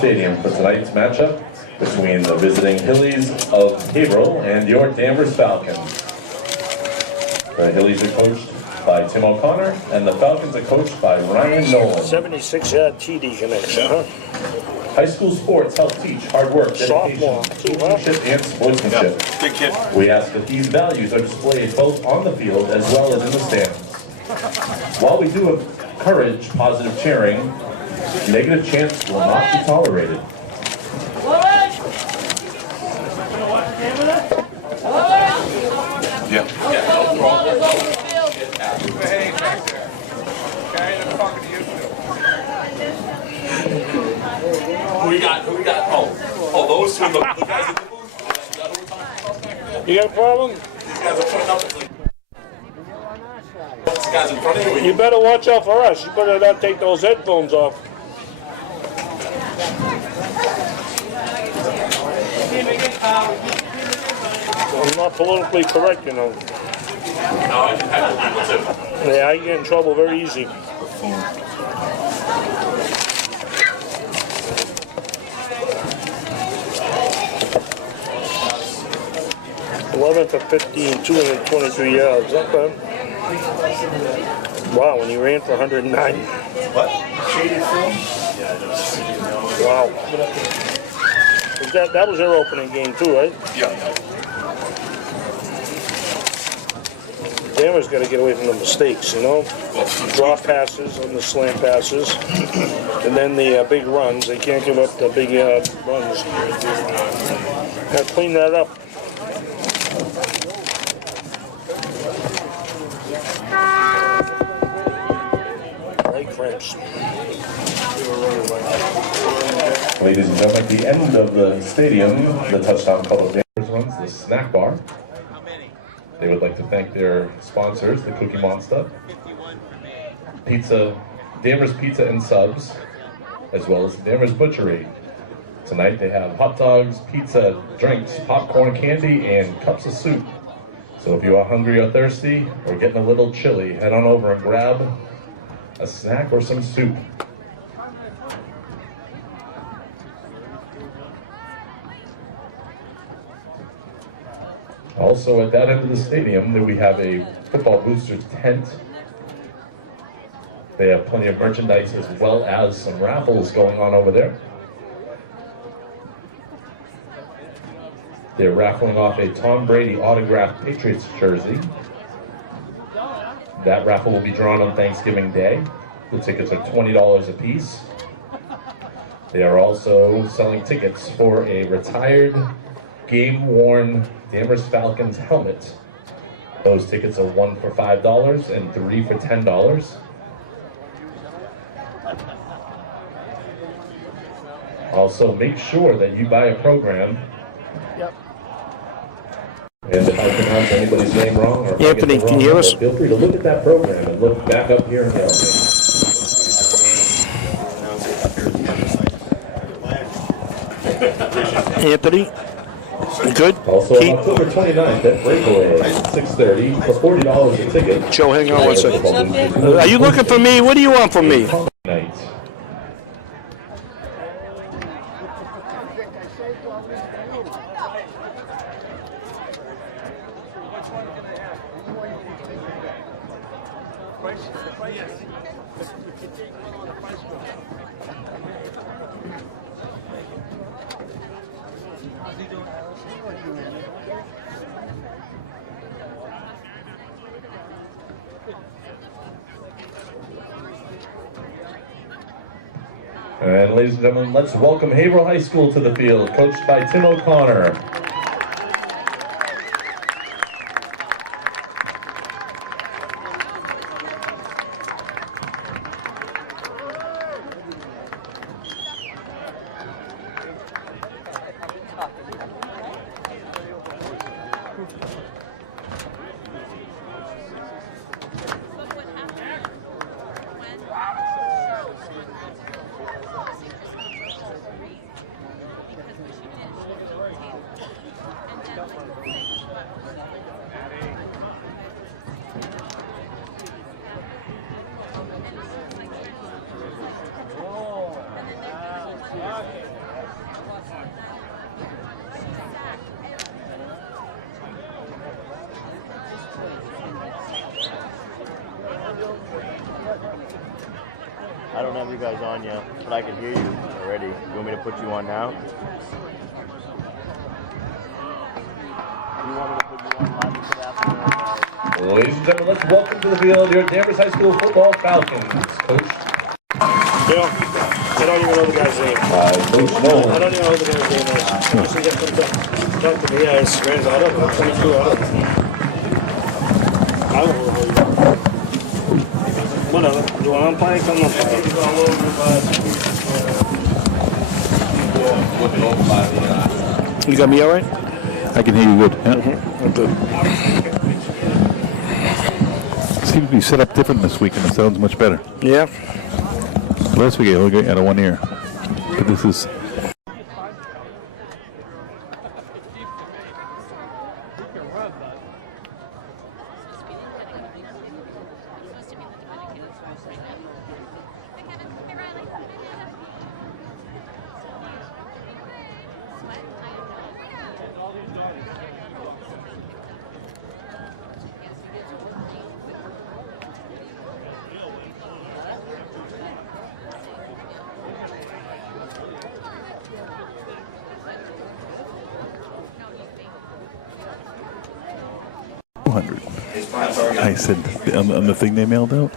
stadium for tonight's matchup between the visiting Hillies of Haverhill and your Danvers Falcons. The Hillies are coached by Tim O'Connor, and the Falcons are coached by Ryan Nolan. 76-yard TD connection, huh? High school sports help teach hard work, dedication, Sophomore, teammanship, and sportsmanship. Yep. Big kid. We ask that these values are displayed both on the field as well as in the stands. While we do encourage positive cheering, negative chants will not be tolerated. Yeah. Who we got? Oh, those two, the guys in the booth. You got a problem? These guys are putting up. These guys in front of you. You better watch out for us. You better not take those headphones off. I'm not politically correct, you know. No, I can handle people too. Yeah, I get in trouble very easy. 11 for 15, 223 yards. Not bad. Wow, when he ran for 109. What? Wow. That was their opening game too, right? Yeah. Danvers got to get away from the mistakes, you know? Drop passes and the slant passes. And then the big runs. They can't give up the big runs. Got to clean that up. Leg cramps. Ladies and gentlemen, at the end of the stadium, the Touchdown Club of Danvers runs the snack bar. They would like to thank their sponsors, the Cookie Monster, Danvers Pizza and Subs, as well as Danvers Butchery. Tonight they have hot dogs, pizza, drinks, popcorn, candy, and cups of soup. So if you are hungry or thirsty, or getting a little chilly, head on over and grab a snack or some soup. Also at that end of the stadium, we have a football boosters tent. They have plenty of merchandise as well as some raffles going on over there. They're raffling off a Tom Brady autographed Patriots jersey. That raffle will be drawn on Thanksgiving Day. The tickets are $20 a piece. They are also selling tickets for a retired, game-worn Danvers Falcons helmet. Those tickets are 1 for $5 and 3 for $10. Also, make sure that you buy a program. Yep. And if I pronounce anybody's name wrong, or if Anthony, I get the can wrong you hear us? number, feel free to look at that program and look back up here and help me. Anthony, you good? Also, on October 29th at Breakaway, 6:30 for $40 a ticket. Joe, hang on one second. Are you looking for me? What do you want from me? Night. And ladies and gentlemen, let's welcome Haverhill High School to the field, coached by Tim O'Connor. guys on yet, but I can hear you already. You want me to put you on now? You want me to put you on live until after? Ladies and gentlemen, let's welcome to the field your Danvers High School football Falcons. Coach. You know, I don't even know the guy's name. Coach Nolan. I don't even know the guy's name is. So you get to talk to me. Yeah, it's great. I don't know. 22. I don't know. I don't know who you are. Whatever. You want to play? Come on, play. You got me all right? I can hear you good. Yeah. I'm good. Seems to be set up different this week, and it sounds much better. Yeah. Last week I only got out of one ear, but this is. I said on the thing they mailed out.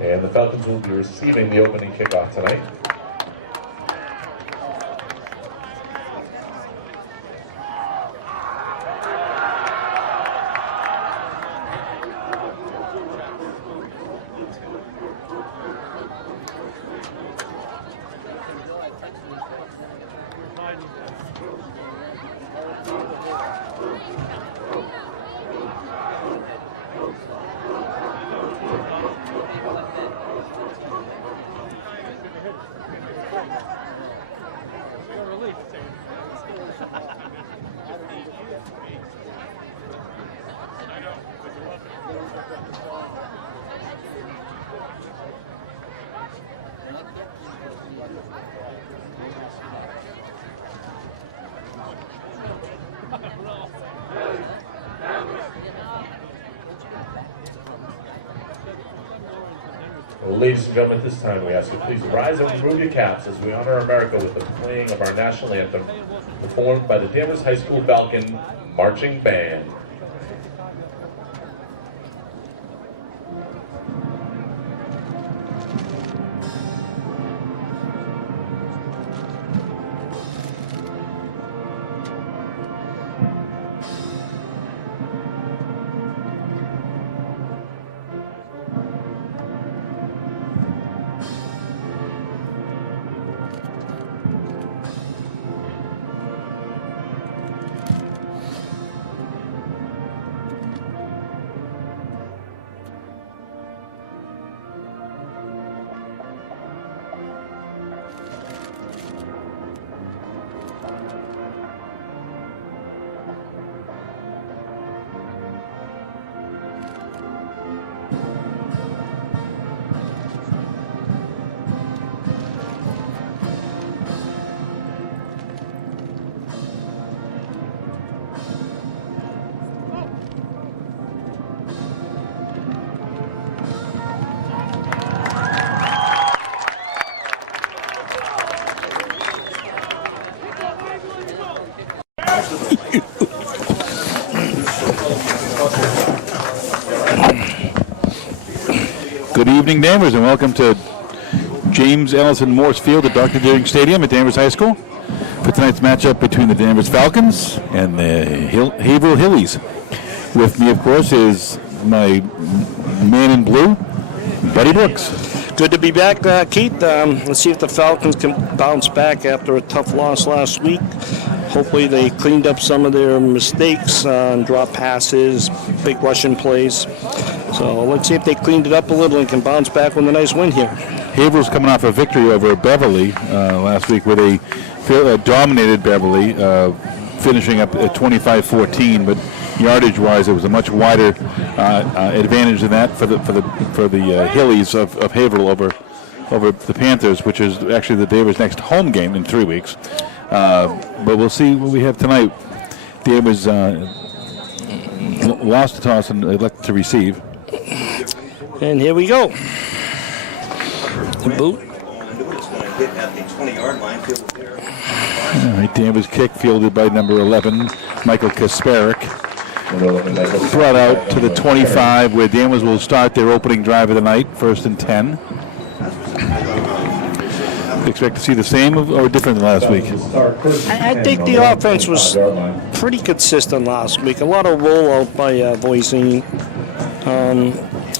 And the Falcons will be receiving the opening kickoff tonight. Ladies and gentlemen, at this time we ask you please rise and remove your caps as we honor America with the playing of our national anthem, performed by the Danvers High School Falcon Marching Band. evening, Danvers, and welcome to James Ellison Morse Field at Dr. Deering Stadium at Danvers High School for tonight's matchup between the Danvers Falcons and the Haverhill Hillies. With me, of course, is my man in blue, Buddy Brooks. Good to be back, Keith. Let's see if the Falcons can bounce back after a tough loss last week. Hopefully they cleaned up some of their mistakes on drop passes, big rushing plays. So let's see if they cleaned it up a little and can bounce back with a nice win here. Haverhill's coming off a victory over Beverly last week where they dominated Beverly, finishing up at 25-14, but yardage-wise, it was a much wider advantage than that for the Hillies of Haverhill over the Panthers, which is actually the Danvers' next home game in 3 weeks. But we'll see what we have tonight. Danvers lost the toss and elected to receive. And here we go. The boot. All right, Danvers kick fielded by number 11, Michael Kasparek. Brought out to the 25, where Danvers will start their opening drive of the night, 1st and 10. Expect to see the same or different than last week? I think the offense was pretty consistent last week. A lot of rollout by Voisin.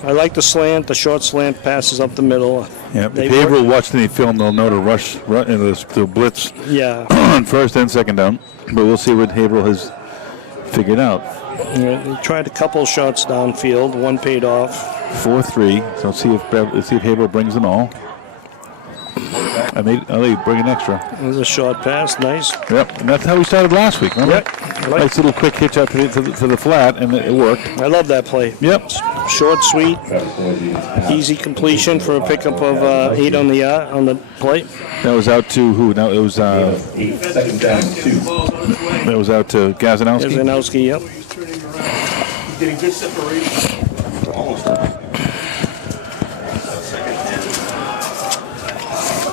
I like the slant, the short slant passes up the middle. Yeah, if Haverhill watched any film, they'll know to rush the blitz on 1st and 2nd down. But we'll see what Haverhill has figured out. They tried a couple shots downfield. One paid off. 4-3. So let's see if Haverhill brings them all. I'll bring an extra. There's a short pass, nice. Yep, and that's how we started last week, remember? Yep. Nice little quick hitch up to the flat, and it worked. I love that play. Yep. Short, sweet, easy completion for a pickup of 8 on the plate. That was out to who? Now it was. 2nd down 2. That was out to Gazanowski. Gazanowski, yep. Getting good separation. Almost.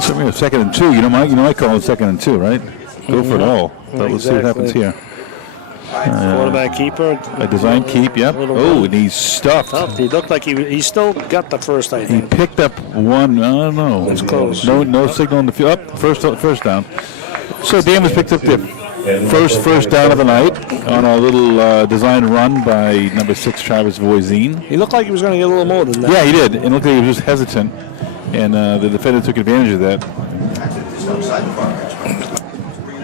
So we have 2nd and 2. You know, I call it 2nd and 2, right? Go for it all. But we'll see what happens here. Quarterback keeper. A design keep, yep. Oh, and he's stuffed. He looked like he still got the first, I think. He picked up one. I don't know. It's close. No signal on the field. Up, first down. So Danvers picked up the first down of the night on a little design run by number 6, Travis Voisin. He looked like he was going to get a little more than that. Yeah, he did. It looked like he was just hesitant, and the defender took advantage of that.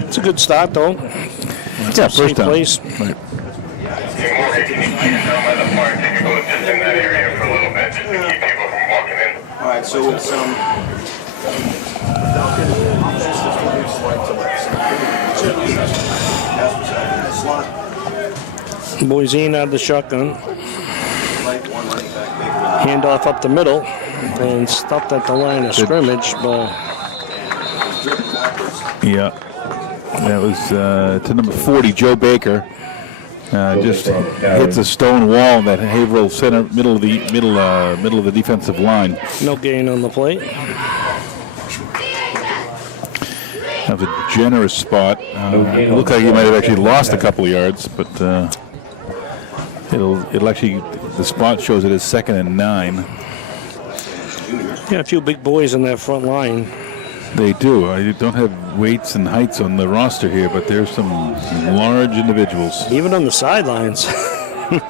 It's a good start, though. Yeah, first down. Place. Right. Can you tell by the park that you go just in that area for a little bit, just to keep people from walking in? All right, so it's Voisin out of the shotgun. Handoff up the middle and stopped at the line of scrimmage. But Yeah. That was to number 40, Joe Baker. Just hits a stone wall in that Haverhill center middle of the defensive line. no gain on the plate. That was a generous spot. It looked like he might have actually lost a couple of yards, but it'll actually, the spot shows it as 2nd and 9. Got a few big boys in that front line. They do. I don't have weights and heights on the roster here, but there's some large individuals. Even on the sidelines. He's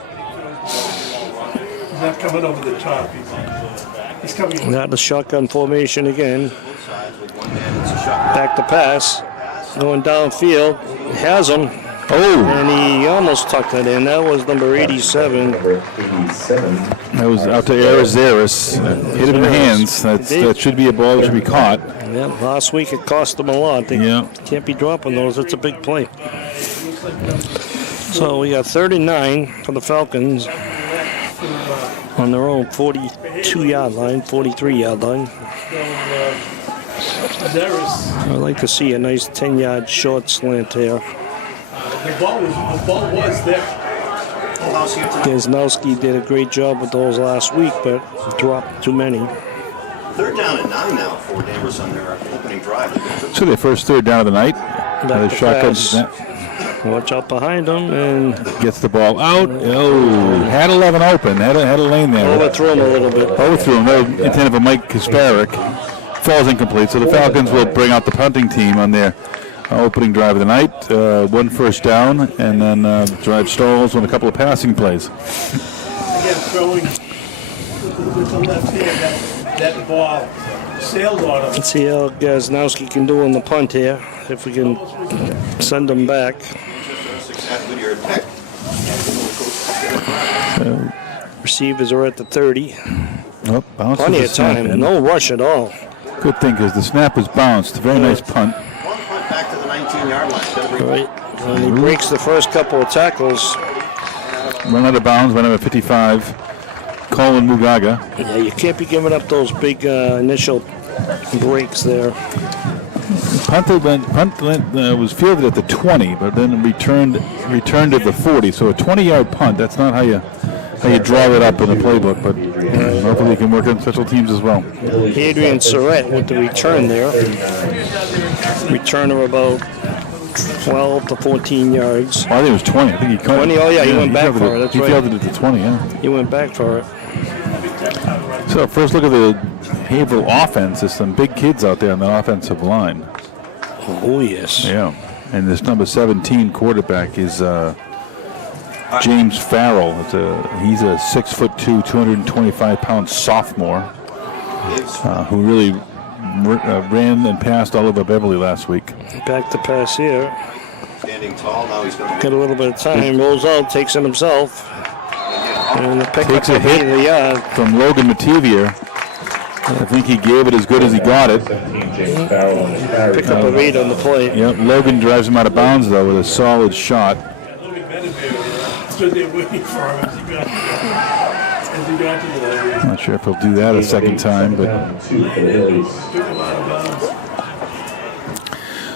not coming over the top. He's coming. Not the shotgun formation again. Back to pass. Going downfield. Has him. Oh! And he almost tucked it in. That was number 87. Number 87. That was out to Arizaris. Hit him in the hands. That should be a ball that should be caught. Yeah, last week it cost them a lot. They can't be dropping those. It's a big play. So we got 39 for the Falcons on their own 42-yard line, 43-yard line. I'd like to see a nice 10-yard short slant here. The ball was there. Gazanowski did a great job with those last week, but dropped too many. 3rd down and 9 now for Danvers on their opening drive. So their first 3rd down of the night. Back to Shotgun pass. snap. Watch out behind him and Gets the ball out. Oh, had 11 open. Had a lane there. overthrew him a little bit. Overthrew him. That was intended for Mike Kasparek. Falls incomplete. So the Falcons will bring out the punting team on their opening drive of the night. 1 first down, and then drive stalls on a couple of passing plays. Again, throwing with the left hand, that ball sailed on him. Let's see how Gaznowski can do on the punt here. If we can send him back. Receivers are at the 30. Oh, bounces Plenty the of snap time. in. No rush at all. Good thing because the snap was bounced. Very nice punt. Long punt back to the 19-yard line. Gotta bring Right. And he breaks the first couple of tackles. Run out of bounds. Went over 55. Colin Mugaga. Yeah, you can't be giving up those big initial breaks there. Punt was fielded at the 20, but then returned at the 40. So a 20-yard punt. That's not how you draw it up in the playbook, but hopefully you can work on special teams as well. Adrian Surratt with the return there. Return of about 12 to 14 yards. Oh, I think it was 20. I think he caught 20? Oh, yeah, he went back fielded for it. That's He right. fielded it to 20, yeah. He went back for it. So first look at the Haverhill offense. There's some big kids out there on the offensive line. Oh, yes. Yeah. And this number 17 quarterback is James Farrell. He's a 6'2", 225-pound sophomore who really ran and passed all over Beverly last week. Back to pass here. standing tall. Now he's going to Got a little bit of time. Rolls out, takes it himself. And the pick Takes up a hit the yard. from Logan Mativier. I think he gave it as good as he got it. Pick up a read on the plate. Yep, Logan drives him out of bounds, though, with a solid shot. Stood there waiting for him as he got to the line. Not sure if he'll do that a second time, but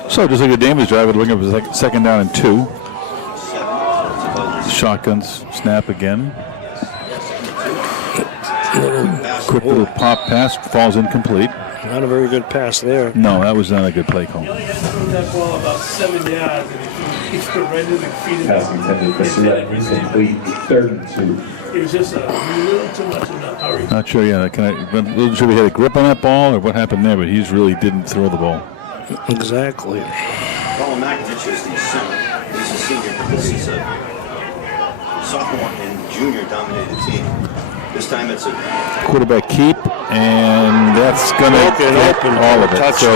so just like a Danvers drive, it'll bring up a second down and 2. Shotgun snap again. Quick little pop pass, falls incomplete. Not a very good pass there. No, that was not a good play call. He only had to throw that ball about 7 yards, and he surrendered and feed it. Pass intended for Surratt, incomplete, 3rd and 2. It was just a little too much in a hurry. Not sure, yeah. Wasn't sure if he had a grip on that ball or what happened there, but he really didn't throw the ball. Exactly. Colin Makovich is the center. He's a senior, but this is a sophomore and junior dominated team. This time it's a Quarterback keep, and that's going to get all of it. So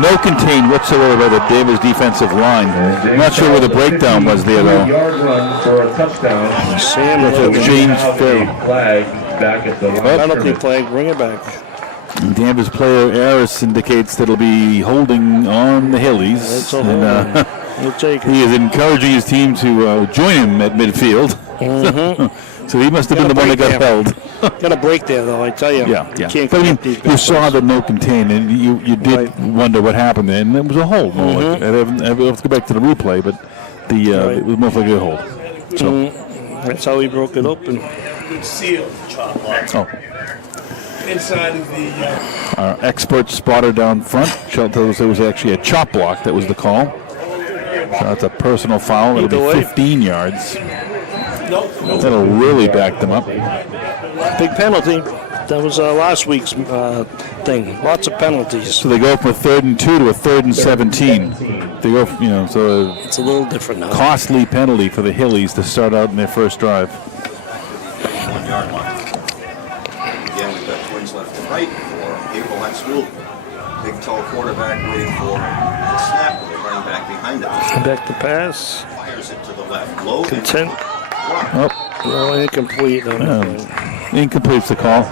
no contain whatsoever by the Danvers defensive line. I'm not sure where the breakdown was there, though. Yard run for a touchdown. Sam That's Logan. James A Farrell. flag back at the line. Penalty flag, bring it back. Danvers player Harris indicates that it'll be holding on the Hillies. That's a And, We'll take it. he is encouraging his team to join him at midfield. So he must have been the one that got held. Got a break there, though, I tell you. Yeah. You can't But I mean, keep these you big saw plays. the no contain, and you did wonder what happened there, and it was a hold. More like, I have to go back to the replay, but it was more like a hold. So, That's how he broke it open. Good seal, chop block. oh, Inside of the, our expert spotter down front told us it was actually a chop block that was the call. So that's a personal foul. It'll Either be way. 15 yards. no, That'll really back them up. Big penalty. That was last week's thing. Lots of penalties. So they go from a 3rd and 2 to a 3rd and 17. They go, so It's a little different now. a costly penalty for the Hillies to start out in their first drive. 1 yard line. Again, we've got twins left and right for Haverhill High School. Big tall quarterback waiting for the snap with the running back behind him. Back to pass. Fires it to the left. Low and Content. block. Oh, No, incomplete. On that one. incomplete's the call.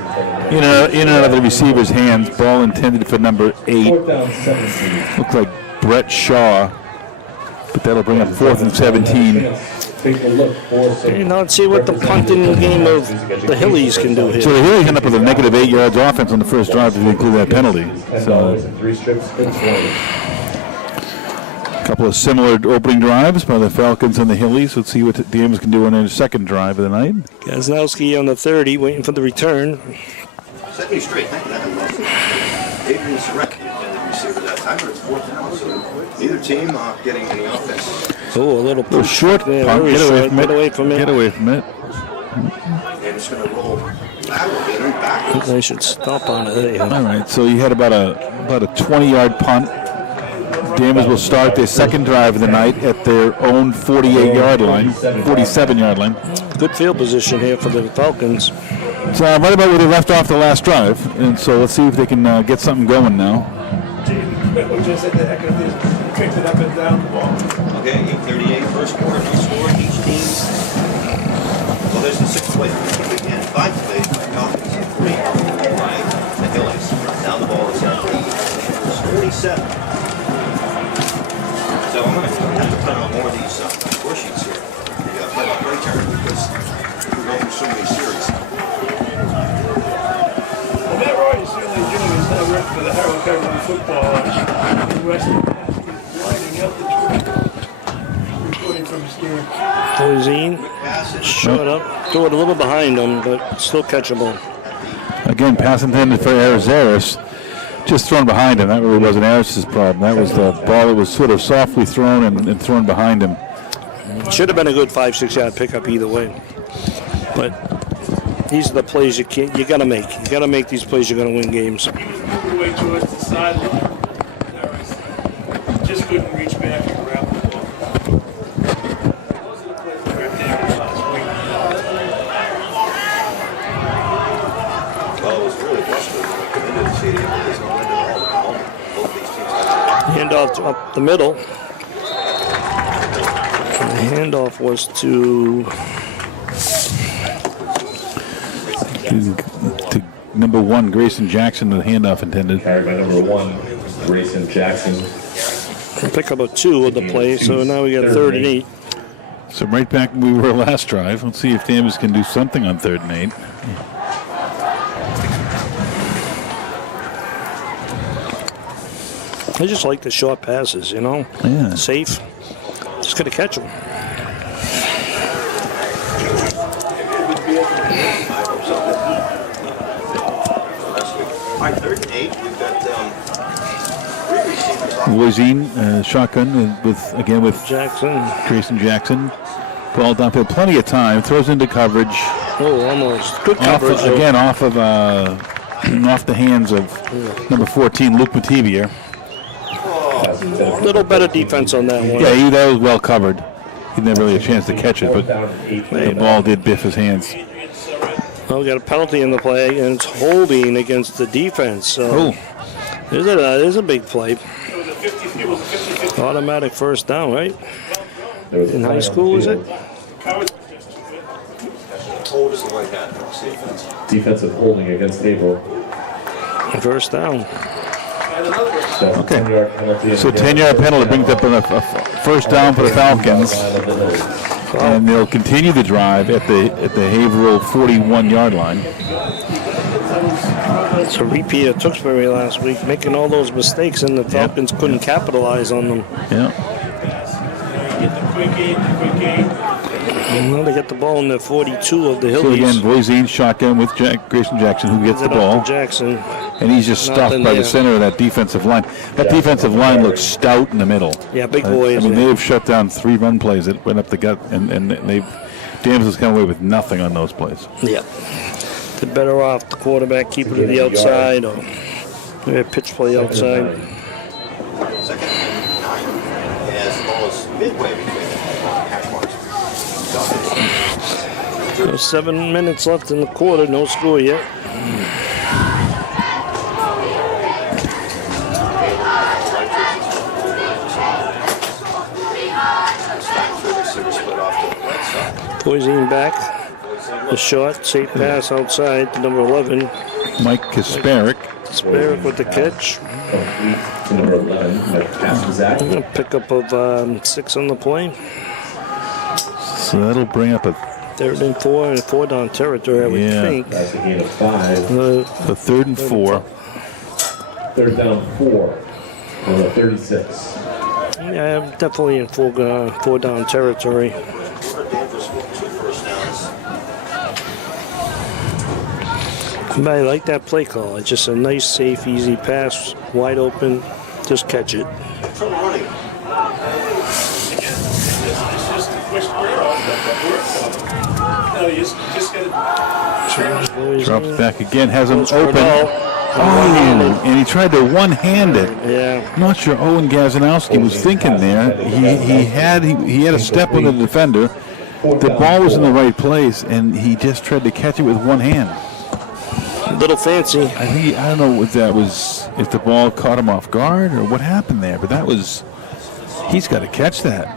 In and out of the receiver's hands. Ball intended for number 8. 4th down, 17. Looks like Brett Shaw. But that'll bring up 4th and 17. Take a look for some. Okay, now let's see what the punting game of the Hillies can do So here. the Hillies end up with a negative 8 yards offense on the first drive if you include that penalty. So $10 and 3 strips, Fitz Warner. a couple of similar opening drives by the Falcons and the Hillies. Let's see what the Danvers can do on their second drive of the night. Gaznowski on the 30, waiting for the return. Set me straight. Thank you. Adrian Surratt, the receiver that time, but it's 4th down. So neither team getting any offense. Oh, a little push. short Yeah, punt. very Get away short. from it. Get away from it. Get away from it. And it's going to roll laterally backwards. They should stop on it. There you go. All right, so you had about a 20-yard punt. Danvers will start their second drive of the night at their own 47-yard line. Good field position here for the Falcons. So right about where they left off the last drive, and so let's see if they can get something going now. Just at the heck of this, kicks it up and down the ball. Okay, 8:38, first quarter, no score, each team. Well, there's the 6th play. Again, 5 plays by Falcons, 3 by the Hillies. Now the ball is at 47. So I'm going to have to put on more of these score sheets here. The play-by-play chart, because we're going through so many series. Well, Matt Roy is certainly doing his work for the Haverhill football. The rest of the lining up the recording from his game. Boisine, short up. Threw it a little behind him, but still catchable. Again, pass intended for Arizaris. Just thrown behind him. That really wasn't Aris' problem. That was the ball that was sort of softly thrown and thrown behind him. Should have been a good 5-6 yard pickup either way. But these are the plays you got to make. You got to make these plays. You're going to win games. Way towards the sideline. Just couldn't reach back and grab the ball. Those are the plays that were there last week. Well, it was really frustrating when I come into the stadium. There's no wind at all. Both these teams have Handoff up the middle. And the handoff was to number 1, Grayson Jackson, the handoff intended. Carried by number 1, Grayson Jackson. pick up a 2 of the play. So now we got 3rd and 8. So right back where we were last drive. Let's see if Danvers can do something on 3rd and 8. I just like the short passes, you know. Yeah. Safe. Just got to catch them. All right, 3rd and 8. We've got 3 receivers off. Voisine, shotgun with Jackson. Grayson Jackson. Ball downfield, plenty of time. Throws into coverage. Oh, almost. Good Off, coverage. though. again, off of off the hands of number 14, Luke Mativier. A little better defense on that one. Yeah, that was well covered. He didn't have really a chance to catch it, but the ball did biff his hands. Well, we got a penalty in the play, and it's holding against the defense. So there's a big play. Automatic first down, right? In high school, is it? Hold is the white hat. Defense. Defensive holding against Haverhill. First down. Okay. 10-yard penalty. So 10-yard penalty brings up a first down for the Falcons, and they'll continue the drive at the Haverhill 41-yard line. It's a repeat of Tewksbury last week, making all those mistakes, and the Falcons couldn't capitalize on them. Yeah. Get the quick aid. Well, they get the ball in the 42 of the So Hillies. again, Voisine shotgun with Grayson Jackson, who gets the It up to ball, Jackson. and he's just stuffed Nothing by there. the center of that defensive line. That defensive line looks stout in the middle. Yeah, big boys. I mean, they've shut down 3 run plays that went up the gut, and Danvers has come away with nothing on those plays. Yeah. They're better off the quarterback keep it to the outside or maybe a pitch play outside. 2nd and 9. As the ball is midway between the hash marks. There's 7 minutes left in the quarter, no score yet. Boisine back. The short, safe pass outside to number 11. Mike Kasparik. Kasparik with the catch. Number 11, Mike Kasparik. A pickup of 6 on the play. So that'll bring up a 3rd and 4 and 4 down territory, I would think. That's a gain of 5. the 3rd and 4. 3rd down 4 on the 36. Yeah, definitely in 4 down territory. Danvers with 2 first downs. But I like that play call. It's just a nice, safe, easy pass, wide open. Just catch it. Trouble running. It's just a quick square on that work. No, you just gotta. Drops back again, has him open. Oh, And he tried to one-hand it. yeah. Not sure Owen Gazanowski was thinking there. He had a step on the defender. The ball was in the right place, and he just tried to catch it with one hand. Little fancy. I don't know if that was if the ball caught him off guard or what happened there, but that was he's got to catch that.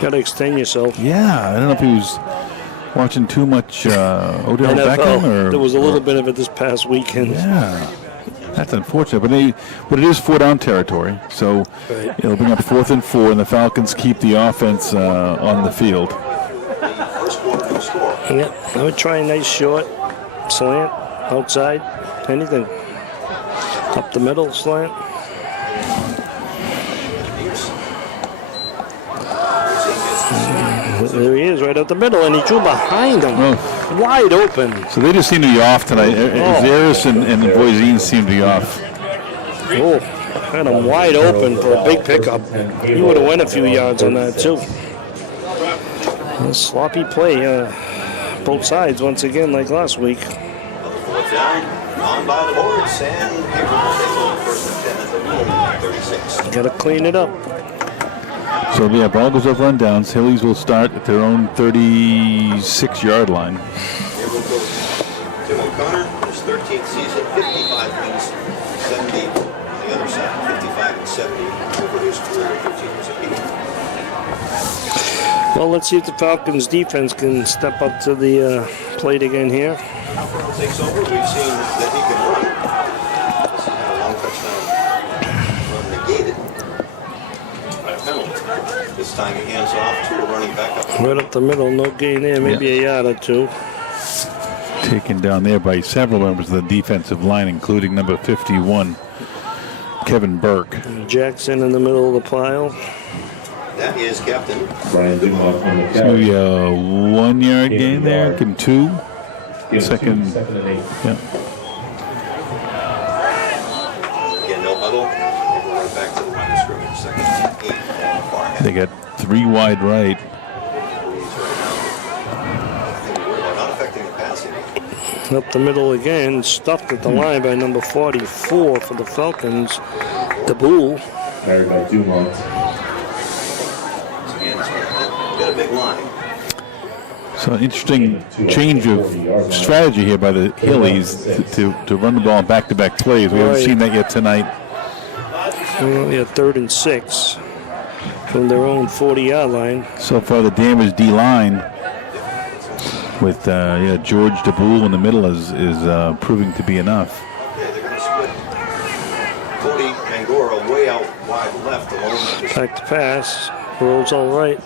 Got to extend yourself. Yeah, I don't know if he was watching too much Odell Beckham or there was a little bit of it this past weekend. Yeah, that's unfortunate, but it is 4-down territory, so it'll bring up 4th and 4, and the Falcons keep the offense on the field. Yeah, I would try a nice short slant, outside, anything. Up the middle slant. There he is, right up the middle, and he drew behind him. Oh. Wide open. So they just seem to be off tonight. Zaris and Voisin seem to be off. Oh, had him wide open for a big pickup. He would have went a few yards on that, too. A sloppy play, both sides once again, like last week. Fourth down, on by the boards, and Haverhill takes over first and 10 at the 36. Got to clean it up. So, yeah, ball goes over on downs. Hillies will start at their own 36-yard line. Haverhill coach Tim O'Connor, his 13th season, 55 wins, 70 on the other side, 55 and 70 over his career of 13 years of beating. Well, let's see if the Falcons' defense can step up to the plate again here. Haverhill takes over. We've seen that he can run. This had a long touchdown run negated by a penalty. This time he hands off to a running back up. Right up the middle, no gain there, maybe a yard or two. Taken down there by several members of the defensive line, including number 51, Kevin Burke. Jackson in the middle of the pile. That is Captain Brian Dumont on the So, carry. 1 yard gain there, give him 2. Second. Second and 8. Yeah. Again, no huddle. We'll run back to the line of scrimmage. Second and 8. Far ahead. They got 3 wide right. Not affecting the passing. Up the middle again, stuffed at the line by number 44 for the Falcons, the Bull. Carried by Dumont. Again, it's got a big line. So an interesting change of strategy here by the Hillies to run the ball in back-to-back plays. We haven't seen that yet tonight. Yeah, 3rd and 6 from their own 40-yard line. So far, the Danvers D-line with George DeBoule in the middle is proving to be enough. Okay, they're going to split Cody Mangora way out wide left alone. Back to pass. Rolls all right.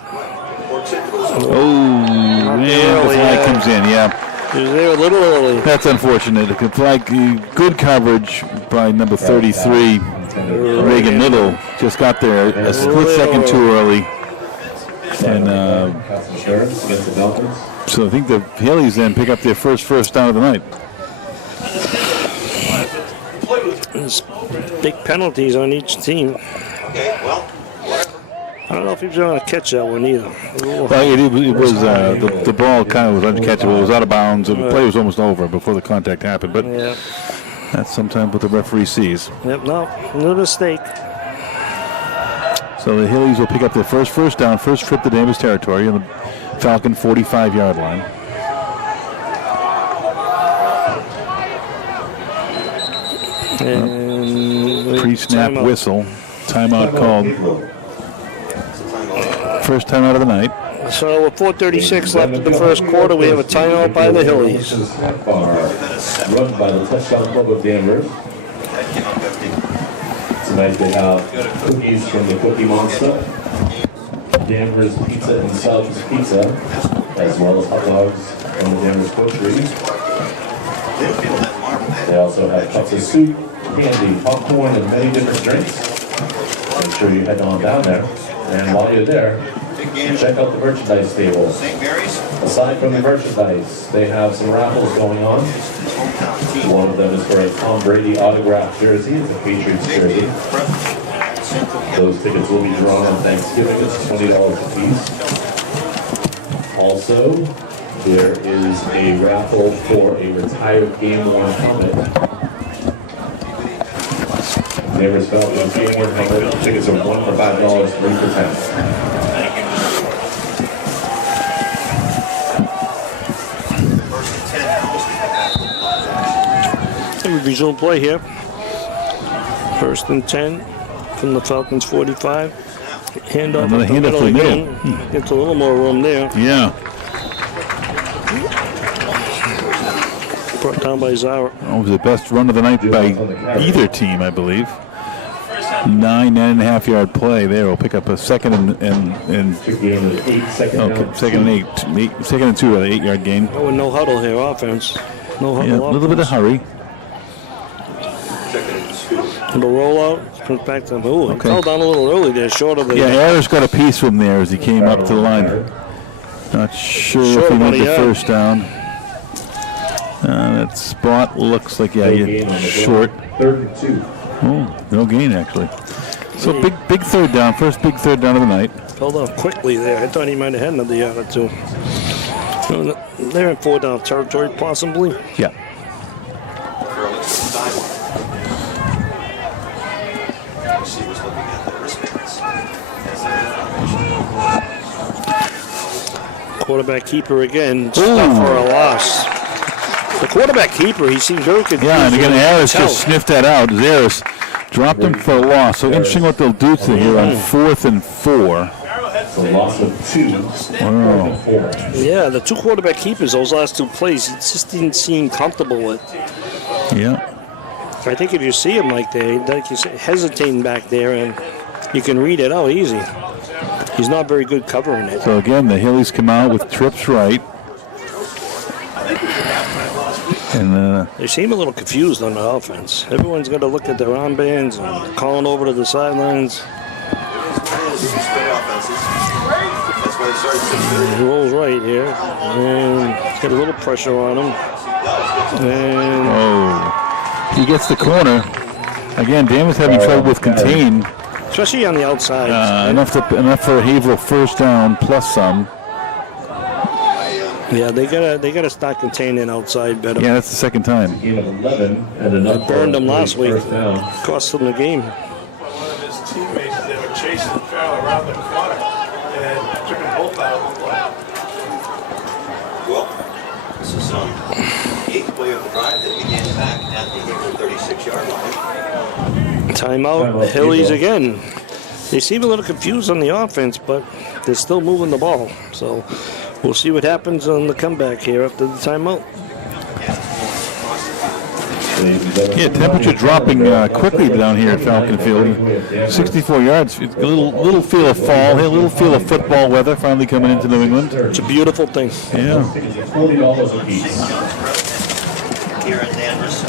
Oh, yeah, the flag comes in, yeah. He was there a little early. That's unfortunate. The flag, good coverage by number 33, Reagan Little. Just got there a split second too early. And so I think the Hillies then pick up their first down of the night. There's big penalties on each team. Okay, well, I don't know if he was going to catch that one either. Well, it was the ball kind of was uncatchable. It was out of bounds. The play was almost over before the contact happened. But Yeah. that's sometimes what the referee sees. Yep, no mistake. So the Hillies will pick up their first down, first trip to Danvers territory on the Falcon 45-yard line. And Pre-snap timeout. whistle. Timeout called. First timeout of the night. So with 4:36 left in the first quarter, we have a timeout by the Hillies. Run by the touchdown club of Danvers. Tonight they have cookies from the Cookie Monster, Danvers Pizza and Subs Pizza, as well as hot dogs from the Danvers Butchery. They also have cups of soup, candy, popcorn, and many different drinks. Make sure you head on down there. And while you're there, check out the merchandise table. St. Mary's. Aside from the merchandise, they have some raffles going on. One of them is for a Tom Brady autographed jersey. It's a Patriots jersey. Those tickets will be drawn on Thanksgiving. It's $20 a piece. Also, there is a raffle for a retired game-worn helmet. Danvers Falcons game-worn helmet. Tickets are 1 for $5, 3 for $10. We resume play here. 1st and 10 from the Falcons 45. Handoff Another up the handoff middle to the again. middle. Gets a little more room there. Yeah. Brought down by Zara. That was the best run of the night by either team, I believe. 9.5 yard play there. We'll pick up a second and second and 2 at an 8 yard gain. Oh, and no huddle here, offense. No huddle. Yeah, a little bit of hurry. And the rollout comes back to him. Ooh, he fell down a little early there, short of the. Yeah, Ayers got a piece from there as he came up to the line. Not sure if he made the first down. That spot looks like, short. 3rd and 2. Oh, no gain actually. So big third down. First big third down of the night. Fell down quickly there. I thought he might have had another yard or two. They're in 4 down territory, possibly. Yeah. Quarterback keeper again. Stuff for a loss. The quarterback keeper, he seemed very confused. Yeah, and again, Harris just sniffed that out. Harris dropped him for a loss. So interesting what they'll do to here on 4th and 4. It's a loss of 2. Wow. 4. Yeah, the 2 quarterback keepers, those last 2 plays, it just didn't seem comfortable with. Yeah. I think if you see him like you say, hesitating back there, and you can read it out easy. He's not very good covering it. So again, the Hillies come out with trips right. And they seem a little confused on the offense. Everyone's got to look at their armbands and calling over to the sidelines. He rolls right here, and he's got a little pressure on him. And he gets the corner. Again, Danvers having trouble with contain. Especially on the outside. Enough for Haverhill first down plus some. Yeah, they gotta start containing outside better. Yeah, that's the second time. Game of 11 and enough. Burned them last week. Cost them the game. One of his teammates, they were chasing Farrell around the corner and took them both out of the play. Well, this is on 8th play of the drive that began back at the Haverhill 36-yard line. Timeout, Hillies again. They seem a little confused on the offense, but they're still moving the ball. So we'll see what happens on the comeback here after the timeout. Yeah, temperature dropping quickly down here at Falcon Field. 64 yards. A little feel of fall, a little feel of football weather finally coming into New England. It's a beautiful thing. Yeah. $40 a piece. Here in Danvers.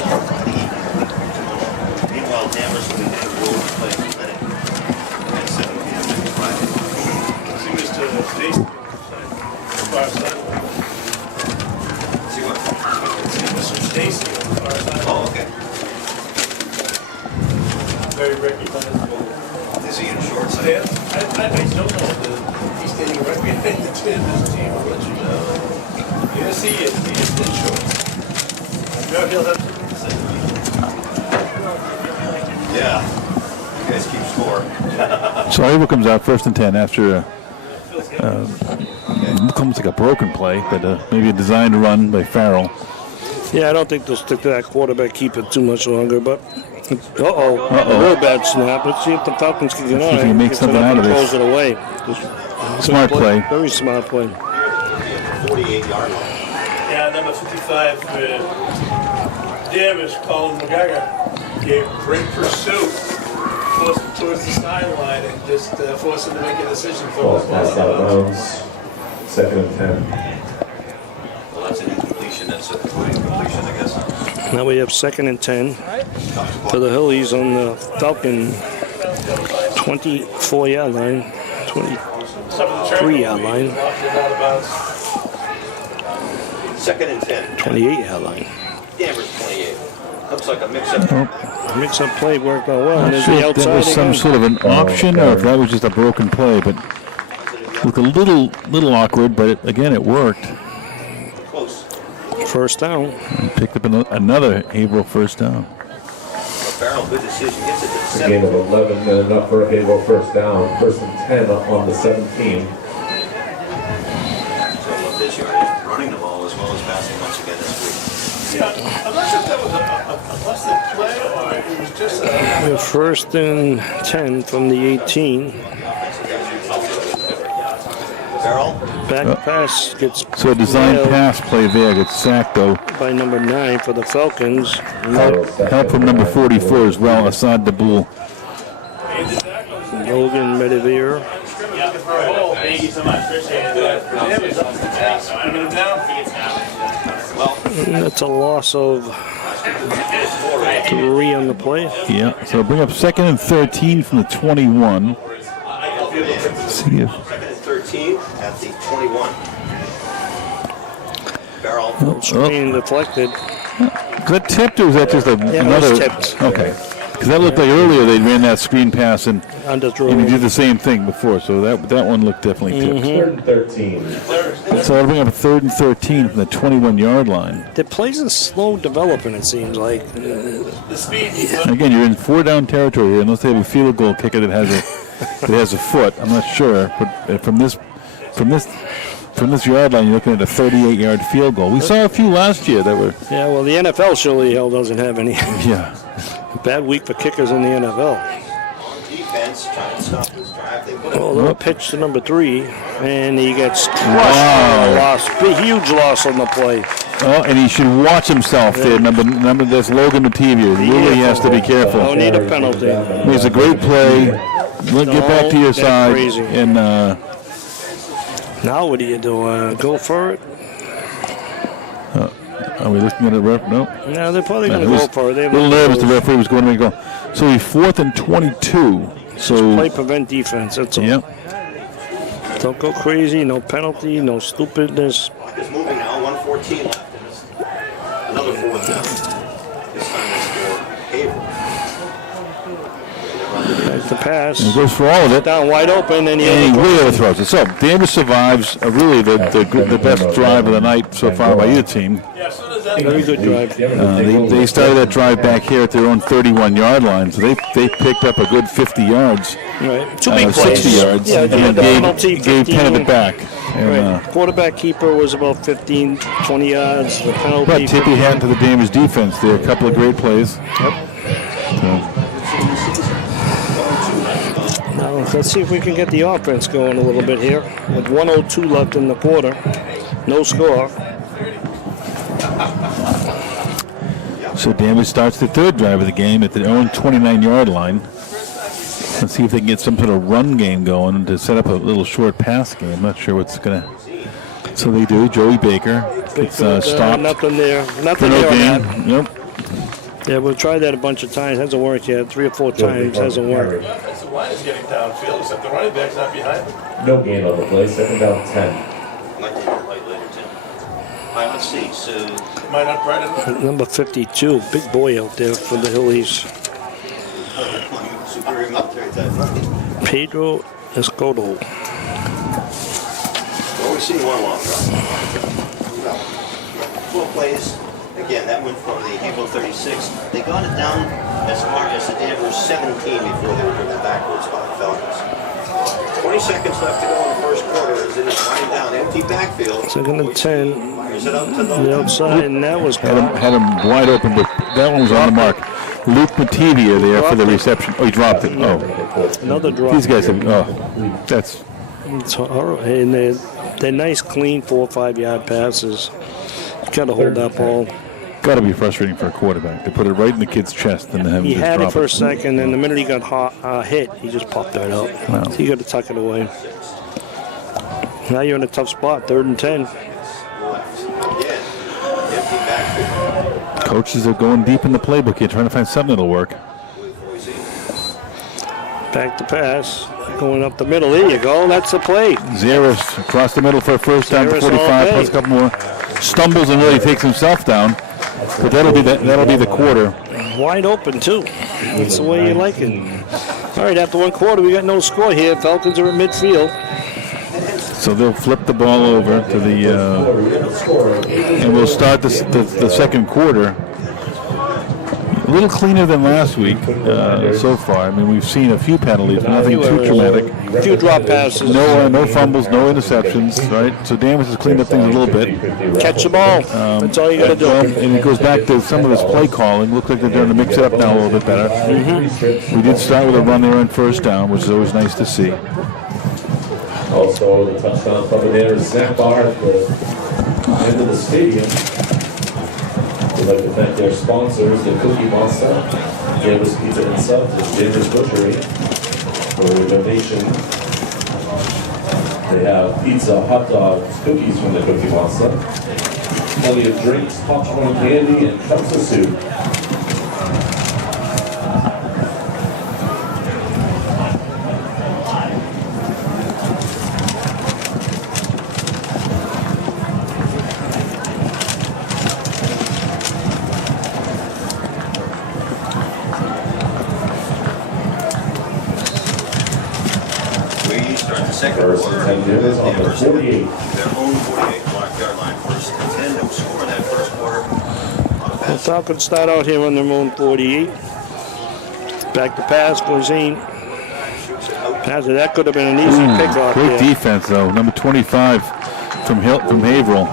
Meanwhile, Danvers will be hitting the road playing clinic at 7 p.m. next Friday. See Mr. Stacy. Far side. See what? See Mr. Stacy on the far side. Oh, okay. Very recognizable. Is he in shorts? I don't know. He's standing right behind the Danvers team. I'll let you know. Yes, he is. He is in shorts. I'm sure he'll have something to say. Yeah. You guys keep score. So Haverhill comes out 1st and 10 after almost like a broken play, but maybe a designed run by Farrell. Yeah, I don't think they'll stick to that quarterback keeper too much longer, but a real bad snap. Let's see if the Falcons can get on it. Can make something out of this. Close it away. Smart play. Very smart play. 48-yard line. Yeah, number 55 for Danvers, Colin McGregor, gave great pursuit, forced him towards the sideline, and just forced him to make a decision for Ball us. passed out of bounds. 2nd and 10. Well, that's an incompletion. That's a good incompletion, I guess. Now we have 2nd and 10 for the Hillies on the Falcon 24-yard line, 23-yard line, 2nd and 10. 28-yard line. Danvers 28. Looks like a mix-up. Mix-up play worked out well. And Not there's sure the if that outside was some again. sort of an option or if that was just a broken play, but looked a little awkward, but again, it worked. Close. First down. And picked up another Haverhill first down. Farrell, good decision. Gets it to A 7. gain of 11 and enough for a Haverhill first down. First and 10 on the 17. So I love this yardage, running the ball as well as passing once again this week. Yeah, I'm not sure if that was a busted play or it was just a... The first and 10 from the 18. Farrell, Back pass gets So a design nailed pass play there gets sacked though. by number 9 for the Falcons. Help from number 44 as well, Assad Daboul. Logan Medivere. Thank you so much. Appreciate it. Giving him down. And that's a loss of 3 on the play. Yeah, so bring up second and 13 from the 21. See if 13 at the 21. Farrell, Screen deflected. was that tipped or was that just it another? was tipped. Okay, because that looked like earlier they ran that screen pass and he Underthrown. did the same thing before, so that one looked definitely tipped. Third and 13. So that'll bring up a third and 13 from the 21-yard line. The play's a slow developing, it seems like. The speed. Again, you're in 4-down territory here, unless they have a field goal kicker that has a foot. I'm not sure, but from this yard line, you're looking at a 38-yard field goal. We saw a few last year that were. Yeah, well, the NFL surely hell doesn't have any. Yeah. Bad week for kickers in the NFL. defense trying to stop this drive. They put it Oh, little pitch to number 3, and he gets crushed. Wow. Loss, big, huge loss on the play. Oh, and he should watch himself there. Number that's Logan Matevia. Really has to be careful. Don't need a penalty. It's a great play. Get back to your That's side. crazy. And Now what do you do? Go for it? are we looking at a ref? No. No, they're probably going to He go was for it. They a have little no nervous. The rules. referee was going to make a go. So he's 4th and 22. So Play prevent defense. That's all. yeah. Don't go crazy. No penalty. No stupidness. Clock is moving now. 1:14 left. Another fourth down. This time it's for Haverhill. That's the pass. He goes for all of it. Down wide open, and And he he really overthrows it. So Danvers survives really the best drive of the night so far by either team. Yeah, as soon as that very good drive. They started that drive back here at their own 31-yard line, so they picked up a good 50 yards, Right. 2 big plays. 60 yards, Yeah, and they had the penalty. gave 10 of it back. And, Right. Quarterback keeper was about 15, 20 yards. The penalty. but tip your hat to the Danvers defense there. A couple of great plays. Now, let's see if we can get the offense going a little bit here. With 1:02 left in the quarter. No score. So Danvers starts the third drive of the game at their own 29-yard line. Let's see if they can get some sort of run game going to set up a little short pass game. I'm not sure what's going to... So they do. Joey Baker gets stopped. Nothing there. For Nothing no there on gain. that. Yep. Yeah, we've tried that a bunch of times. Hasn't worked yet. 3 or 4 times. Hasn't worked. That's the line is getting downfield, except the running back's not behind him. No gain on the play. Second down 10. Like to hear light later, Tim. All right, let's see. So Might not right enough. Number 52. Big boy out there for the Hillies. superior military type rugby. Pedro Escoto. Well, we've seen one long drop. 12 plays. Again, that went from the Haverhill 36. They got it down as far as the Danvers 17 before they were driven backwards by the Falcons. 20 seconds left to go in the first quarter as it is winding down empty backfield. Second and 10. Fires it up to The outside, and that was Had him wide open, but that one was on the mark. Luke Matevia there for the reception. Oh, he dropped it. Oh, another drop. these guys have. Oh, that's. It's horrible. And they're nice, clean 4 or 5 yard passes. You got to hold that ball. Got to be frustrating for a quarterback to put it right in the kid's chest and have him He just had drop it for a second, and the minute he got hit, he just popped right out. Wow. So you got to tuck it away. Now you're in a tough spot, 3rd and 10. Again, empty backfield. Coaches are going deep in the playbook here, trying to find something that'll work. Back to pass, going up the middle. There you go. That's the play. Zaris across the middle for a first down, Zaris 45 all day. plus a couple more. Stumbles and really takes himself down. But that'll be the quarter. Wide open, too. That's the way you like it. All right, after one quarter, we got no score here. Falcons are at midfield. So they'll flip the ball over to the, and we'll start the second quarter a little cleaner than last week so far. I mean, we've seen a few penalties, but nothing too traumatic. A few drop passes. No fumbles, no interceptions, right? So Danvers has cleaned up things a little bit. Catch the ball. That's all you got to do. And it goes back to some of this play calling. Looks like they're starting to mix it up now a little bit better. We did start with a run there on first down, which is always nice to see. Also, the touchdown from there is Zach Barr at the end of the stadium. We'd like to thank their sponsors, the Cookie Monster, Danvers Pizza and Subs, and Danvers Butchery, for the donation. They have pizza, hot dogs, cookies from the Cookie Monster, plenty of drinks, popcorn candy, and cups of soup. First and 10 minutes on the 48. Their own 48 block-yard line. First and 10. No score in that first quarter. The Falcons start out here on their own 48. Back to pass for Zane. That could have been an easy pickoff. Great defense, though. Number 25 from Haverhill.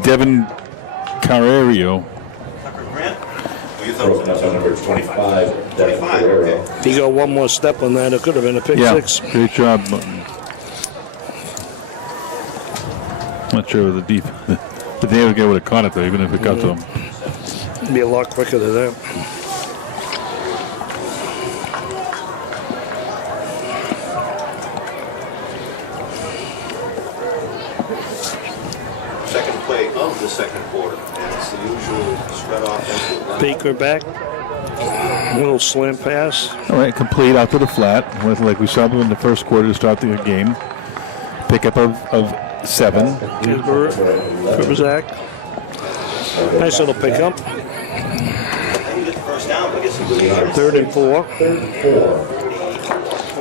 Devin Carrerio. Broken up on number 25, Devin Carrero. If he got one more step on that, it could have been a pick six. Great job. Not sure the Danvers guy would have caught it, though, even if it got to him. It'd be a lot quicker than that. Second play of the second quarter. And it's the usual spread offensive. Baker back. Little slant pass. All right, complete out to the flat, with like we saw in the first quarter to start the game. Pickup of 7. Kurzak. Nice little pickup. Third and 4.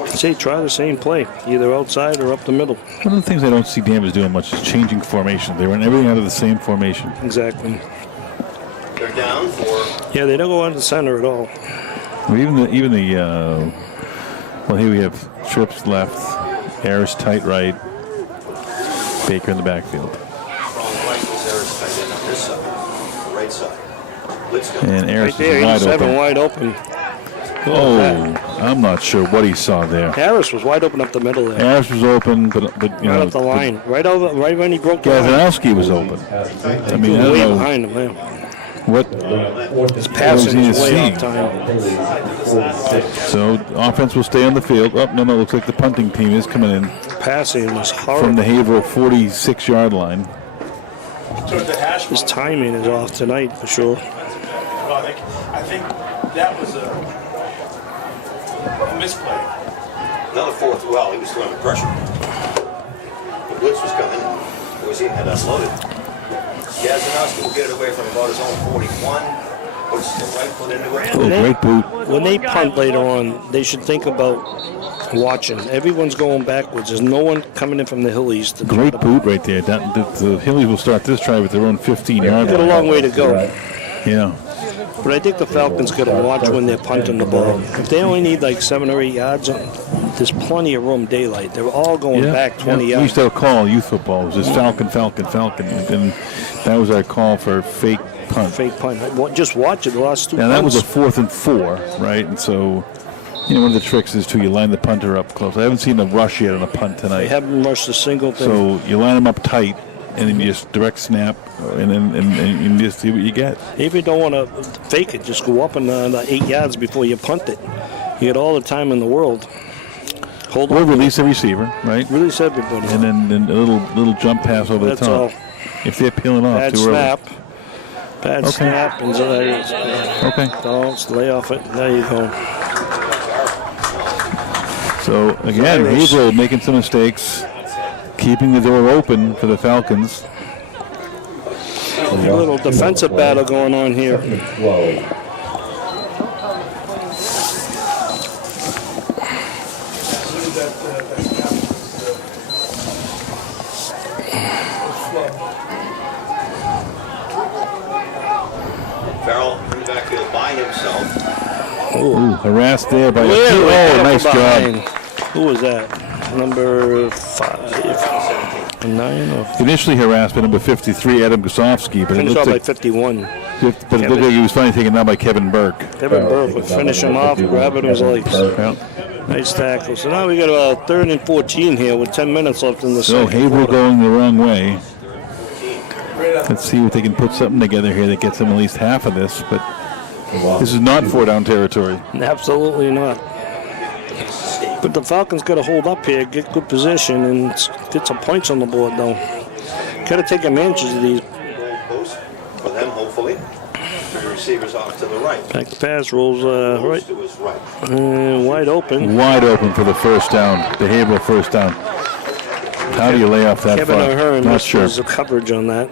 Say try the same play, either outside or up the middle. One of the things I don't see Danvers doing much is changing formation. They run everything out of the same formation. Exactly. They're down for. Yeah, they don't go out the center at all. Well, even the well, here we have Trips left, Harris tight right, Baker in the backfield. And Harris right there, is wide open. Wide open. Oh, I'm not sure what he saw there. Harris was wide open up the middle there. Harris was open, but you know, right up the line, right when he broke the line. Gazanowski was open. I mean, I don't way know behind him, man. what His passing he is way seeing. off time. So offense will stay on the field. Oh, no, looks like the punting team is coming in Passing was horrible. from the Haverhill 46-yard line. His timing is off tonight for sure. I think that was a misplay. Another fourth. Well, he was throwing pressure. The blitz was coming. Boise had unloaded. Gazanowski will get it away from about his own 41. Puts the right foot into it. Oh, great boot. When they punt later on, they should think about watching. Everyone's going backwards. There's no one coming in from the Hillies. Great boot right there. The Hillies will start this drive with their own 15-yard Got a line. long way to go. Yeah. But I think the Falcons got to watch when they're punting the ball. If they only need like 7 or 8 yards, there's plenty of room daylight. They're all going back 20 We yards. used to have a call in youth football. It was just Falcon. And then that was our call for fake punt. Fake punt. Just watch it. The last 2 Now that was a punts. 4th and 4, right? And so, you know, one of the tricks is you line the punter up close. I haven't seen a rush yet on a punt They tonight. haven't rushed a single thing. So you line them up tight, and then you just direct snap, and then and just see what you get. If you don't want to fake it, just go up and 8 yards before you punt it. You get all the time in the world. Hold Or on. release the receiver, right? Release everybody. And then a little jump pass over That's the top. all. If they're peeling off Bad too snap. Bad Okay. snap. And early. Okay. don't lay off it. There you go. So again, Irish. Haverhill making some mistakes, keeping the door open for the Falcons. Haverhill. little defensive battle going on here. 12. Farrell in the backfield by himself. Ooh, harassed there by nice job. Who was that? Number 5, 9, or Initially harassed by number 53, Adam Gosofsky, but it finished looked off by like 51. he was finally taken down by Kevin Burke. Kevin Burke would finish him off, grabbing his legs. Yeah. Nice tackle. So now we got a 3rd and 14 here with 10 minutes left in the So second Haverhill quarter. going the wrong way. Let's see if they can put something together here that gets them at least half of this, but this is not 4-down territory. Absolutely not. But the Falcons got to hold up here, get good position, and get some points on the board, though. Got to take advantage of these. Post for them, hopefully. The receivers off to the right. Back the pass rolls right, To his right. wide open. Wide open for the first down, the Haverhill first down. How do you lay off that Kevin far? O'Hearn Not sure. the coverage on that.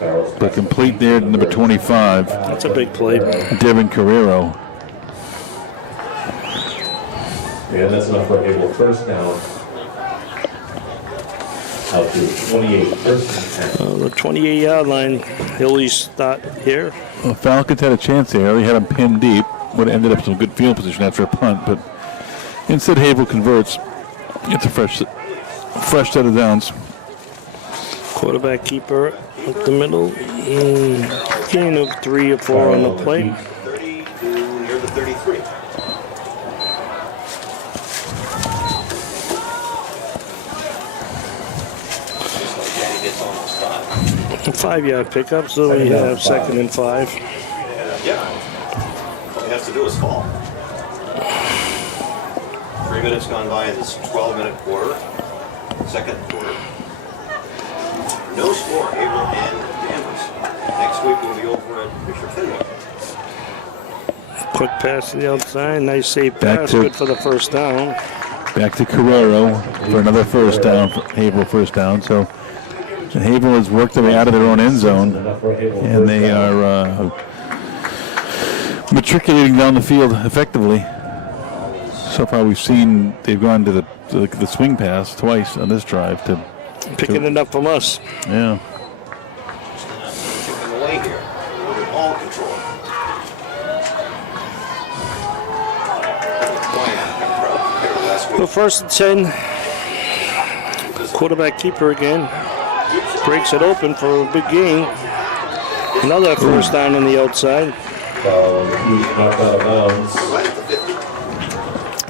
But complete there to number 25, That's a big play. Devin Carrero. And that's enough for Haverhill first down. Out to 28, first and 10. The 28-yard line. Hillies start here. Well, Falcons had a chance there. They had him pinned deep. Would have ended up in some good field position after a punt, but instead Haverhill converts. It's a fresh set of downs. Quarterback keeper up the middle. Gain of 3 or 4 on the play. 30 to near the 33. Danny gets on the spot. A 5-yard pickup, so we have 2nd and 5. Yeah. All he has to do is fall. 3 minutes gone by in this 12-minute quarter. Second quarter. No score, Haverhill and Danvers. Next week we'll be over at Fisher Fenway. Quick pass to the outside. Nice safe Back pass. to- Good for the first down. Back to Carrero for another first down, Haverhill first down. So Haverhill has worked their way out of their own end zone, and they are matriculating down the field effectively. So far we've seen they've gone to the swing pass twice on this drive to Picking it up from us. yeah. Chipping away here with ball control. Well, 1st and 10. Quarterback keeper again. Breaks it open for a big gain. Another first down on the outside. Knocked out of bounds.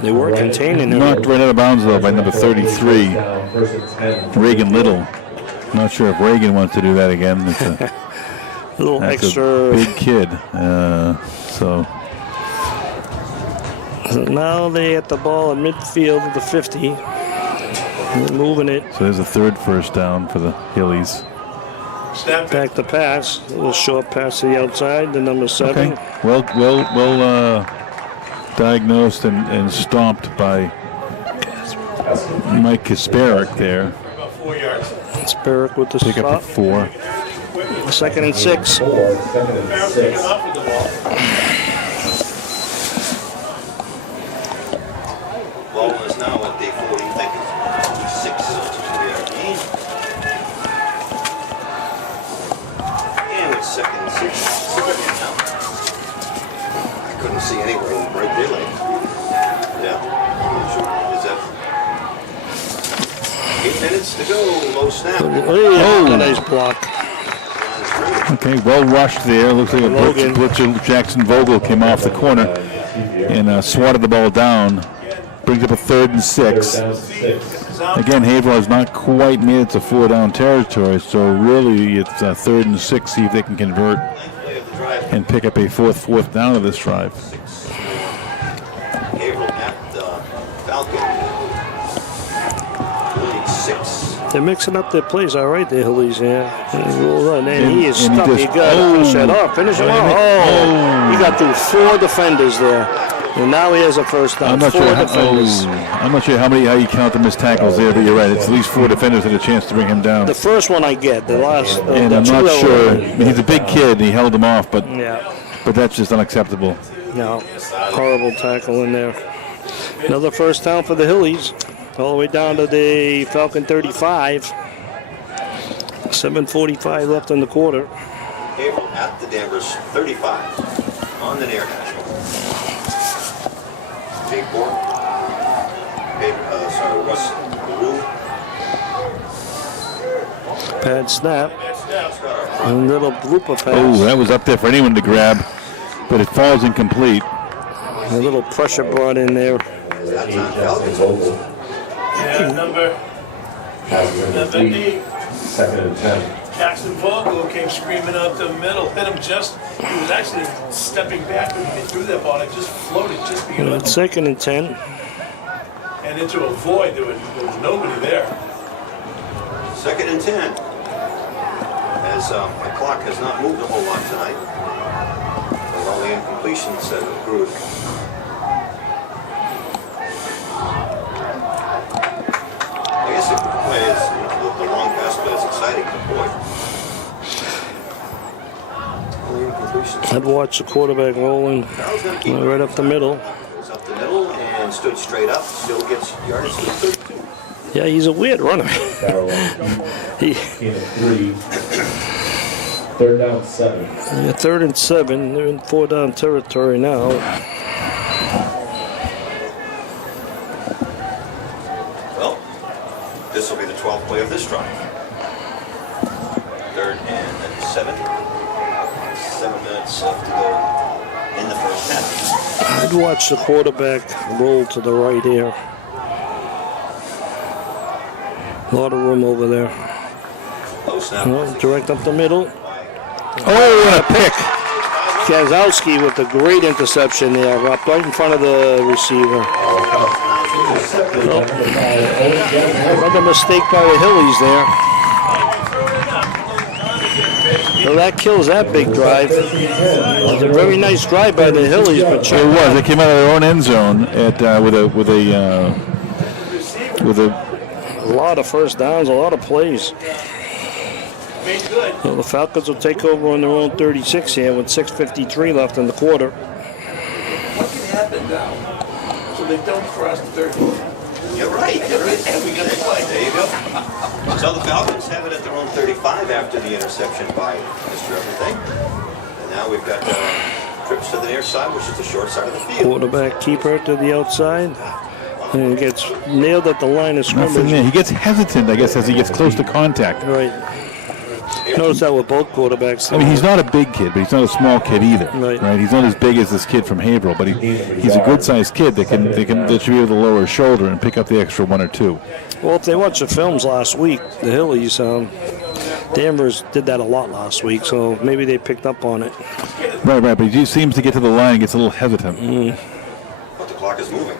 They were containing him. Knocked right out of bounds though by number 33, Down, first and 10. Reagan Little. Not sure if Reagan wants to do that again. It's A little that's extra. a big kid. So Now they at the ball at midfield of the 50. They're moving it. So there's a third first down for the Hillies. Snap Back to pass. A little short pass to the outside. The number 7. Okay. Well diagnosed and stomped by Mike Kasparek there. about 4 yards. Sparrow with the Pick up stop. at 4. 2nd and 6. 2nd and Farrell 6. picking off with the ball. Ball is now at the 40, I think it's 46, so it's going to be our gain. And it's 2nd and 6. 6 now. I couldn't see anywhere in bright daylight. Yeah. Is that 8 minutes to go? Low snap. Oh, nice block. Okay, well rushed there. Looks like a Logan. blitzer Jackson Vogel came off the corner and swatted the ball down. Brings up a 3rd and 6. Down 6. Again, Haverhill has not quite made it to 4-down territory, so really it's 3rd and 6. See if they can convert Play of the drive. and pick up a fourth down of this drive. Haverhill at Falcon. 46. They're mixing up their plays all right there, Hillies. Yeah. And he is And he stuck. just- You got to finish that off. Finish him off. Oh, he got through 4 defenders there. And now he has a first down. I'm not Four sure. defenders. I'm not sure how you count the missed tackles there, but you're right. It's at least 4 defenders had a chance to bring him down. The first one I get. The last. And the I'm two not that sure. were- I mean, he's a big kid. And he held him off, but Yeah. that's just unacceptable. No. Horrible tackle in there. Another first down for the Hillies. All the way down to the Falcon 35. 7:45 left in the quarter. Haverhill at the Danvers 35 on the near national. Big board. Russ Leroux. Pad snap. A little blooper pass. Oh, that was up there for anyone to grab, but it falls incomplete. A little pressure brought in there. That's on Falcons. Yeah, number 8. Second and 10. Jackson Vogel came screaming out the middle, hit him just, he was actually stepping back when he threw that ball, it just floated just beyond It's 2nd and 10. and into a void, there was nobody there. 2nd and 10. As the clock has not moved a whole lot tonight. With all the incompletions that have accrued. I guess the play is, the long pass play is exciting to boy. All the incompletions. I'd watch the quarterback rolling Carroll's gonna keep right up the middle. Goes up the middle and stood straight up. Still gets yardage to the 32. Yeah, he's a weird runner. Carroll, He, gain of 3. Third down 7. yeah, 3rd and 7. They're in 4 down territory now. Well, this will be the 12th play of this drive. 3rd and 7. 7 minutes left to go in the first half. I'd watch the quarterback roll to the right here. A lot of room over there. Low snap. Well, direct up the middle. Oh, and a pick. Kazowski with a great interception there, up right in front of the receiver. Another mistake by the Hillies there. So that kills that big drive. It was a very nice drive by the Hillies, but check It was. out. They came out of their own end zone at with A lot of first downs, a lot of plays. Made good. So the Falcons will take over on their own 36 here with 6:53 left in the quarter. What can happen now? So they don't cross the 30. You're right. You're right. And we got to play. There you go. So the Falcons have it at their own 35 after the interception by Mr. Everything. And now we've got trips to the near side, which is the short side of the field. Quarterback keeper to the outside. And gets nailed at the line of nothing scrimmage. there. He gets hesitant, I guess, as he gets close to contact. Right. Notice that with both quarterbacks. I mean, he's not a big kid, but he's not a small kid either. Right. He's not as big as this kid from Haverhill, but he's a good-sized kid that should be able to lower his shoulder and pick up the extra 1 or 2. Well, if they watched the films last week, the Hillies, Danvers did that a lot last week, so maybe they picked up on it. Right, but he just seems to get to the line and gets a little hesitant. But the clock is moving.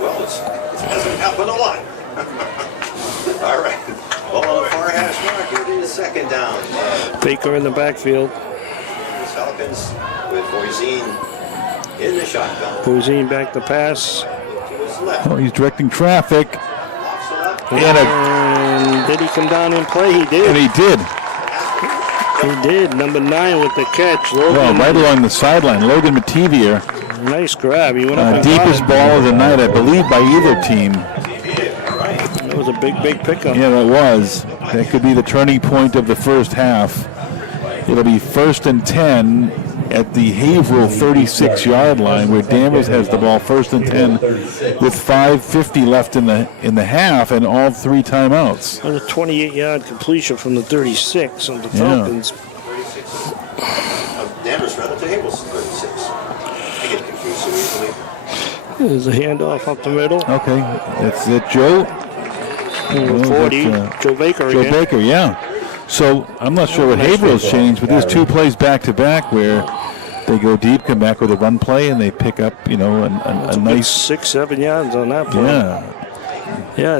Well, it hasn't happened a lot. All right. Well, on the far hash mark, it is 2nd down. Baker in the backfield. The Falcons with Boisine in the shotgun. Boisine back to pass. To his left. Oh, he's directing traffic, Lofts it up. And did he come down and play? He and did. he did. He did. Number 9 with the catch. Well, Logan, right along the sideline, Logan Mativier, nice grab. He went up and deepest got him. ball of the night, I believe, by either team. That was a big pickup. Yeah, that was. That could be the turning point of the first half. It'll be 1st and 10 at the Haverhill 36-yard line, where Danvers has the ball 1st and 10 with 5:50 left in the half and all 3 timeouts. And a 28-yard completion from the 36 of the Falcons. Danvers rather to Haverhill's 36. I get confused so easily. There's a handoff up the middle. Okay, that's it, Joe. Number 40, Joe Baker Joe again. Baker, yeah. So I'm not sure what Haverhill's changed, but there's 2 plays back-to-back where they go deep, come back with a run play, and they pick up, a nice 6-7 yards on that play. Yeah. Yeah,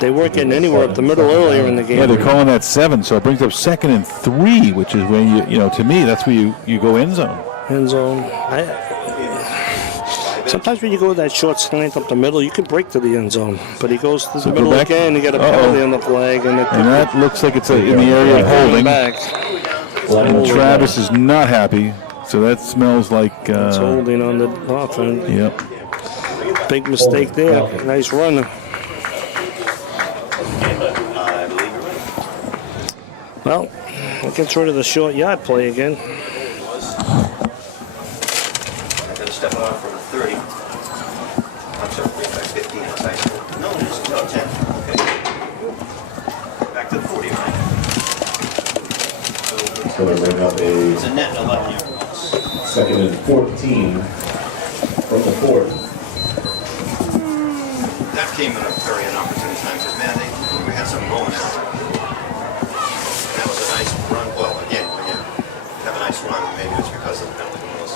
they weren't getting anywhere up the middle earlier in the game. Yeah, they're calling that 7, so it brings up 2nd and 3, which is when to me, that's where you go end zone. End zone. Sometimes when you go that short slant up the middle, you can break to the end zone. But he goes to the middle back. again. You got a penalty on the flag, and that looks like it's in the area of holding. Back. And Travis is not happy, so that smells like It's holding on the offense. Yep. Big mistake there. Nice run. Well, that gets rid of the short yard play again. I'm going to step off from 30. I'm sorry, bring back 15 in high school. No, it's 10. Okay. Back to 40, right? So we bring up It's a a net 11-yard loss. 2nd and 14 from the 4th. That came at a very inopportune time because, man, we had something rolling out. That was a nice run. Well, again, have a nice run. Maybe it's because of the penalty goals.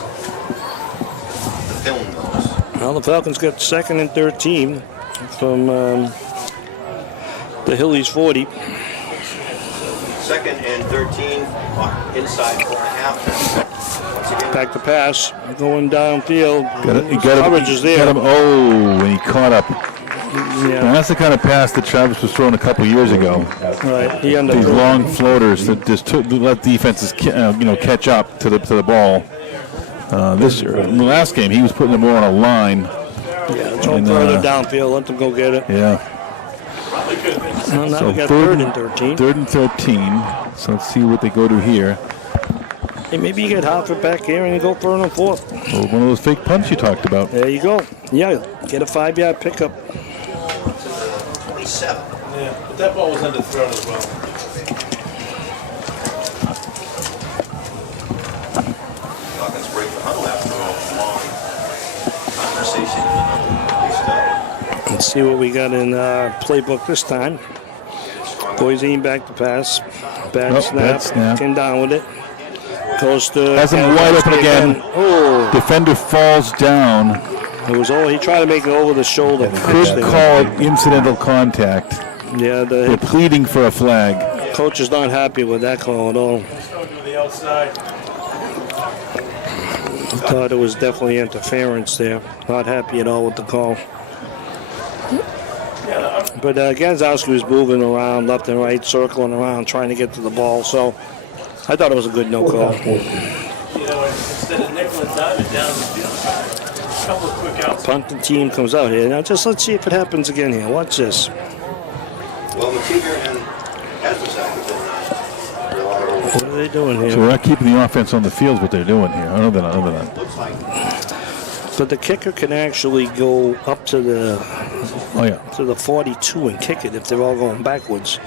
The film goes. Well, the Falcons got 2nd and 13 from the Hillies 40. 2nd and 13, inside 4.5. Once again, Back to pass, going downfield. Coverage is there. Got him. Oh, and he caught up. Yeah, And that's the kind of pass that Travis was throwing a couple years ago. right. He ended These up long floaters that just let defenses, catch up to the ball. This year, in the last game, he was putting the ball on a line. throw further downfield. Let them go get it. Yeah. Well, now So we got 3rd and 13. 3rd and 13. So let's see what they go to here. Hey, maybe you get Hartford back here and you go 3rd and 4th. Well, one of those fake punts you talked about. There you go. Yeah, get a 5-yard pickup. 27. Yeah, but that ball was underthrown as well. Falcons break the huddle after a long conversation. Let's see what we got in playbook this time. Boise back to pass. Bad snap. Came down with it. Goes to... Has him wide open again. Oh. Defender falls down. It was all he tried to make it over the shoulder. Could call it incidental contact. Yeah, They're the pleading for a flag. coach is not happy with that call at all. Starting to the outside. Thought it was definitely interference there. Not happy at all with the call. But Ganzowski was moving around left and right, circling around, trying to get to the ball. So I thought it was a good no call. You know, instead of nickel and dime down the field, a couple of quick outs. Punting team comes out here. Now just let's see if it happens again here. Watch this. Well, McKeever and Hasbrook have been reliable. What are they doing So here? we're not keeping the offense on the field. What they're doing here. Other than Looks like But the kicker can actually go up to the 42 and kick it if they're all going backwards.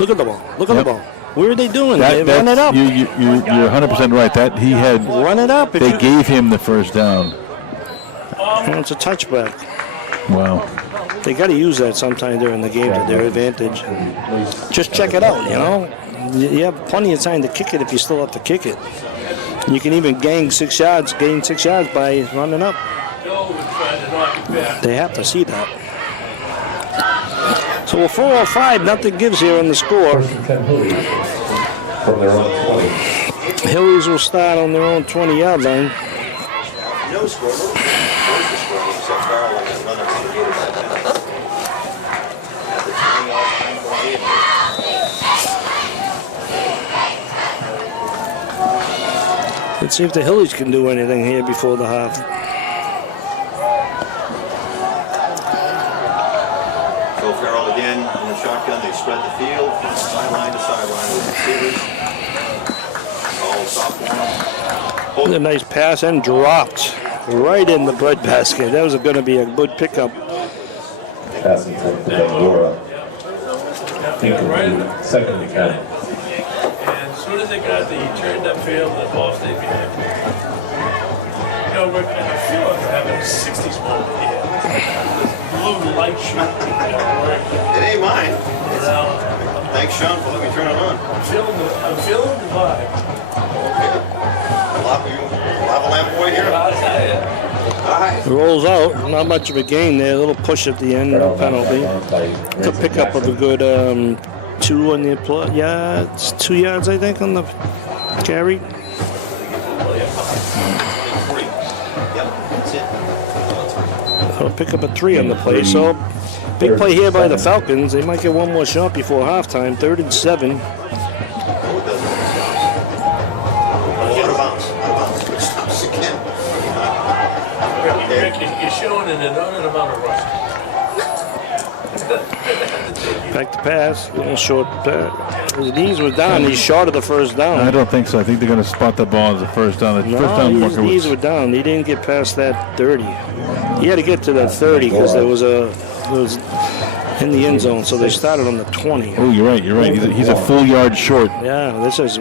Look at the ball. Look at the ball. What are they doing? They run it up. You're 100% right. That he had. Run it up. They gave him the first down. Well, it's a touchback. Wow. They got to use that sometime during the game to their advantage. Just check it out, you know. You have plenty of time to kick it if you still have to kick it. And you can even gain 6 yards by running up. They have to see that. So we're 4:05, nothing gives here on the score. From their own 20. Hillies will start on their own 20-yard line. no score. Where's the score? Except Farrell and another created that at the 20-yard line for Haverhill. Let's see if the Hillies can do anything here before the half. So Farrell again in the shotgun. They spread the field from sideline to sideline with receivers. All sophomore. A nice pass and dropped right in the breadbasket. That was going to be a good pickup. Passing to Danvers. Second count. And as soon as they got the turned up field, the ball stayed behind. You know, we're kind of feel like we're having a 60s moment here. This blue light shoot. It ain't mine. You know, Thanks, Sean, for letting me turn it on. I'm feeling the vibe. Lava lamp boy here. I'll tell you. All right. Rolls out. Not much of a gain there. A little push at the end. No penalty. Good pickup of a good 2 on the yards. 2 yards, I think, on the carry. 23. Yep, that's it. They'll pick up a 3 on the play. So big play here by the Falcons. They might get one more shot before halftime. 3rd and 7. Oh, it doesn't. Out of bounds. Out of bounds. Stops again. Rick, you're showing an inordinate amount of rust. Back to pass. Little short pass. His knees were down. He's short of the first down. I don't think so. I think they're going to spot the ball as the first down. The first down his marker knees was were down. He didn't get past that 30. He had to get to that 30 because there was in the end zone. So they started on the 20. Oh, you're right. You're right. He's a full yard short. Yeah, this is.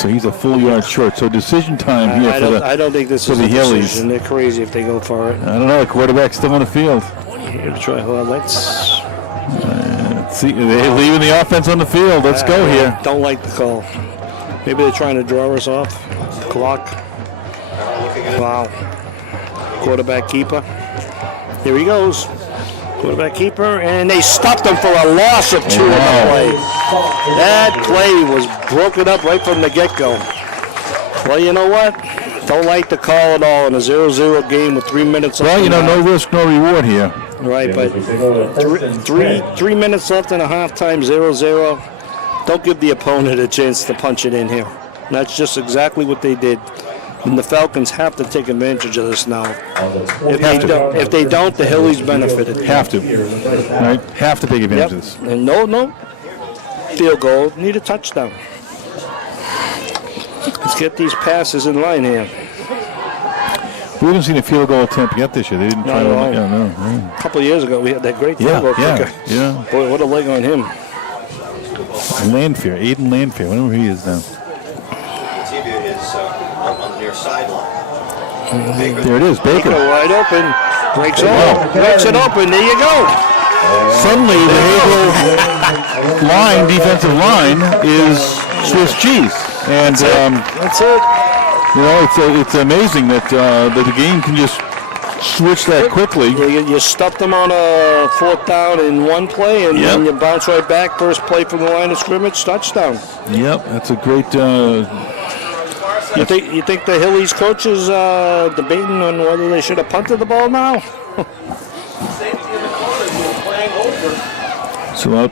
So he's a full yard short. So decision time here I don't think this for is the a Hillies. decision. They're crazy if they go for it. I don't know. The quarterback's still on the field. Here to try. Well, let's See, they're leaving the offense on the field. Let's go here. Don't like the call. Maybe they're trying to draw us off. Clock. Wow. Quarterback keeper. Here he goes. Quarterback keeper, and they stopped him for a loss of 2 on the play. That play was broken up right from the get-go. Well, you know what? Don't like the call at all in a 0-0 game with 3 minutes left. Well, you know, no risk, no reward here. Right, but 3 minutes left in a halftime, 0-0. Don't give the opponent a chance to punch it in here. And that's just exactly what they did. And the Falcons have to take advantage of this now. If they don't, the Hillies benefited. Have to. Right? Have to take advantage of this. And no field goal. Need a touchdown. Let's get these passes in line here. We haven't seen a field goal attempt yet this year. They didn't try to. A couple of years ago, we had that great field goal kicker. Yeah. Boy, what a leg on him. Landfair, Aiden Landfair, whatever he is now. Xavier is on the near sideline. There it is, Baker. Wide open. Breaks it open. There you go. Suddenly, the Haverhill defensive line is Swiss cheese. And That's it. you know, it's amazing that the game can just switch that quickly. You stuffed them on a 4th down in one play, and then you bounce right back. First play from the line of scrimmage, touchdown. Yep, that's a great. You think the Hillies coach is debating on whether they should have punted the ball now? So out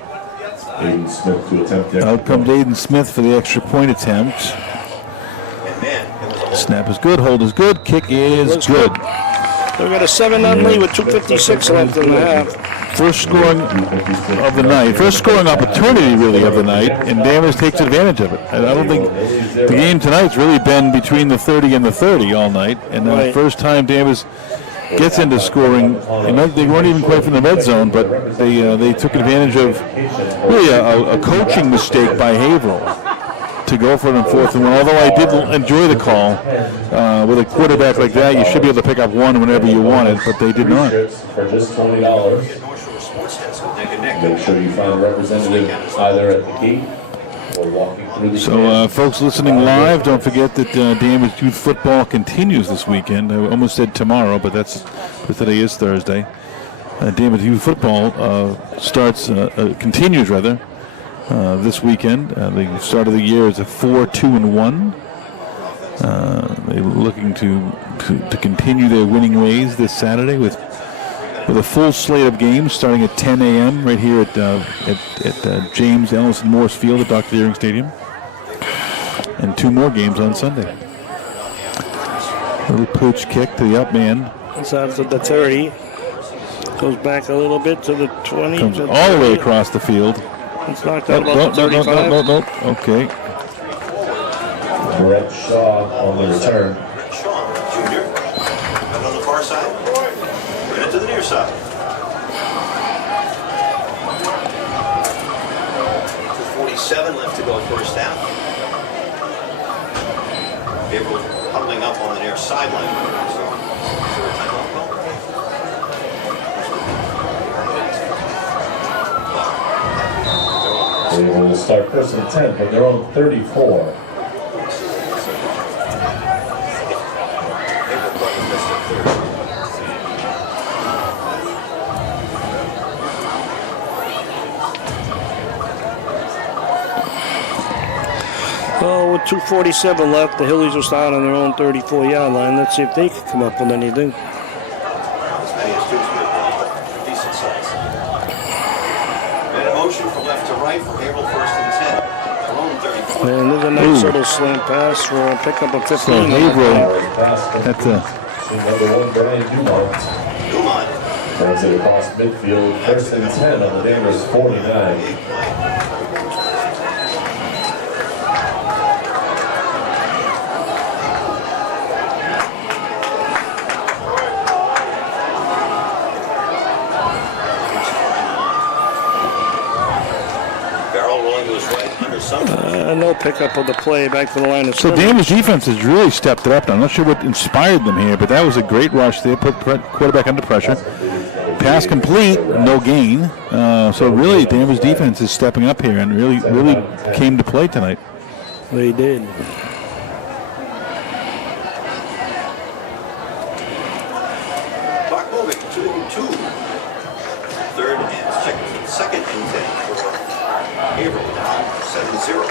Aiden Smith to attempt the Out comes Aiden Smith for the extra point attempt. And man, it was a whole Snap is good, hold is good, kick is Looks good. They've got a 7-0 lead with 2:56 left in the half. First scoring of the night, first scoring opportunity really of the night, and Danvers takes advantage of it. I don't think the game tonight's really been between the 30 and the 30 all night, and the first time Danvers gets into scoring, they weren't even quite from the red zone, but they took advantage of really a coaching mistake by Haverhill to go for it on 4th and 1. Although I did enjoy the call, with a quarterback like that, you should be able to pick up one whenever you want it, but they did not. For just $20. Make sure you find a representative either at the gate or walking through the So, folks listening live, don't forget that Danvers Youth Football continues this weekend. I almost said tomorrow, but today is Thursday. Danvers Youth Football continues this weekend. The start of the year is a 4-2-1. They're looking to continue their winning ways this Saturday with a full slate of games starting at 10 a.m. right here at James Ellison Morse Field at Dr. Deering Stadium, and 2 more games on Sunday. Little pooch kick to the up man. It's out to the 30. Goes back a little bit to the 20. Comes all the way across the field. It's knocked out about the 35. No. Okay. Brett Shaw on the return. Brett Shaw, junior, right on the far side, right into the near side. 2:47 left to go first half. Gabriel huddling up on the near sideline. So, is there a timeout call? They will start first and 10, but they're on 34. Oh, with 2:47 left. The Hillies are starting on their own 34-yard line. Let's see if they can come up with anything. As many as two but decent size. Made a motion from left to right for Haverhill 1st and 10. Their own 34. And there's a nice little slant pass for a pickup of 15. So Haverhill, That's number 1, Brian Dumont. Dumont. Runs it across midfield, 1st and 10 on the Danvers 49. Big play. Barrel rolling to his right under some. No pickup of the play back to the line of so scrimmage. Danvers defense has really stepped it up. I'm not sure what inspired them here, but that was a great rush. They put quarterback under pressure. Pass complete, no gain. So really, Danvers defense is stepping up here and really came to play tonight. They did. Clock moving, 2-2. Third and second and 10 for Haverhill, down 7-0.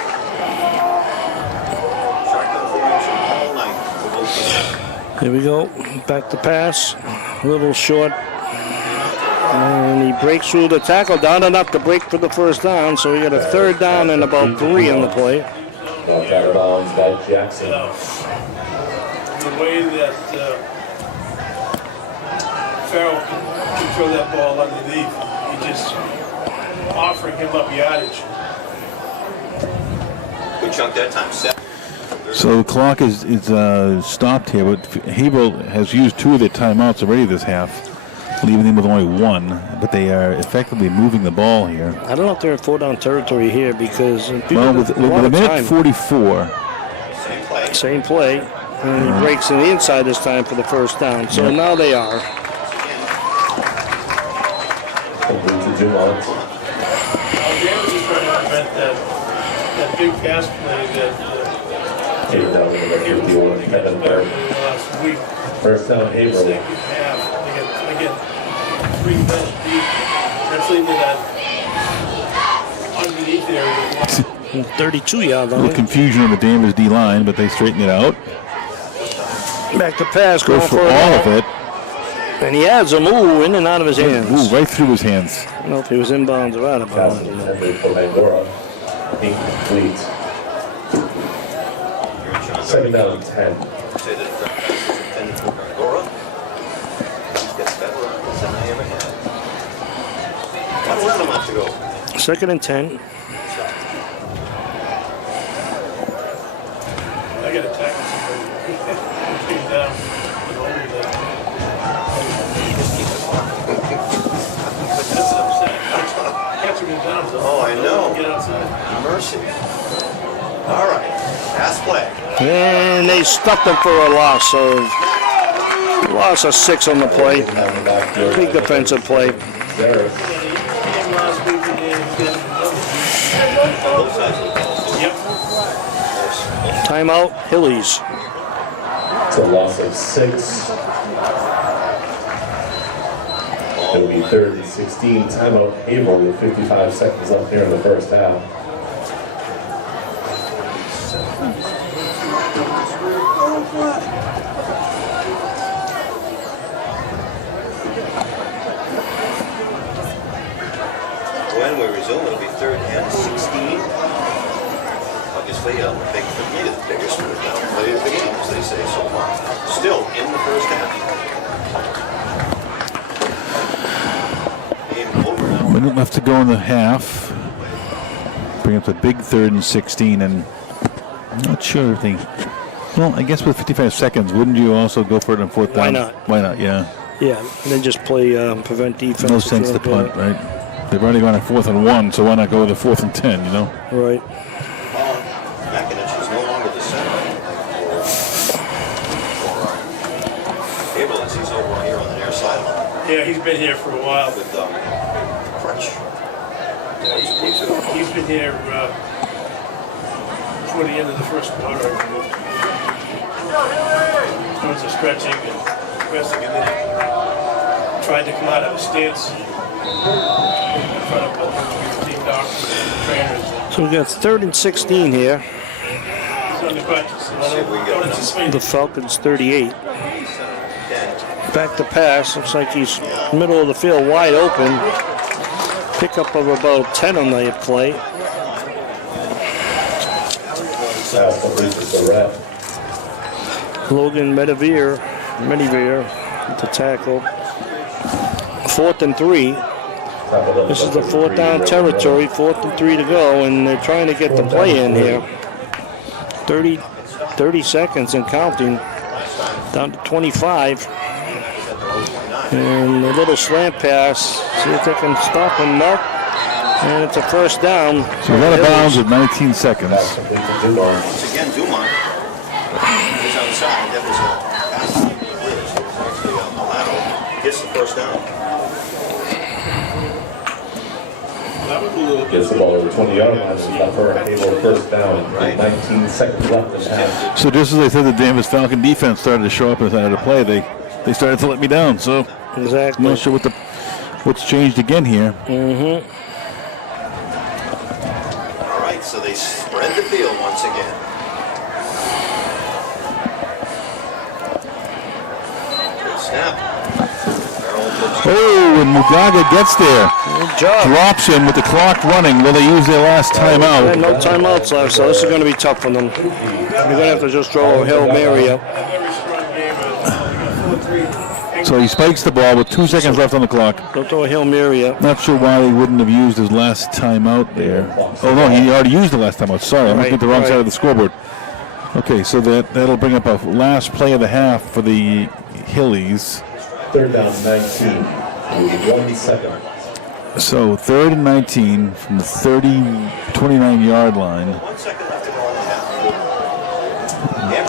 Shotgun formation all night for both teams. Here we go. Back to pass. A little short. And he breaks through the tackle. Down enough to break for the first down. So we got a third down and about 3 on the play. Knocked out of bounds by Jackson. The way that Farrell can throw that ball underneath, he just offering him up yardage. Good chunk that time, 7. So the clock is stopped here, but Haverhill has used 2 of their timeouts already this half, leaving them with only 1. But they are effectively moving the ball here. I don't know if they're in 4-down territory here because Well, with a minute 44. Same play. Same play. And he breaks in the inside this time for the first down. So now they are. Complete to Dumont. Danvers is trying to prevent that big pass play that Came down to number 51, Kevin Burke. last week. First down, Haverhill. Second half, they get 3 men deep. That's leaving that underneath area. 32-yard A little line. confusion on the Danvers D line, but they straighten it out. Back to pass. Goes Going for for all of it. And he has a move in and out of his hands. Ooh, right through his hands. I don't know if he was inbounds or out of Pass bounds. intended for Angora. Incomplete. Second down, 10. Say that pass is intended for Angora. He's got better runs than I ever had. 1:11 left to go. Second and 10. I got to tackle somebody. Came down and over that. That's what I'm saying. Catch him in down. Oh, I know. Get outside. Mercy. All right. Pass play. And they stuffed him for a loss of 6 on the play. Big defensive play. Derek. Came last week and then Both sides of the ball. yep. Timeout, Hillies. It's a loss of 6. It'll be 3rd and 16. Timeout Haverhill with 55 seconds left here in the first half. When we resume, it'll be 3rd and 16. Obviously, big for me, the biggest play of the game, as they say so far. Still in the first half. Game over now. Minute left to go in the half. Bring up the big 3rd and 16, and I'm not sure if they. Well, I guess with 55 seconds, wouldn't you also go for it on 4th down? Why not? Why not? Yeah. Yeah, and then just play prevent defense. No sense to punt, right? They've already gone at 4th and 1, so why not go with a 4th and 10? You know. Right. Makinich is no longer the center for Haverhill, as he's over here on the near sideline Yeah, he's been here for a while. with Crutch. He's been here toward the end of the first quarter. Towards the stretching and resting, and then he tried to come out of a stance in front of the team doctors and trainers. So we got 3rd and 16 here. So on the benches. Don't anticipate The Falcons 38. Back to pass. Looks like he's middle of the field, wide open. Pickup of about 10 on the play. Pass completes to Red. Logan Medivere with the tackle. 4th and 3. This is the 4th down territory. 4th and 3 to go, and they're trying to get the play in here. 30 seconds and counting. Down to 25. And a little slant pass. See if they can stop him up. And it's a first down. So out of bounds with 19 seconds. Once again, Dumont is outside. That was a pass to the bridge. Actually, a lateral. Gets the first down. Gets the ball over 20-yard line and got for a cable first down. 19 seconds left in the half. So just as I said, the Danvers Falcon defense started to show up and started to play, they started to let me down. So exactly. I'm not sure what's changed again here. Mm-hmm. All right, so they spread the field once again. Good snap. Oh, and Mugaga gets there. Good job. Drops him with the clock running. Will they use their last timeout? Yeah, no timeouts left, so this is going to be tough for them. They're going to have to just throw a Hail Mary up. So he spikes the ball with 2 seconds left on the clock. Don't throw a Hail Mary up. Not sure why he wouldn't have used his last timeout there. Oh, no, he already used the last timeout. Sorry, I'm looking at the wrong side of the scoreboard. Okay, so that'll bring up a last play of the half for the Hillies. 3rd down, 19. 1 second. So 3rd and 19 from the 29-yard line. 1 second left to go on the half.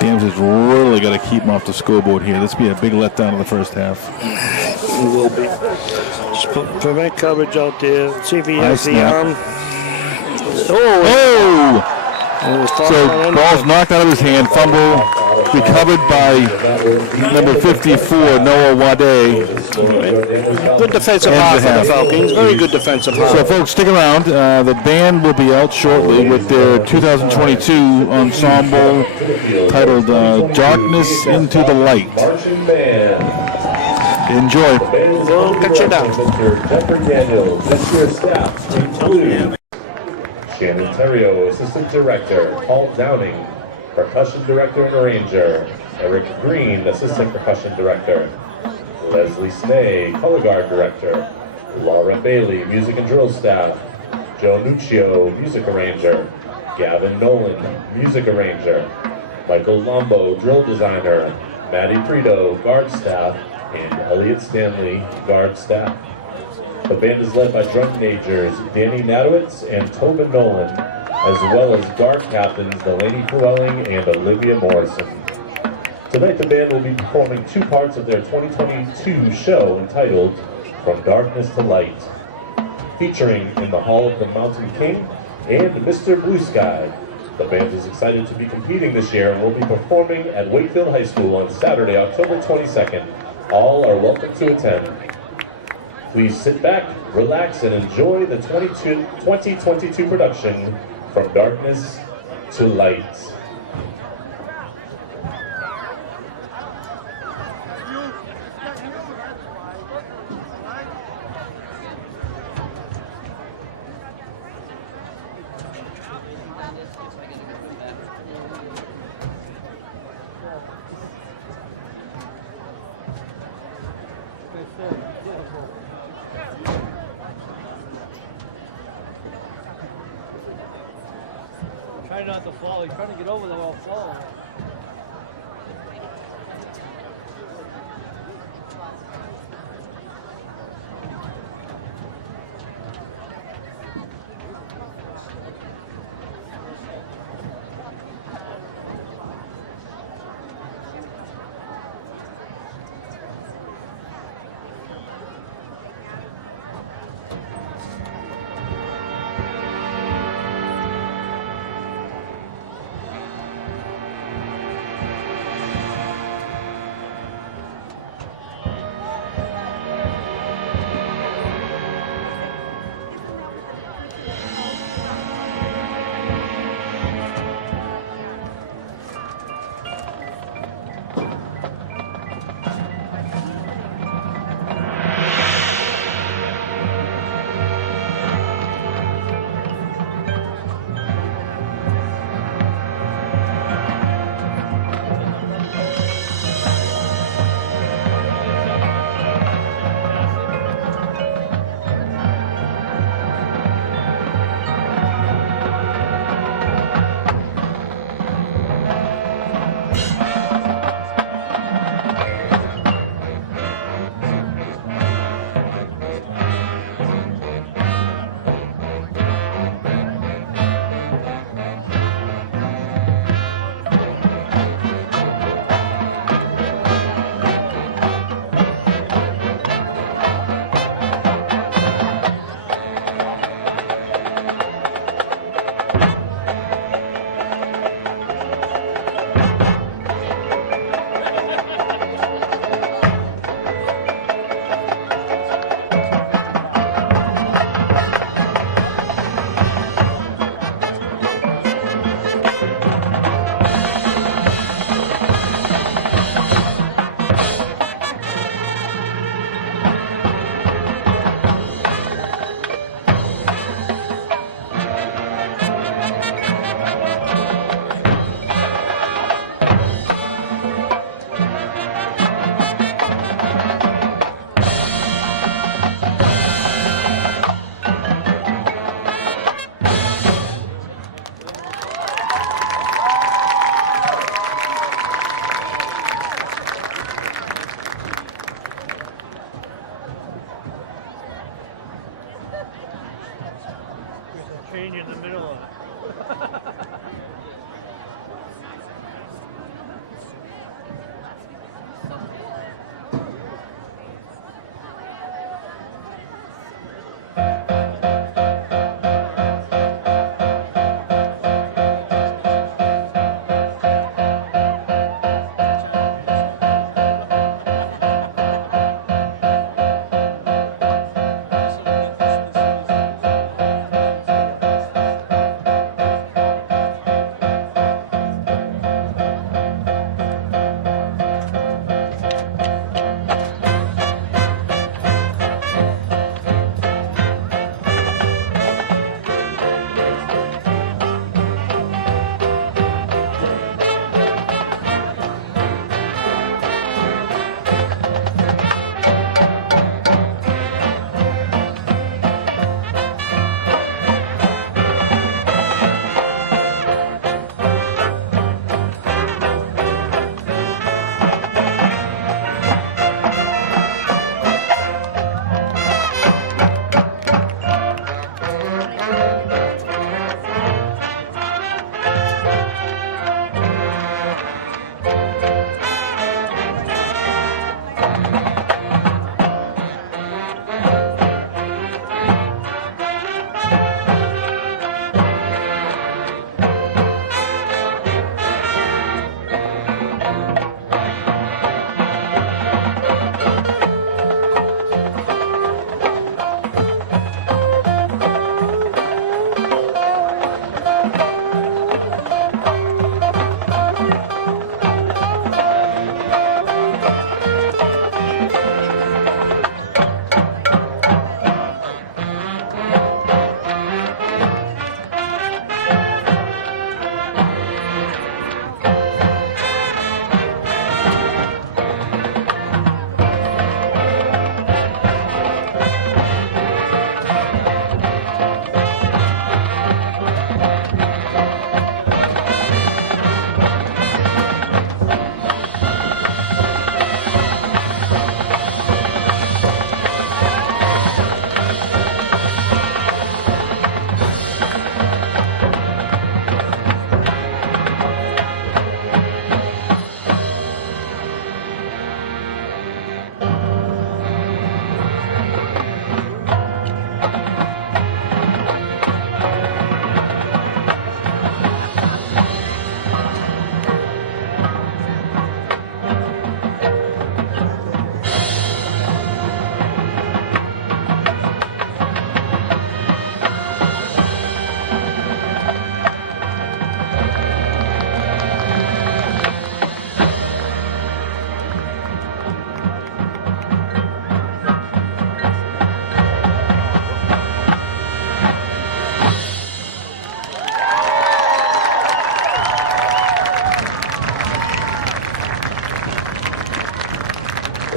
Danvers has really got to keep him off the scoreboard here. This will be a big letdown in the first half. It will be. Just prevent coverage out there. See if he has the arm. Oh! So ball's knocked out of his hand. Fumble recovered by number 54, Noah Wade. Good defensive half for the Falcons. Very good defensive half. So folks, stick around. The band will be out shortly with their 2022 ensemble titled Darkness into the Light. Marching band. Enjoy. We'll cut you down. Mr. Jeffrey Daniels, this year's staff include Shannon Terrio, Assistant Director, Paul Downing, Percussion Director and Arranger, Eric Green, Assistant Percussion Director, Leslie Snay, Color Guard Director, Laura Bailey, Music and Drill Staff, Joe Nuccio, Music Arranger, Gavin Nolan, Music Arranger, Michael Lombo, Drill Designer, Maddie Frito, Guard Staff, and Elliot Stanley, Guard Staff. The band is led by drum majors Danny Nadowitz and Tobin Nolan, as well as guard captains Delaney Puelling and Olivia Morrison. Tonight the band will be performing 2 parts of their 2022 show entitled From Darkness to Light, featuring In the Hall of the Mountain King and Mr. Blue Sky. The band is excited to be competing this year and will be performing at Wakefield High School on Saturday, October 22nd. All are welcome to attend. Please sit back, relax, and enjoy the 2022 production, From Darkness to Light. Try not to fall. He's trying to get over there while falling.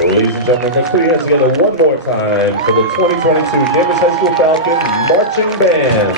Ladies and gentlemen, let's put your hands together one more time for the 2022 Danvers High School Falcon Marching Band.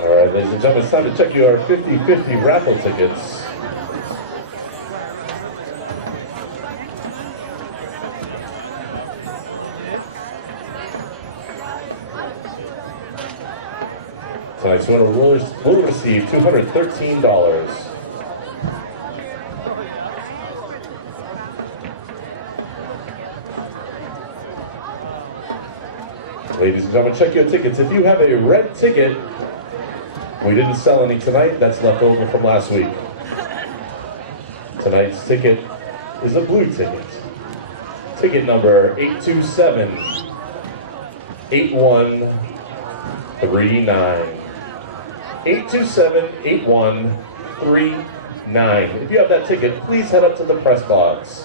All right, ladies and gentlemen, it's time to check your 50-50 raffle tickets. Tonight's winner will receive $213. Ladies and gentlemen, check your tickets. If you have a red ticket, we didn't sell any tonight. That's left over from last week. Tonight's ticket is a blue ticket. Ticket number 827-8139. 827-8139. If you have that ticket, please head up to the press box.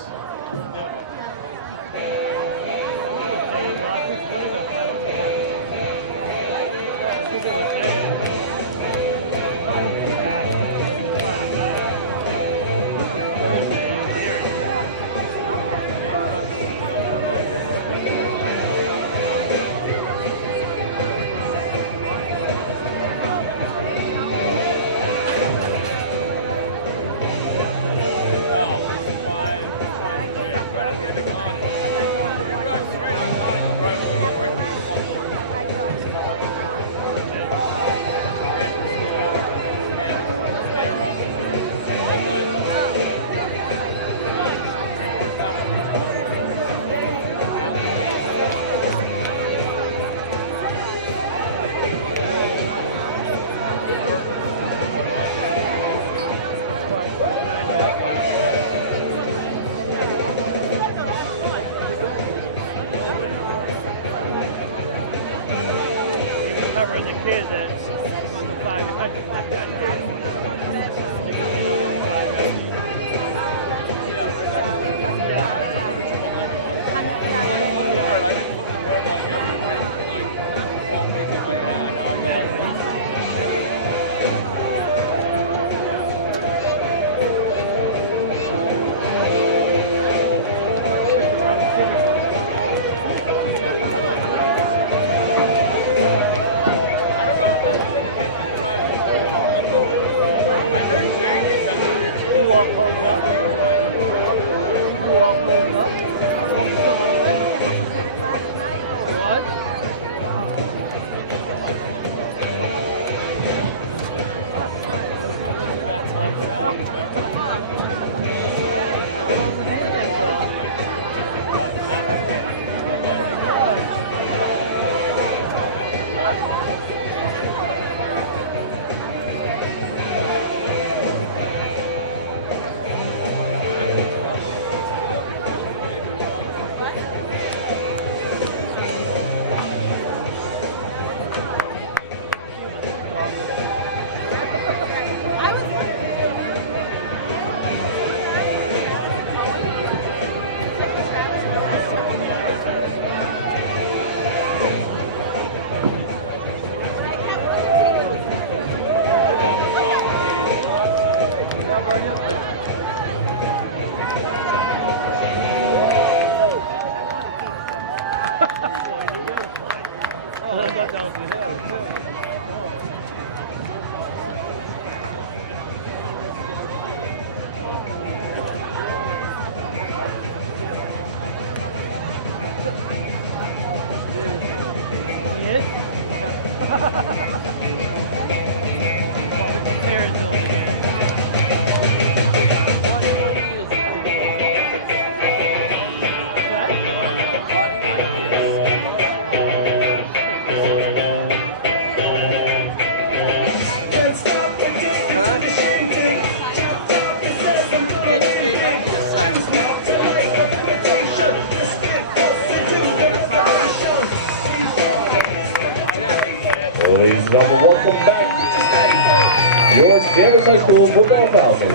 Danvers High School football Falcons.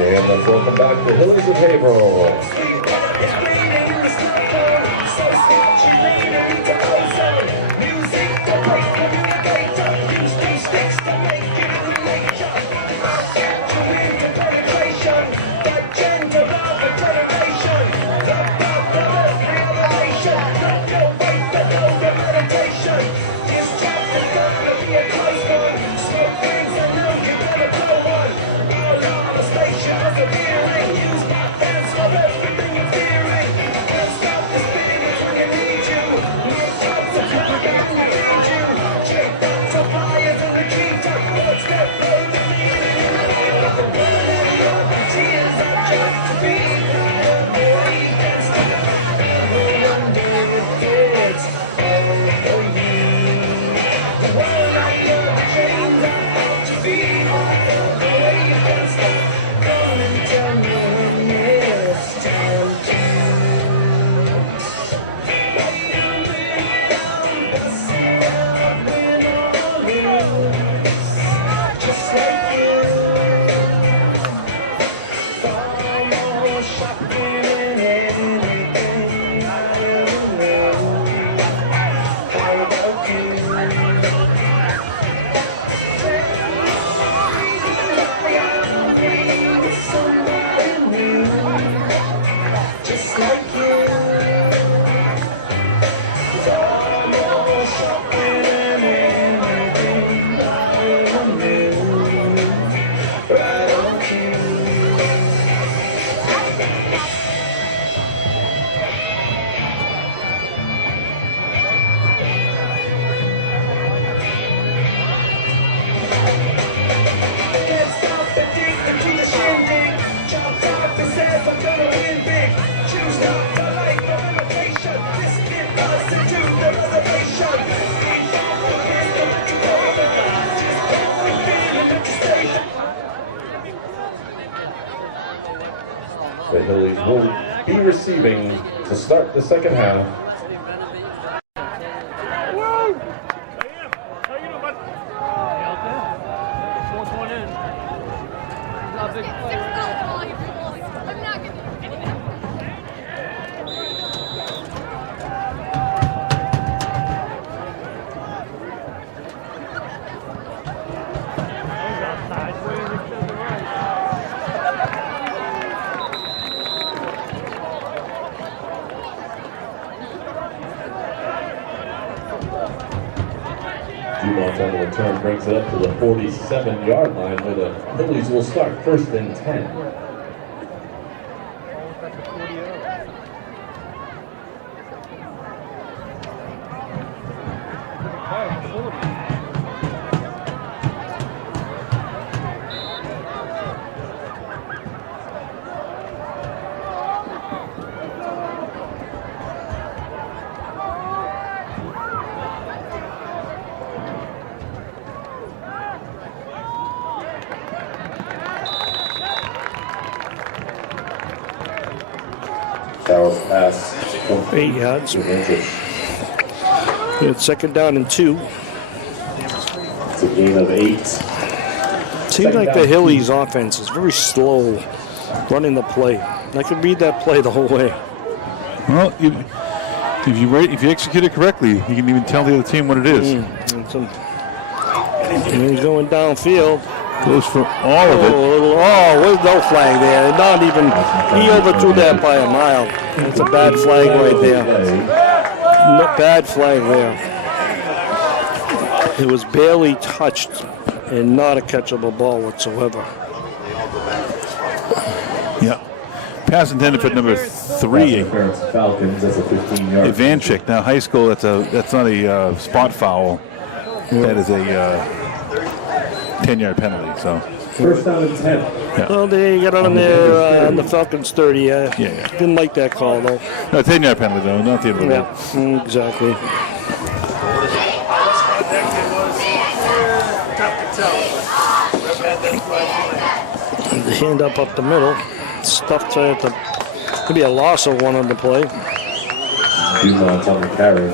And let's welcome back the Hillies of Haverhill. The Hillies will be receiving to start the second half. Dumont on the return brings it up to the 47-yard line where the Hillies will start first and 10. Towers pass. 8 yards. It's second down and 2. It's a gain of 8. Seems like the Hillies offense is very slow running the play. I can read that play the whole way. Well, if you execute it correctly, you can even tell the other team what it is. And he's going downfield. Goes for all of it. There's no flag there. Not even, he overthrew that by a mile. That's a bad flag right there. Bad flag there. It was barely touched and not a catchable ball whatsoever. Yeah. Pass intended for number 3, Interference Falcons. That's a 15-yard. Ivanchik. Now, high school, that's not a spot foul. That is a 10-yard penalty. So. First down and 10. Well, they got on there on the Falcons 30. Yeah. Didn't like that call, though. No, 10-yard penalty, though, not the end of the day. Exactly. The hand up the middle. Stuffed at the. Maybe a loss of one on the play. Dumont's on the carry.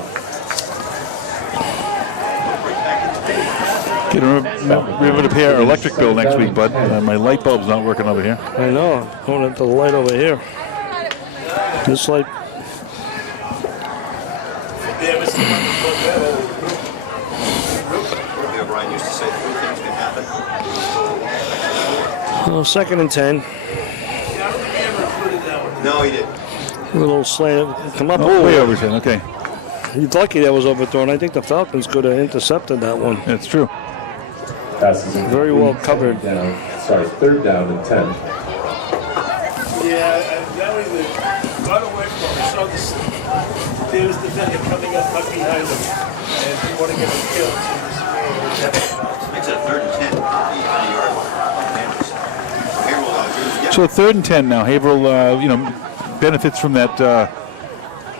Remember to pay our electric bill next week, bud. My light bulb's not working over here. I know. Going up to the light over here. This light. O'Brien used to say 3 things can happen. Well, 2nd and 10. No, he didn't. A little slant. Come up. Way over 10, okay. He's lucky that was overthrown. I think the Falcons could have intercepted that one. That's true. Very well covered. Third down and 10. Yeah, and that way they got away from him. So there was the defender coming up behind him, and he wanted to get him killed. Makes that 3rd and 10 on So 3rd and 10 now. Haverhill, benefits from that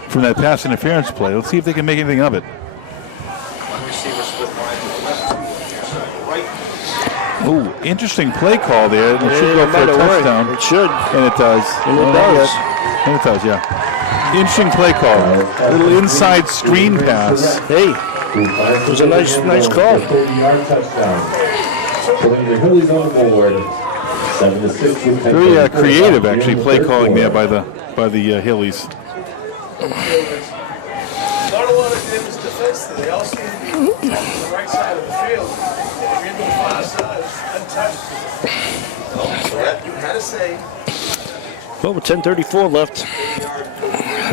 pass interference play. Let's see if they can make anything of it. Ooh, interesting play call there. It should go for a touchdown. It should. And it does. And it does. And it does, yeah. Interesting play call. A little inside screen pass. Hey, it was a nice call. 30-yard touchdown. Putting the Hillies on the board. 7-6. Very creative, actually, play calling there by the Hillies. Not a lot of damage defense. They all seem to be on the right side of the field. They're in the far side, untouched. So you had to say. Well, with 10:34 left.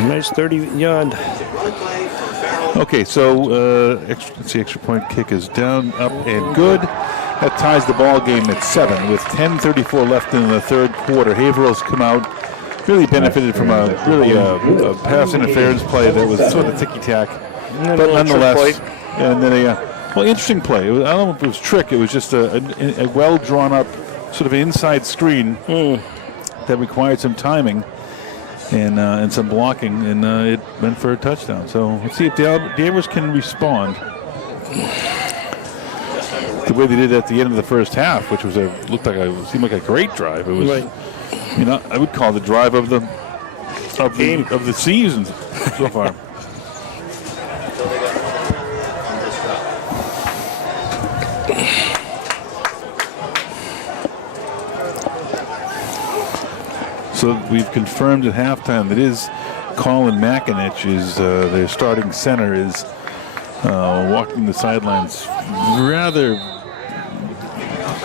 A nice 30-yard. Okay, so extra point kick is down, up, and good. That ties the ball game at 7 with 10:34 left in the 3rd quarter. Haverhill's come out, really benefited from a pass interference play that was sort of ticky-tack, but nonetheless, and then interesting play. I don't know if it was trick. It was just a well drawn up sort of inside screen that required some timing and some blocking, and it went for a touchdown. So let's see if Danvers can respond the way they did at the end of the first half, which was seemed like a great drive. It was, right. I would call the drive of the season so far. So we've confirmed at halftime that is Colin Makinich is their starting center is walking the sidelines rather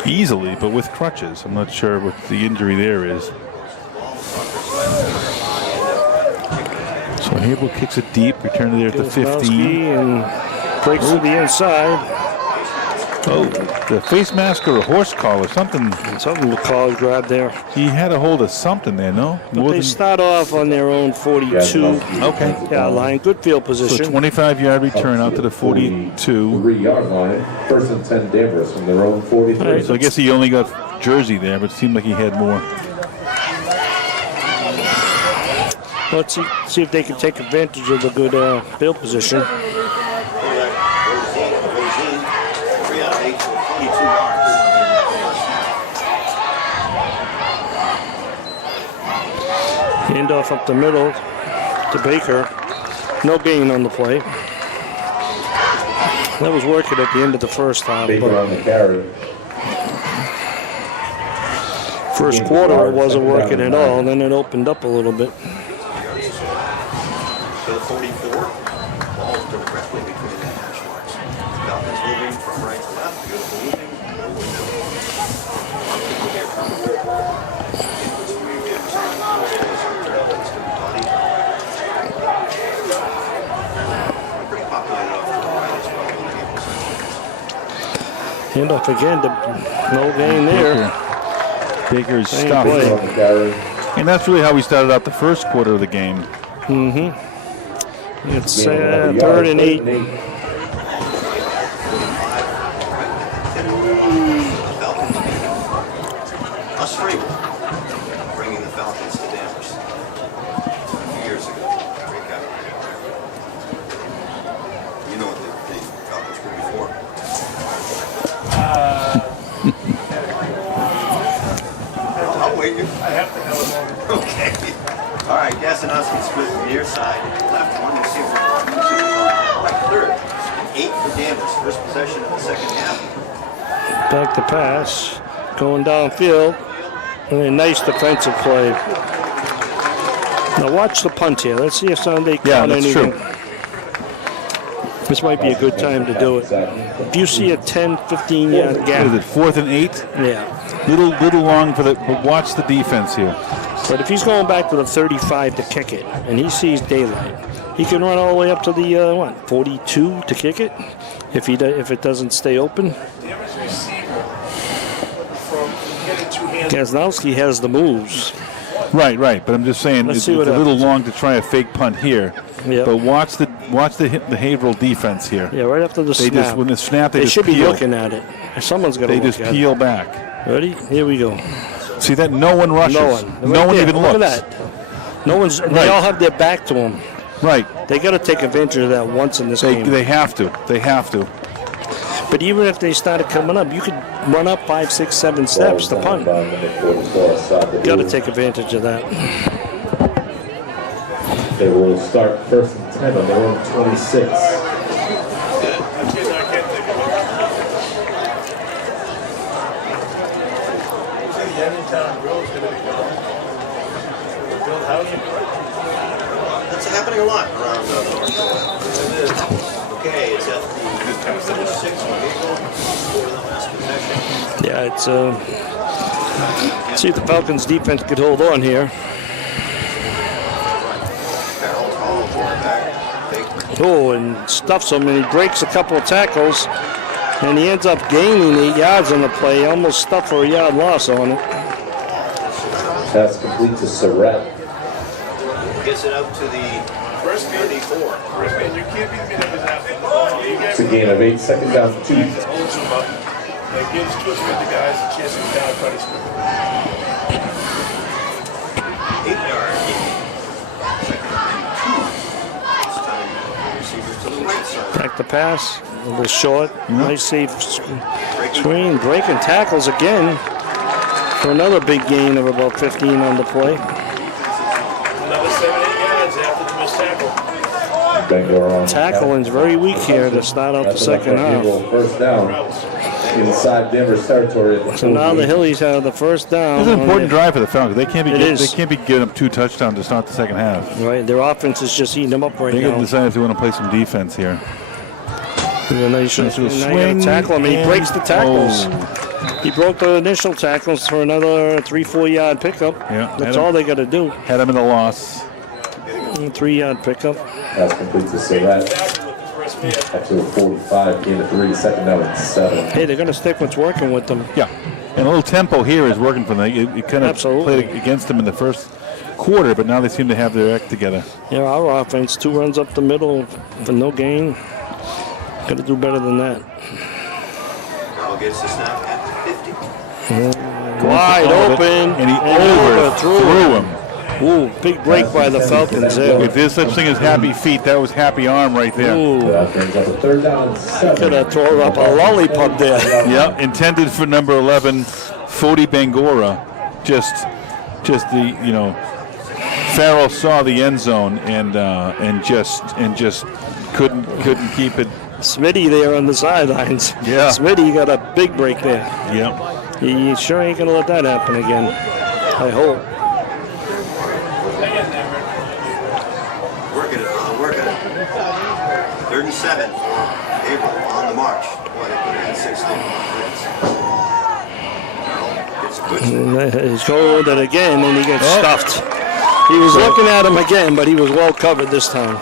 easily, but with crutches. I'm not sure what the injury there is. So Haverhill kicks it deep, return there at the 15. And breaks to the inside. Oh, the face mask or a horse collar, something. Something the collar grabbed there. He had a hold of something there, no? But they start off on their own 42. Okay. Yeah, line. Good field position. So 25-yard return out to the 42. 3-yard line. First and 10 Danvers from their own 43. Right, so I guess he only got jersey there, but it seemed like he had more. Let's see if they can take advantage of the good field position. Handoff up the middle to Baker. No gain on the play. That was working at the end of the first half. Baker on the carry. First quarter it wasn't working at all, then it opened up a little bit. Still 44. Ball's directly between the hash marks. Falcons moving from right to left. Beautiful moving. No window. Pretty populated off to the right as well. Handoff again to no gain there. Baker's Same stuff. play. On the carry. And that's really how we started out the first quarter of the game. It's 3rd and 8. Bringing the Falcons to Danvers a few years ago. Great guy. You know what the Falcons were before. I'll wait. I have to have a moment. Okay. All right, Gasanowski split near side, left one receiver, right third. 8 for Danvers, first possession of the second half. Back to pass. Going downfield. And a nice defensive play. Now watch the punt here. Let's see if Sunday caught anything. True. This might be a good time to do it. If you see a 10, 15 yard What gap. is it, 4th and 8? Yeah. Little long for the, but watch the defense here. But if he's going back to the 35 to kick it, and he sees daylight, he can run all the way up to the 42 to kick it. If it doesn't stay open. Gaznowski has the moves. Right. But I'm just saying it's a little long to try a fake punt here. Yep. But watch the Haverhill defense here. Yeah, right after the snap. When the snap, they just should be peel. looking at it. Someone's got to look at it. They just peel back. Ready? Here we go. See that? No one rushes. No one even looks. Look at that. No one's. They all have their back to him. Right. They got to take advantage of that once in this game. They have to. They have to. But even if they started coming up, you could run up 5, 6, 7 steps to punt. Got to take advantage of that. They will start 1st and 10 on their own 26. That's happening a lot around Okay, it's at the 6 for the last possession. Yeah, it's see if the Falcons defense could hold on here. Oh, and stuffs him, and he breaks a couple of tackles, and he ends up gaining 8 yards on the play, almost stuffed for a yard loss on it. Pass complete to Surratt. Gets it out to the first 34. You can't be the middle of It's a gain of 8, 2nd down 2. That gives the guys a chance to get down and try to score. 8 yard gain. 2nd and 2. This time, receivers to the right side. Back to pass, a little short, nice safe screen, breaking tackles again for another big gain of about 15 on the play. Another 7, 8 yards after the missed tackle. Tackling's very weak here to start out the second half. First down inside Danvers territory. So now the Hillies have the first down. It's an important drive for the Falcons. They can't be They can't be giving up 2 touchdowns to start the second half. Right, their offense is just eating them up right They now. got to decide if they want to play some defense here. And then you should tackle him. He breaks the tackles. He broke the initial tackles for another 3-4 yard pickup. Yeah, That's all they got to do. Had him in a loss. 3 yard pickup. Pass complete to Surratt. Up to a 45, gain of 3, 2nd down and 7. Hey, they're going to stick what's working with them. Yeah, and a little tempo here is working for them. It kind of played against them in the first quarter, but now they seem to have their act together. Yeah, our offense, 2 runs up the middle for no gain. Got to do better than that. Now gets the snap at 50. Wide open, and he overthrew him. Ooh, big break by the Falcons there. If there's such thing as happy feet, that was happy arm right there. Ooh. Brings up a 3rd down and 7. Could have tore up a lollipop there. Yep, intended for number 11, Fodi Bangura. Just the Farrell saw the end zone and just couldn't keep it. Smitty there on the sidelines. Yeah. Smitty got a big break there. Yep. He sure ain't going to let that happen again. I hope. Working it. 3rd and 7. Haverhill on the march. Boy, they put it in 16 minutes. Gets a good. He's going it again, and he gets stuffed. He was looking at him again, but he was well covered this time.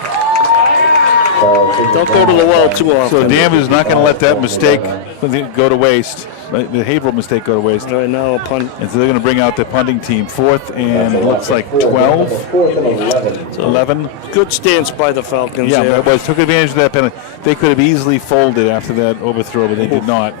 Don't go to the well too often. So Danvers is not going to let that mistake go to waste. The Haverhill mistake go to waste. Right now, a punt. And so they're going to bring out the punting team. 4th and it looks like 12. 4th and 11. 11. Good stance by the Falcons. Yeah, there. it was. Took advantage of that penalty. They could have easily folded after that overthrow, but they did not.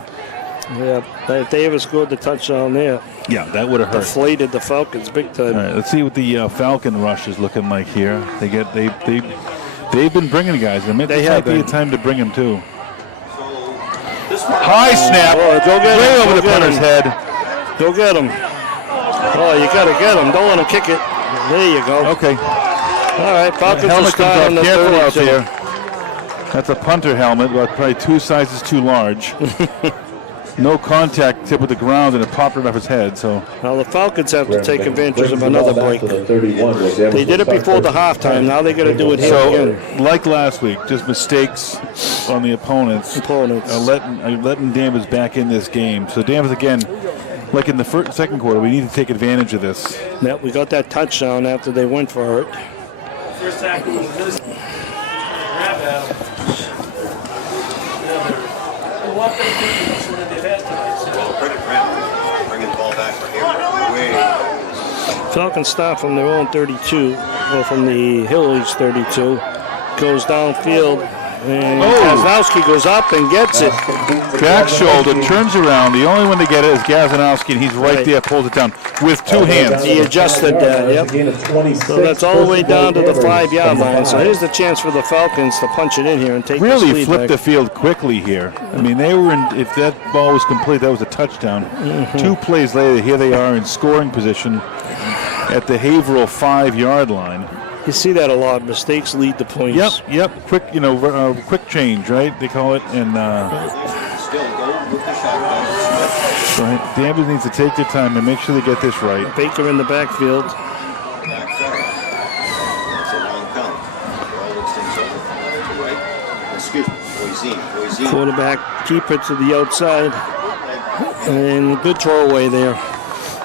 Yeah, if they ever scored the touchdown there, Yeah, that would have hurt. deflated the Falcons big time. All right, let's see what the Falcon rush is looking like here. They've been bringing guys. This might be a time to bring them too. High snap, Oh, go get way him. over Go the get punter's him. head. Go get him. Oh, you got to get him. Don't let him kick it. There you go. Okay, All right, Falcons will helmet start comes on off. the Careful out 32. there. That's a punter helmet, but probably 2 sizes too large. No contact tip with the ground, and it popped right off his head. So Now the Falcons have to take advantage of Brings the ball another back break. to the 31, where Danvers They did it will before the start halftime. Now they got to do it here again. So, like last week, just mistakes on the opponents. Are letting Danvers back in this game. So Danvers again, like in the second quarter, we need to take advantage of this. Yep, we got that touchdown after they went for it. First tackle was this. Grab at him. They walked up to him, so that they've had tonight. So Well, credit Graham bringing the ball back for him. Way. Falcons start from their own 32, or from the Hillage 32. Goes downfield, and Kozlowski goes up and gets it. Back shoulder, turns around. The only one to get it is Gazanowski, and he's right there, pulls it down with 2 hands. He adjusted that, yep. So that's all the way down to the 5-yard line. So here's the chance for the Falcons to punch it in here and take this Really lead flipped back. the field quickly here. I mean, they were in. If that ball was complete, that was a touchdown. 2 plays later, here they are in scoring position at the Haverhill 5-yard line. You see that a lot. Mistakes lead to points. Yep. Quick, quick change, right? They call it. And Still go with the shotgun. so Danvers needs to take their time and make sure they get this right. Baker in the backfield. Back seven. It's a long count. Ball looks things over to the right. Excuse me. Boise. Quarterback keep it to the outside. And good throwaway there.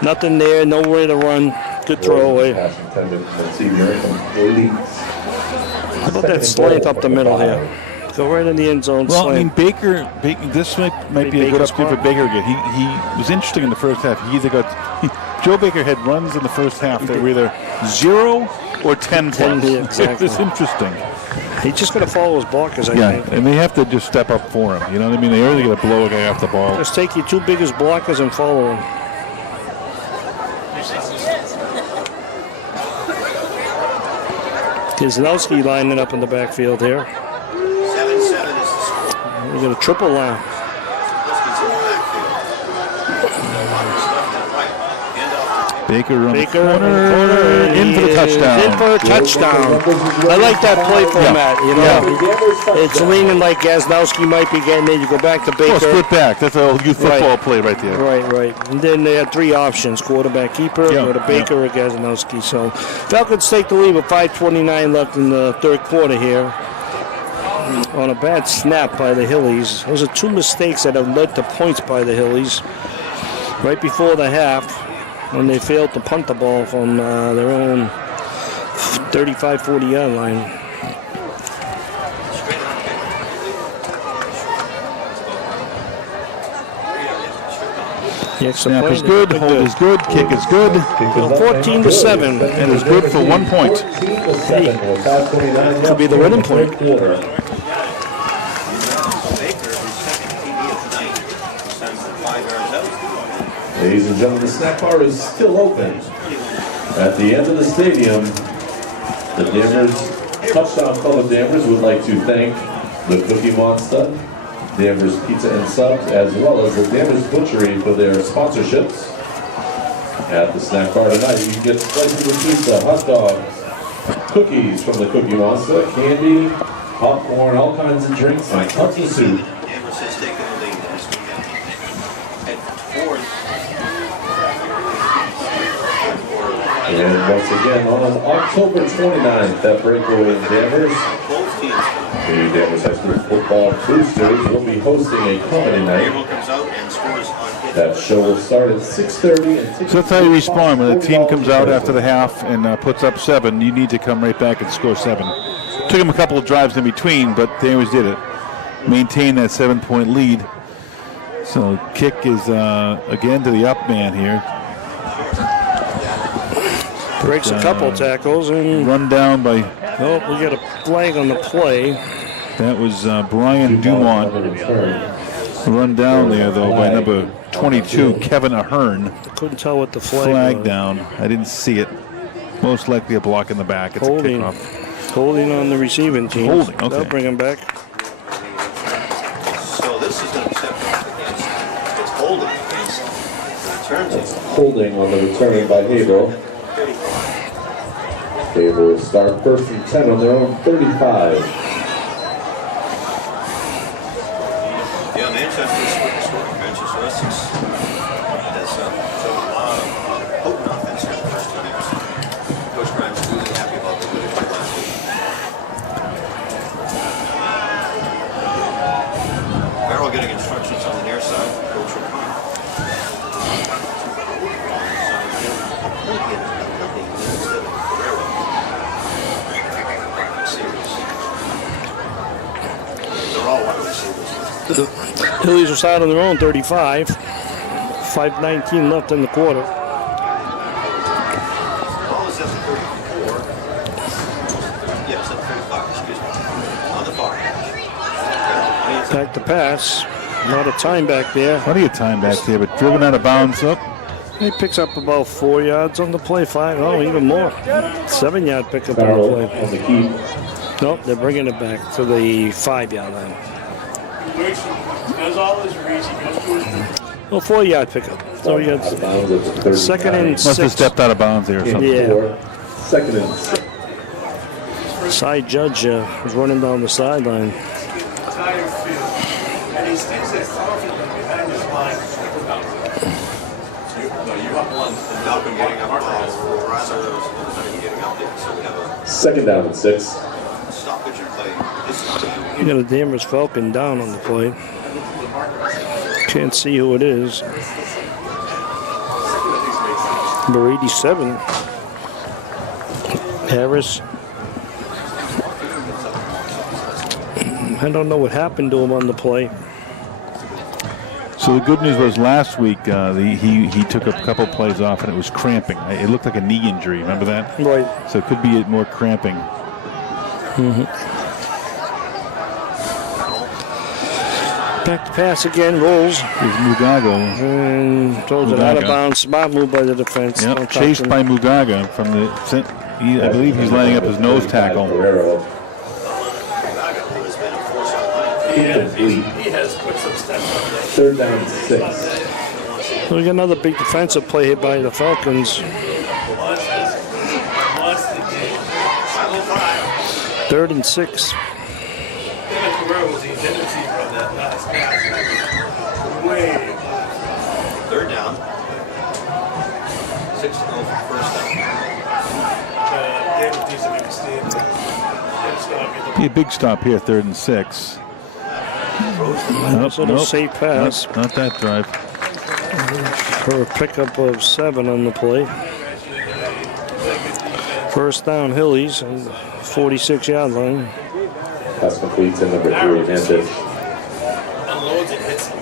Nothing there. Nowhere to run. Good throwaway. Pass intended. Let's see, Miracle Brady. How about that slant up the middle here? Go right in the end zone. Well, I mean, slant. Baker this might be a good Baker's opportunity for Baker again. He was interesting in the first half. He either Joe Baker had runs in the first half that were either 0 or 10 plus. Yeah, exactly. It's interesting. He's just going to follow his blockers, I Yeah, think. and they have to just step up for him. You know what I mean? They really got to blow a guy off the ball. Just take your 2 biggest blockers and follow him. Kozlowski lining up in the backfield here. 7-7 is the score. We got a triple line. Husky's in the backfield. Left and right. Hand off to Baker on Baker the corner, in for the is touchdown. In for a touchdown. I like that play format. You know, it's leaning like Kozlowski might be getting it. You go back to Oh, Baker. split back. That's a youth football play right there. Right. And then they had 3 options: quarterback, keeper, or to Baker or Kozlowski. So Falcons take the lead with 5:29 left in the third quarter here. On a bad snap by the Hillies. Those are 2 mistakes that have led to points by the Hillies. Right before the half, when they failed to punt the ball from their own 35, 40-yard line. Snap is good, hold is good, kick is good. 14-7. And is good for 1 point. Could be the winning point. Baker, who's second TD of the night, sends the 5 yards out. Ladies and gentlemen, the snack bar is still open. At the end of the stadium, the Danvers Touchdown Club of Danvers would like to thank the Cookie Monster, Danvers Pizza and Subs, as well as the Danvers Butchery for their sponsorships. At the snack bar tonight, you can get slices of pizza, hot dogs, cookies from the Cookie Monster, candy, popcorn, all kinds of drinks, and tons of soup. Danvers has taken the lead this weekend. At 4th. And once again, on October 29th, that breakaway in Danvers, Both teams. the Danvers High School Football Boosters will be hosting a comedy night. Gabriel comes out and scores on hit. That show will start at 6:30. So that's how you respond when a team comes out after the half and puts up 7. You need to come right back and score 7. Took them a couple of drives in between, but they always did it. Maintain that 7-point lead. So kick is again to the up man here. Breaks a couple tackles and run down by. Oh, we got a flag on the play. That was Brian Dumont. Run down there though by number 22, Kevin Ahern. Couldn't tell what the flag was. Down. I didn't see it. Most likely a block in the back. It's Holding. a kickoff. Holding on the receiving team. Holding, okay. They'll bring him back. So this is going to be set up against, it's holding against the return team. Holding on the return by Haverhill. Haverhill will start 1st and 10 on their own 35. Yeah, Manchester is scoring. Manchester Essex has shown a lot of potent offense here in the first 2 minutes. Coach Grimes is really happy about the good play last week. Barrel getting instructions on the near side from Coach O'Connor. They're all wide receivers. The Hillies are side on their own 35. 5:19 left in the quarter. Ball is at the 34. Yeah, it's at 35, excuse me. On the far edge. Back to pass. A lot of time back there. Plenty of time back there, but driven out of bounds up. He picks up about 4 yards on the play. 5, oh, even more. 7-yard pickup on the play. On the key. Nope, they're bringing it back to the 5-yard line. As always, Reese, goes to his Well, 4-yard pickup. So we got second and Must have 6. stepped out of bounds there or something. Yeah. 2nd and 6. Side judge was running down the sideline. entire field. And he stays there confidently behind his line. You have one. Malcolm getting up, or rather, getting up there. So we have a 2nd down and 6. stoppage in play. This time. You got a Danvers Falcon down on the play. Can't see who it is. Number 87. Harris. I don't know what happened to him on the play. So the good news was last week he took a couple plays off and it was cramping. It looked like a knee injury. Remember that? Right. So it could be more cramping. Back to pass again, rolls. Is Mugago. And throws it out of bounds. Smart move by the defense. Yep, Don't touch chased him. by Mugaga from the. I believe he's lining up his nose tackle. He has put some steps on there. 3rd down and 6. So we got another big defensive play hit by the Falcons. Wants the game. 3rd and 6. Where was he? Didn't see from that last pass. Way. 3rd down. 6 to go for first down. David needs to make a stand. Be a big stop here, 3rd and 6. Sort of safe pass. Not that drive. For a pickup of 7 on the play. First down, Hillies, and 46-yard line. Pass complete to number 3, Hampton. Unloads and hits him.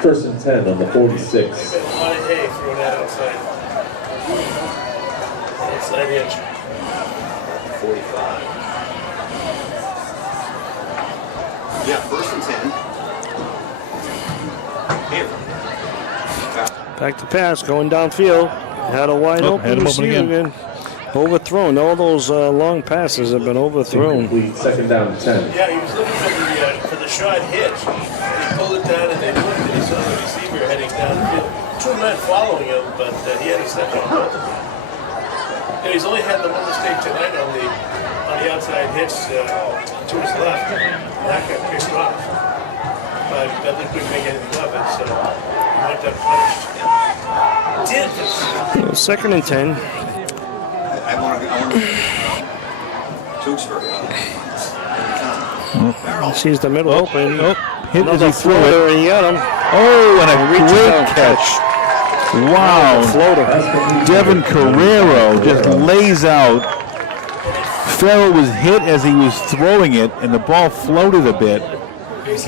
1st and 10 on the 46. Spent a lot of hay throwing that outside. Outside edge. 45. Yeah, 1st and 10. Here. Back to pass, going downfield. Had a wide open had him open receiver again. Overthrown. All those long passes have been overthrown. Complete. 2nd down and 10. Yeah, he was looking for the short hitch. He pulled it down and they looked and he saw the receiver heading downfield. 2 men following him, but he had to step on both of them. And he's only had the one mistake tonight on the outside hitch to his left. That got picked off. But nothing could make anything of it, so he went up punished. Did 2nd and 10. I want to Tewksbury. Sees the middle open. Hit as Another he threw floater, it. and he got him. Oh, and a Reaches great down, catch. Wow. Floater. Devin Carrero just lays out. Farrell was hit as he was throwing it, and the ball floated a bit.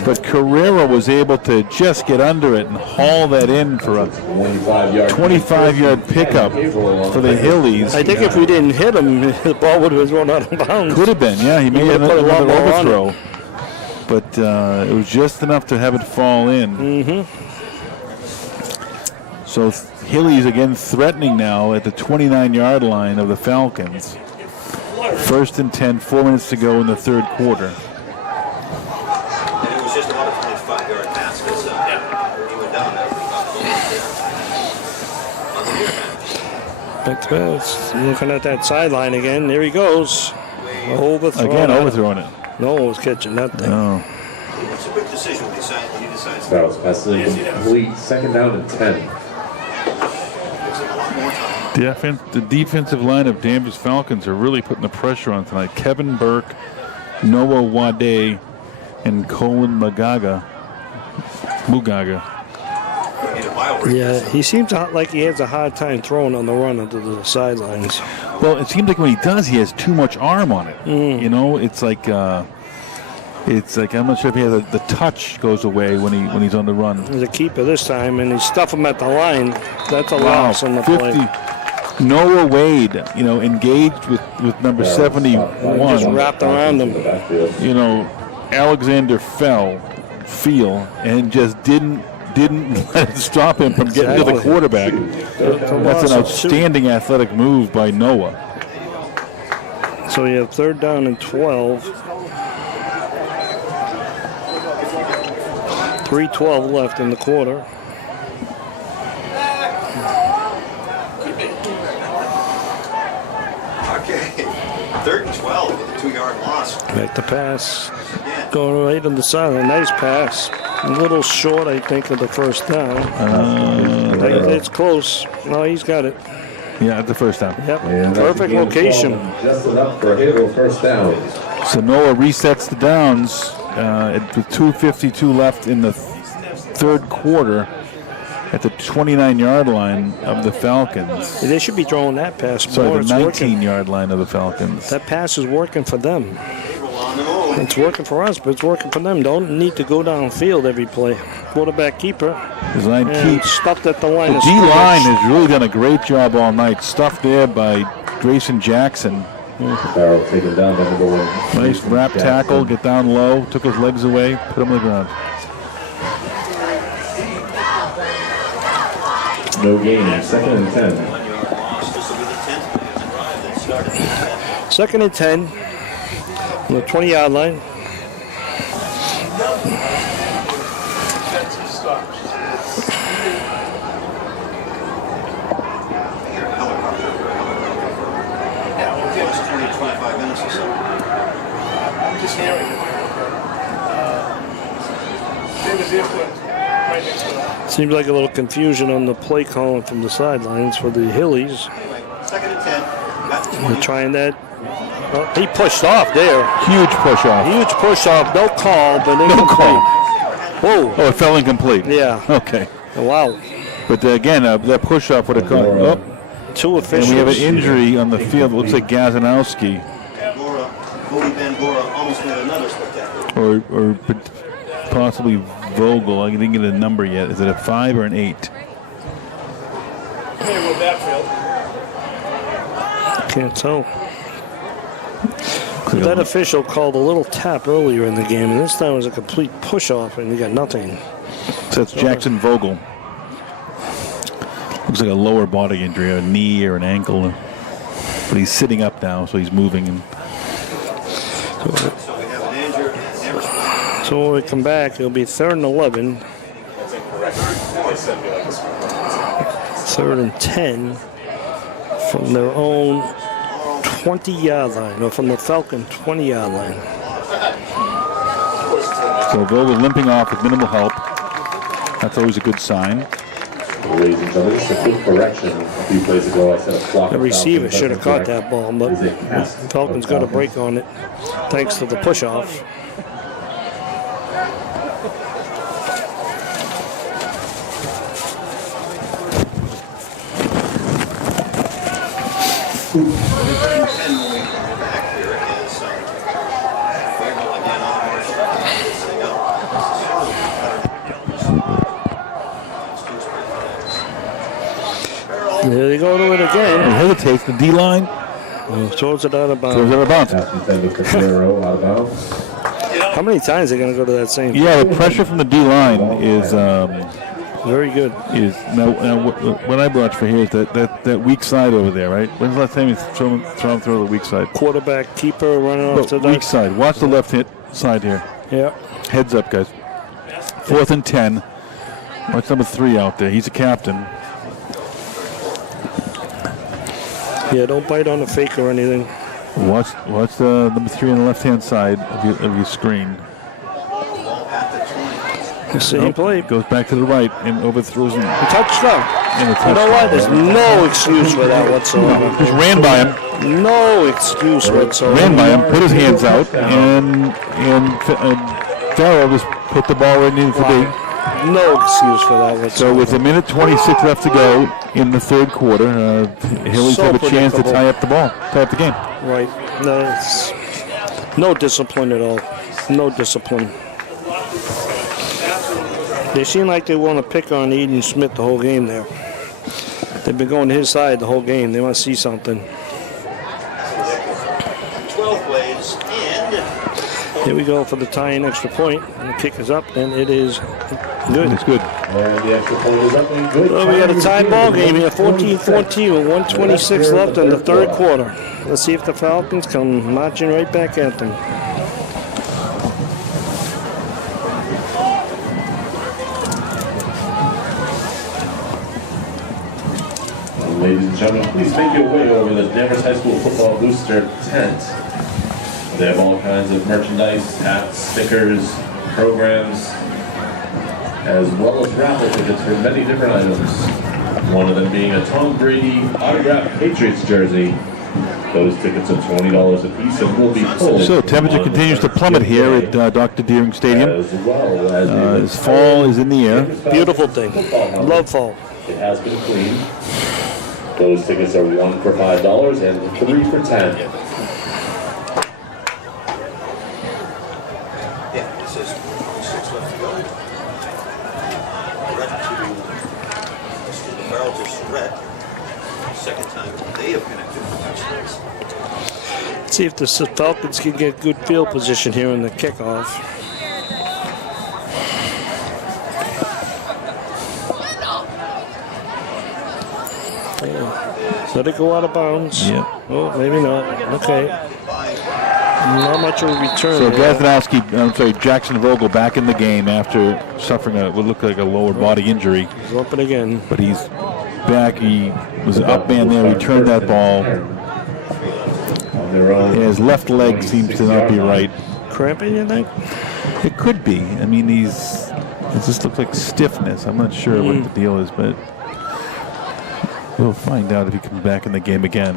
but Carrera was able to just get under it and haul that in for a 25-yard pickup for the Hillies. I think if we didn't hit him, the ball would have been thrown out of bounds. Could have been, yeah. He made would've put a lot another more on overthrow. But it was just enough to have it fall in. Mm-hmm. So Hillies again threatening now at the 29-yard line of the Falcons. 1st and 10, 4 minutes to go in the third quarter. And it was just about a 25-yard pass because he went down there. But looking at that sideline again, there he goes. Overthrown. Again, overthrowing it. No one was catching that thing. No. It's a big decision when he decides That was passing complete. 2nd down and 10. The defensive line of Danvers Falcons are really putting the pressure on tonight. Kevin Burke, Noah Wade, and Colin Mugaga. Yeah, he seems like he has a hard time throwing on the run onto the sidelines. Well, it seems like when he does, he has too much arm on it. You know, it's like I'm not sure if he has the touch goes away when he's on the run. He's a keeper this time, and he stuff him at the line. That's a loss on the 50. play. Noah Wade, engaged with number 71. Just wrapped around him. Alexander feel, and just didn't let it stop him from getting to the quarterback. That's an outstanding athletic move by Noah. So you have 3rd down and 12. 3:12 left in the quarter. Okay. 3rd and 12 with a 2-yard loss. Make the pass. Going right on the side. A nice pass. A little short, I think, of the 1st down. It's close. No, he's got it. Yeah, at the 1st down. Yep. Perfect location. Just enough for a Haverhill 1st down. So Noah resets the downs with 2:52 left in the 3rd quarter at the 29-yard line of the Falcons. They should be throwing that pass more. Sorry, It's the working. 19-yard line of the Falcons. That pass is working for them. It's working for us, but it's working for them. Don't need to go downfield every play. Quarterback keeper. Design And keep. stuffed at the line. The of D-line scrimmage. has really done a great job all night. Stuffed there by Grayson Jackson. Farrell taken down by number 1. Nice wrap tackle, get down low, took his legs away, put him on the ground. No gain. 2nd and 10. 2nd and 10. On the 20-yard line. Defensive stops. Yeah, well, it was 25 minutes or so. I'm just hearing it. There was input right next to that. Seems like a little confusion on the play calling from the sidelines for the Hillies. 2nd and 10. Got They're trying that. Well, he pushed off there. Huge push off. Huge push off. No call, but No incomplete. call. Whoa. Oh, it fell incomplete. Yeah. Okay. Wow. But again, that push off would have caught. Oh, Two and officials. we have an injury on the field. It looks like Gazanowski Cody Van Gora almost made another spectacular. or possibly Vogel. I didn't get a number yet. Is it a 5 or an 8? Hey, with that field. Can't tell. That official called a little tap earlier in the game, and this time it was a complete push-off, and you got nothing. So that's Jackson Vogel. Looks like a lower body injury, a knee or an ankle. But he's sitting up now, so he's moving. And So we have an injured. So when we come back, it'll be 3rd and 11. 3rd and 10 from their own 20-yard line, or from the Falcon 20-yard line. so Vogel limping off with minimal help. That's always a good sign. Ladies and gentlemen, just a quick correction. A few plays ago, I said a flock The of receiver Falcons. should have That's caught that ball, but It is a cast of Falcons got a Falcons. break on it thanks to the push-off. And when we come back here is Gabriel again on the march. Setting up. There they go to it He again. hesitates. The D line Throws it out of throws bounds. it out of bounds. Pass intended for Ferrero, out of bounds. How many times are they going to go to that same? Yeah, the pressure from the D line is Very good. now what I watch for here is that weak side over there, right? When's the last time you throw the weak side? Quarterback keeper running off to Look, the weak side. Watch the left hit side here. Yeah. Heads up, guys. 4th and 10. Watch number 3 out there. He's a captain. Yeah, don't bite on the fake or anything. Watch the number 3 on the left-hand side of your screen. Same play. Goes back to the right and overthrows him. Touchdown. And a You know touchdown. what? There's no excuse for that whatsoever. Just ran by him. No excuse whatsoever. Ran by him. Put his hands out, and Farrell just put the ball where it needed to be. No excuse for that whatsoever. So with 1:26 left to go in the third quarter, Hillies So have a chance to predictable. tie up the game. Right. No discipline at all. No discipline. They seem like they want to pick on Eden Smith the whole game there. They've been going to his side the whole game. They want to see something. 12 plays, and Here we go for the tying extra point. And the kick is up, and it is good. It's good. And the extra point is up and good. Well, we got a tie ball game here, 14-14 with 1:26 left in the third quarter. Let's see if the Falcons come marching right back at them. Ladies and gentlemen, please make your way over the Danvers High School football booster tent. They have all kinds of merchandise, hats, stickers, programs, as well as raffle tickets for many different items. One of them being a Tom Brady autographed Patriots jersey. Those tickets are $20 a piece and will be pulled. So temperature continues to plummet here at Dr. Deering Stadium. As well as As fall is in the air. Beautiful thing. Love fall. It has been cleaned. Those tickets are 1 for $5 and 3 for $10. yeah, it says 6 left to go. Brett to Mr. Farrell to Surratt. Second time they have connected for touchdowns. See if the Falcons can get good field position here in the kickoff. Let it go out of bounds. Yeah. Oh, maybe not. Okay. Not much of a return. So there. Jackson Vogel back in the game after suffering what looked like a lower body injury. He's up it again. But he's back. He was an up man there. Returned that ball. On their own. His left leg seems to not be right. Cramping, you think? It could be. I mean, it just looks like stiffness. I'm not sure what the deal is, but we'll find out if he comes back in the game again.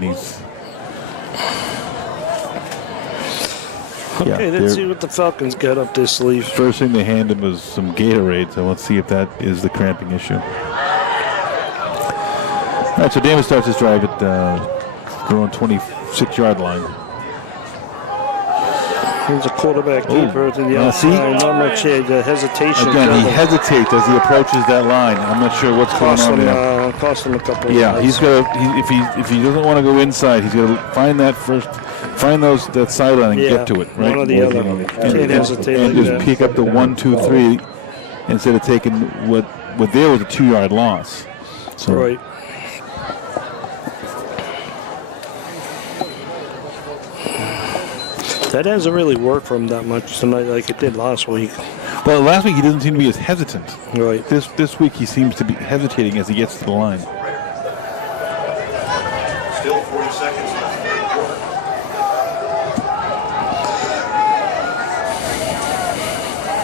Okay, let's see what the Falcons got up their sleeve. First thing they hand him was some Gatorade, so let's see if that is the cramping issue. All right, so Danvers starts his drive at their own 26-yard line. Here's a quarterback keeper to the see? outside. Not much here. The hesitation. Again, he killed him. hesitates as he approaches that line. I'm not sure what's going on there. Cost him a couple. Yeah, of he's got to. If he doesn't want to go inside, he's got to find that that sideline and get to it. Right. One or the other. Can't hesitate And like just that. pick up the 1, 2, 3 instead of taking what there was a 2-yard loss. So, Right. That hasn't really worked for him that much tonight like it did last week. Well, last week he doesn't seem to be as hesitant. Right. This week he seems to be hesitating as he gets to the line. Still 40 seconds left in the third quarter.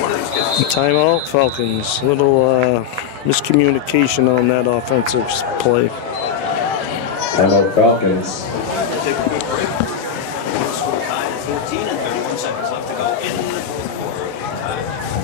One of these guys. Timeout, Falcons. A little miscommunication on that offensive play. Timeout Falcons. Take a quick break. Score tied at 14 and 31 seconds left to go in the fourth quarter.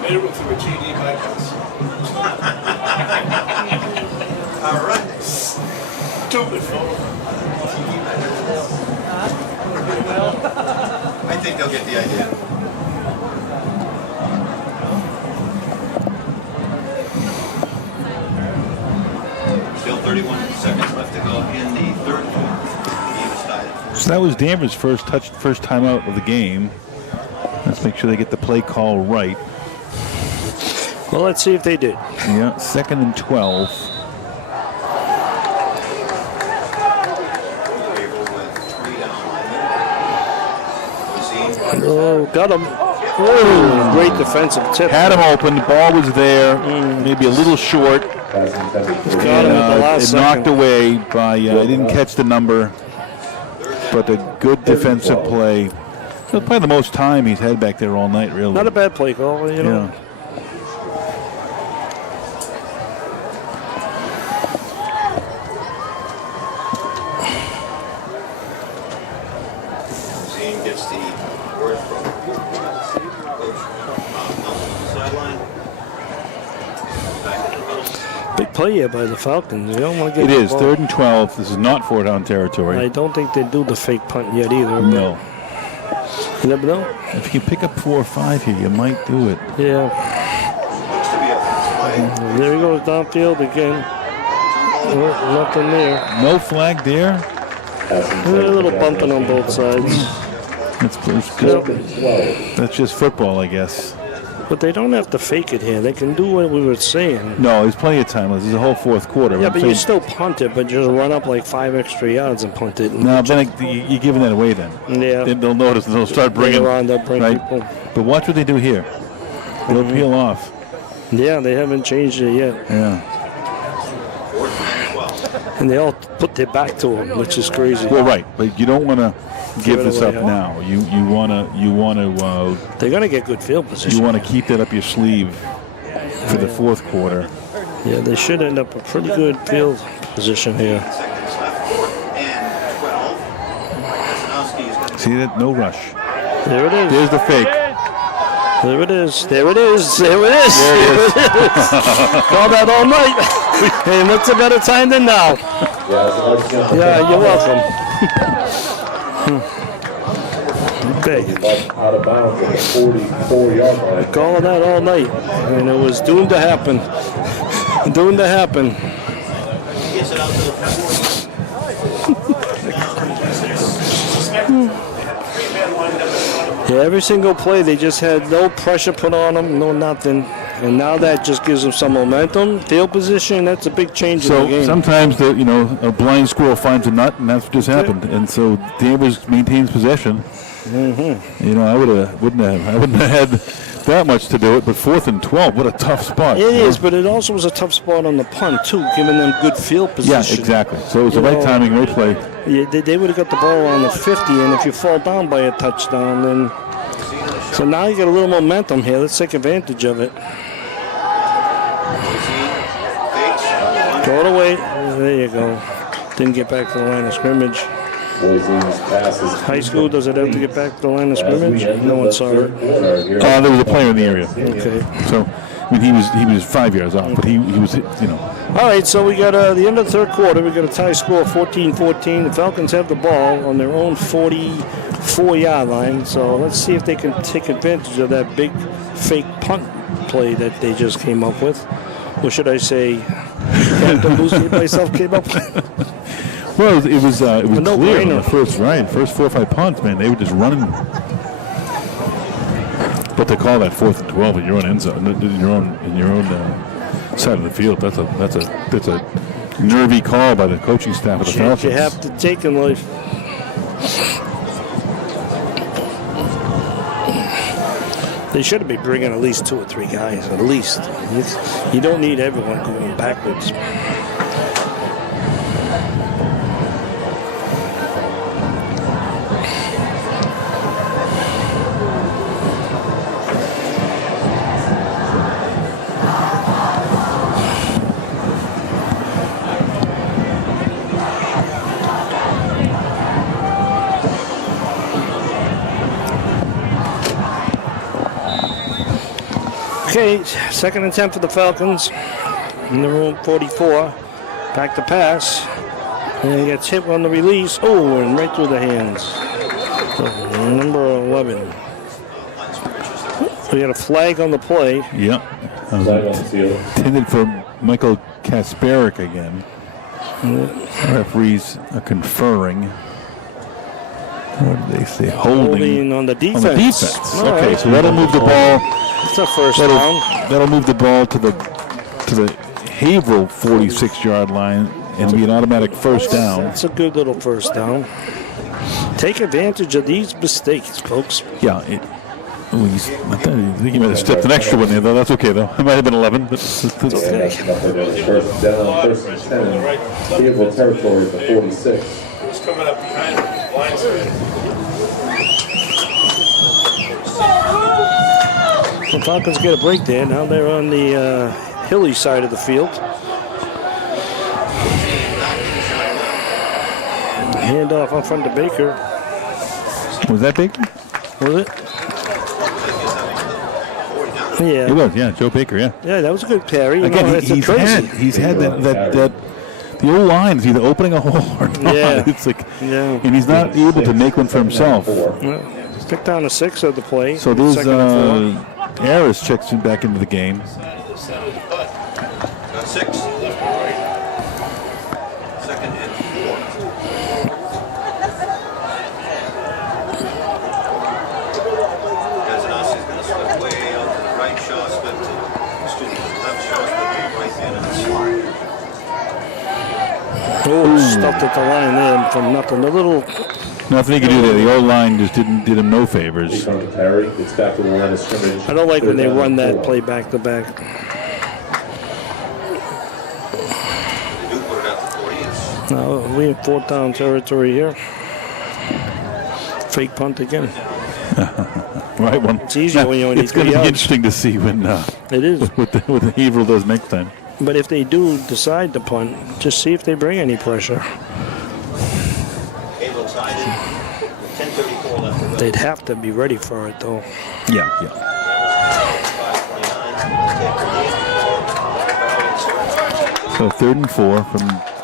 Made a stupid photo. I think they'll get the idea. Still 31 seconds left to go in the third quarter. The game is tied at 4. So that was Danvers' first time out of the game. Let's make sure they get the play call right. Well, let's see if they did. Yeah, 2nd and 12. Oh, got him. Oh, great defensive tip. Had him open. The ball was there. Maybe a little short. Got him at the last It second. knocked away by, I didn't catch the number, but a good defensive play. That's probably the most time he's had back there all night, really. Not a bad play call, you know. Yeah. Zane gets the word from Coach Nelson on the sideline. Back in the huddle. Big play here by the Falcons. They don't want to get It the is ball. 3rd and 12. This is not 4 down territory. I don't think they do the fake punt yet either. No. You never know. If you can pick up 4 or 5 here, you might do it. Yeah. Looks to be a play. There he goes downfield again. Oh, nothing there. No flag there. A little bumping on both sides. That's good. That's just football, I guess. But they don't have to fake it here. They can do what we were saying. No, there's plenty of time. This is the whole 4th quarter. Yeah, I'm but saying- you still punt it, but just run up like 5 extra yards and punt it. No, then you're giving that away then. Yeah. Then they'll notice and they'll start bringing. Later on, they'll bring right? people. But watch what they do here. They'll peel off. Yeah, they haven't changed it yet. Yeah. And they all put their back to them, which is crazy. Well, right, but you don't want to give it this away, up huh? now. You want to They're going to get good field position. keep that up your sleeve for the 4th quarter. Yeah, they should end up a pretty good field position here. Seconds left. 4th and 12. Kasanowski is going to See that? No rush. There it is. There's the fake. There it is. There it is. There it is. There it is. Call that all night. Hey, what's a better time than now? Yeah, you're welcome. Okay. Out of bounds at the 44-yard line. Calling that all night. And it was doomed to happen. Doomed to happen. gets it out to the 40. Yeah, every single play, they just had no pressure put on them, no nothing. And now that just gives them some momentum. Field position, that's a big change in the So game. sometimes a blind squirrel finds a nut, and that's what just happened. And so Danvers maintains possession. Mm-hmm. I wouldn't have had that much to do it. But 4th and 12, what a tough spot. It is, but it also was a tough spot on the punt, too, giving them good field position. Yeah, exactly. So it was the right timing, right play. Yeah, they would have got the ball on the 50, and if you fall down by a touchdown, then... So now you got a little momentum here. Let's take advantage of it. Throw it away. There you go. Didn't get back to the line of scrimmage. High school, does it have to get back to the line of scrimmage? No one saw it. There was a player in the area. Okay. So, I mean, he was 5 yards off, but he was, All right, so we got the end of the 3rd quarter. We got a tie score, 14-14. The Falcons have the ball on their own 44-yard line. So let's see if they can take advantage of that big fake punt play that they just came up with. Or should I say, Captain Lucy myself came up with? Well, it was clear on no-brainer. the first 4 or 5 punts, man. They were just running. But to call that 4th and 12 in your own end zone, in your own side of the field, that's a nervy call by the coaching staff of the Falcons. You have to take in life. They should be bringing at least 2 or 3 guys, at least. You don't need everyone going backwards. Okay, 2nd and 10 for the Falcons. In the room 44. Back to pass. And he gets hit on the release. Oh, and right through the hands. So, number 11. We got a flag on the play. Yeah. Flag on the field. Intended for Michael Kasparic again. Referees are conferring. What did they say? Holding on the defense. On the defense. All Okay, right. so that'll move the ball. It's a first down. That'll move the ball to the Haverhill 46-yard line and be an automatic first down. It's a good little first down. Take advantage of these mistakes, folks. Yeah. I think you might have stepped an extra one there, though. That's okay, though. It might have been 11, but it's And that's enough for the first down, first and 10. Haverhill territory at the 46. Who's coming up behind him? The Falcons get a break there. Now they're on the hilly side of the field. Handoff up front to Baker. Was that Baker? Was it? Yeah. It was, yeah. Joe Baker, yeah. Yeah, that was a good parry. Again, No, it's a he's crazy. had that the old line is either opening a hole or not. Yeah. It's like, Yeah. and he's not able to make one for himself. Stick down to 6 of the play. So there's Second and 4. Harris checks him back into the game. Got 6. Second and 4. Gazanowski's going to slip way out to the right. Shaw slip to left. Shaw slip to the right hand of the slide. Oh, stuffed at the line there from nothing. A little. Nothing he could do there. The old line just did him no favors. It's back to the line of scrimmage. I don't like when they run that play back to back. They do put it out to 40. Now we in 4th down territory here. Fake punt again. Right one. It's easier when you only need It's going 3 to be yards. interesting to see when It is. what the Haverhill does next time. But if they do decide to punt, just see if they bring any pressure. Haverhill tied it. 10:34 left to go. They'd have to be ready for it, though. Yeah. 5:29. So 3rd and 4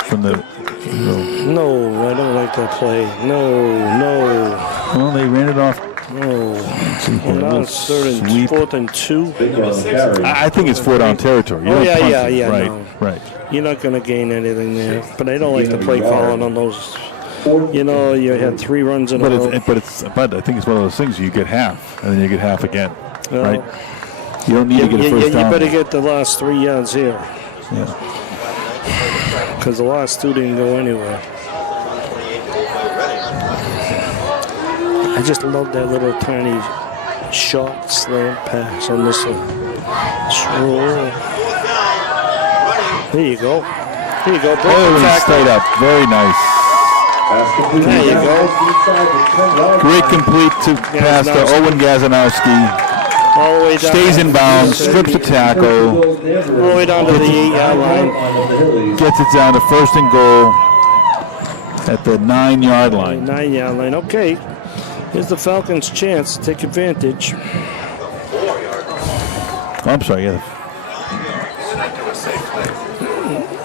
from the. No, I don't like that play. No. Well, they ran it off. No. Let's see here, Well, now little it's 3rd and sweep. 4th and 2. I think it's 4 down territory. You Oh, don't yeah, punt yeah, it. yeah, Right, no. right. You're not going to gain anything there. But I don't like the play calling on those. You know, you had 3 runs in a row. But I think it's one of those things. You get half, and then you get half again. Well, Right. You don't need to get a first down. You better get the last 3 yards here. Yeah. Because the last 2 didn't go anywhere. I just love that little tiny short slant pass on this one. There you go. There you go. Oh, straight up. Very nice. There you go. Great complete to pass to Owen Gazanowski. All the way down. Stays in bounds, strips the tackle, All the way down to the 8-yard line. gets it down to 1st and goal at the 9-yard line. 9-yard line. Okay. Here's the Falcons' chance to take advantage. Oh, I'm sorry, yeah.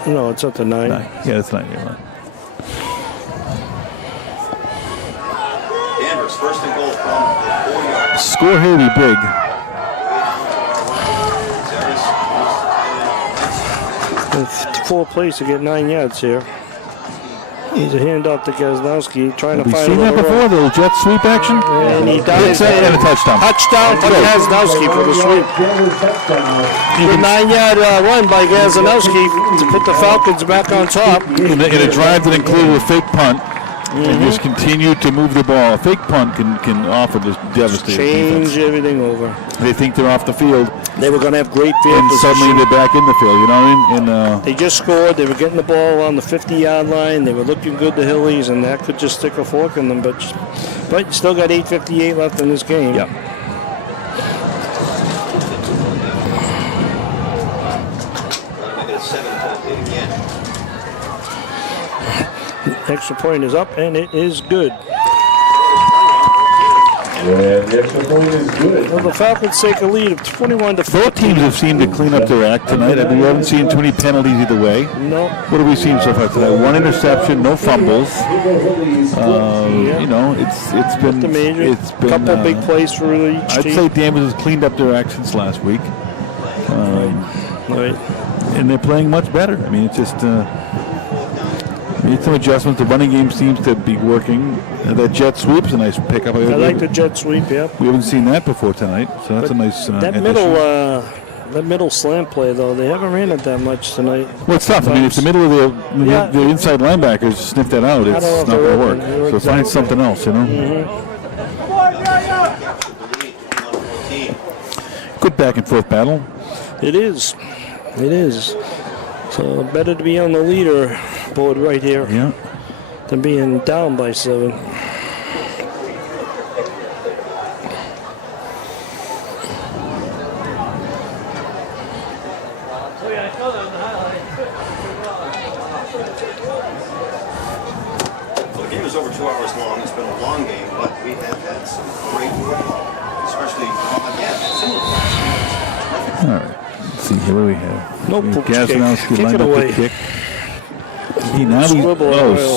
No, it's at the 9. Yeah, it's 9-yard line. Danvers, 1st and goal from the 4-yard. Score here will be big. 4 plays to get 9 yards here. He's a handoff to Gazanowski, trying to We've find seen a that little before, the little jet sweep action. And he dives in. And a touchdown. Touchdown for Gazanowski for the sweep. The 9-yard run by Gazanowski to put the Falcons back on top. In a drive that included a fake punt, and just continued to move the ball. A fake punt can offer this devastating defense. Change everything over. They think they're off the field, They were going to have great field and position. suddenly they're back in the field. You know what I mean? And They just scored. They were getting the ball on the 50-yard line. They were looking good, the Hillies, and that could just stick a fork in them. But still got 8:58 left in this game. yeah. Make it a 7-point lead again. Extra point is up, and it is good. And the extra point is good. Well, the Falcons take a lead of 21-14. Both teams have seemed to clean up their act tonight. I mean, we haven't seen too many penalties either way. No. What have we seen so far tonight? One interception, no fumbles. You know, it's been a couple big plays for each I'd team. say Danvers has cleaned up their act since last week. Right. And they're playing much better. I mean, it's just made some adjustments. The running game seems to be working. That jet sweep's a nice pickup. I like the jet sweep, yeah. We haven't seen that before tonight, so that's a nice that middle slant play, though, they haven't ran it that much tonight. Well, it's tough. I mean, if the middle of the inside linebackers sniff that out, it's not going to work. So find something else, you know. Good back and forth battle. It is. It is. So better to be on the leader board right here than being down by 7. Well, the game is over 2 hours long. It's been a long game, but we have had some great football, especially, again, similar to last week. All right. Let's see here. What do we have? No poop kick. Kick lined it up away. the kick.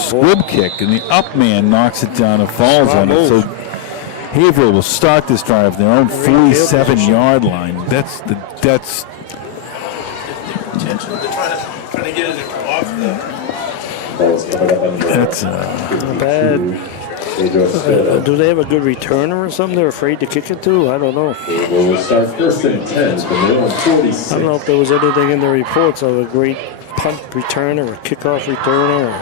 Squib kick, and the up man knocks it down and falls on it. So Haverhill will start this drive their own 47-yard line. That's Intentionally trying to get it to come off that's bad. Do they have a good returner or something they're afraid to kick it to? I don't know. We'll start 1st and 10 from their own 46. I don't know if there was anything in the reports of a great punt returner or kickoff returner.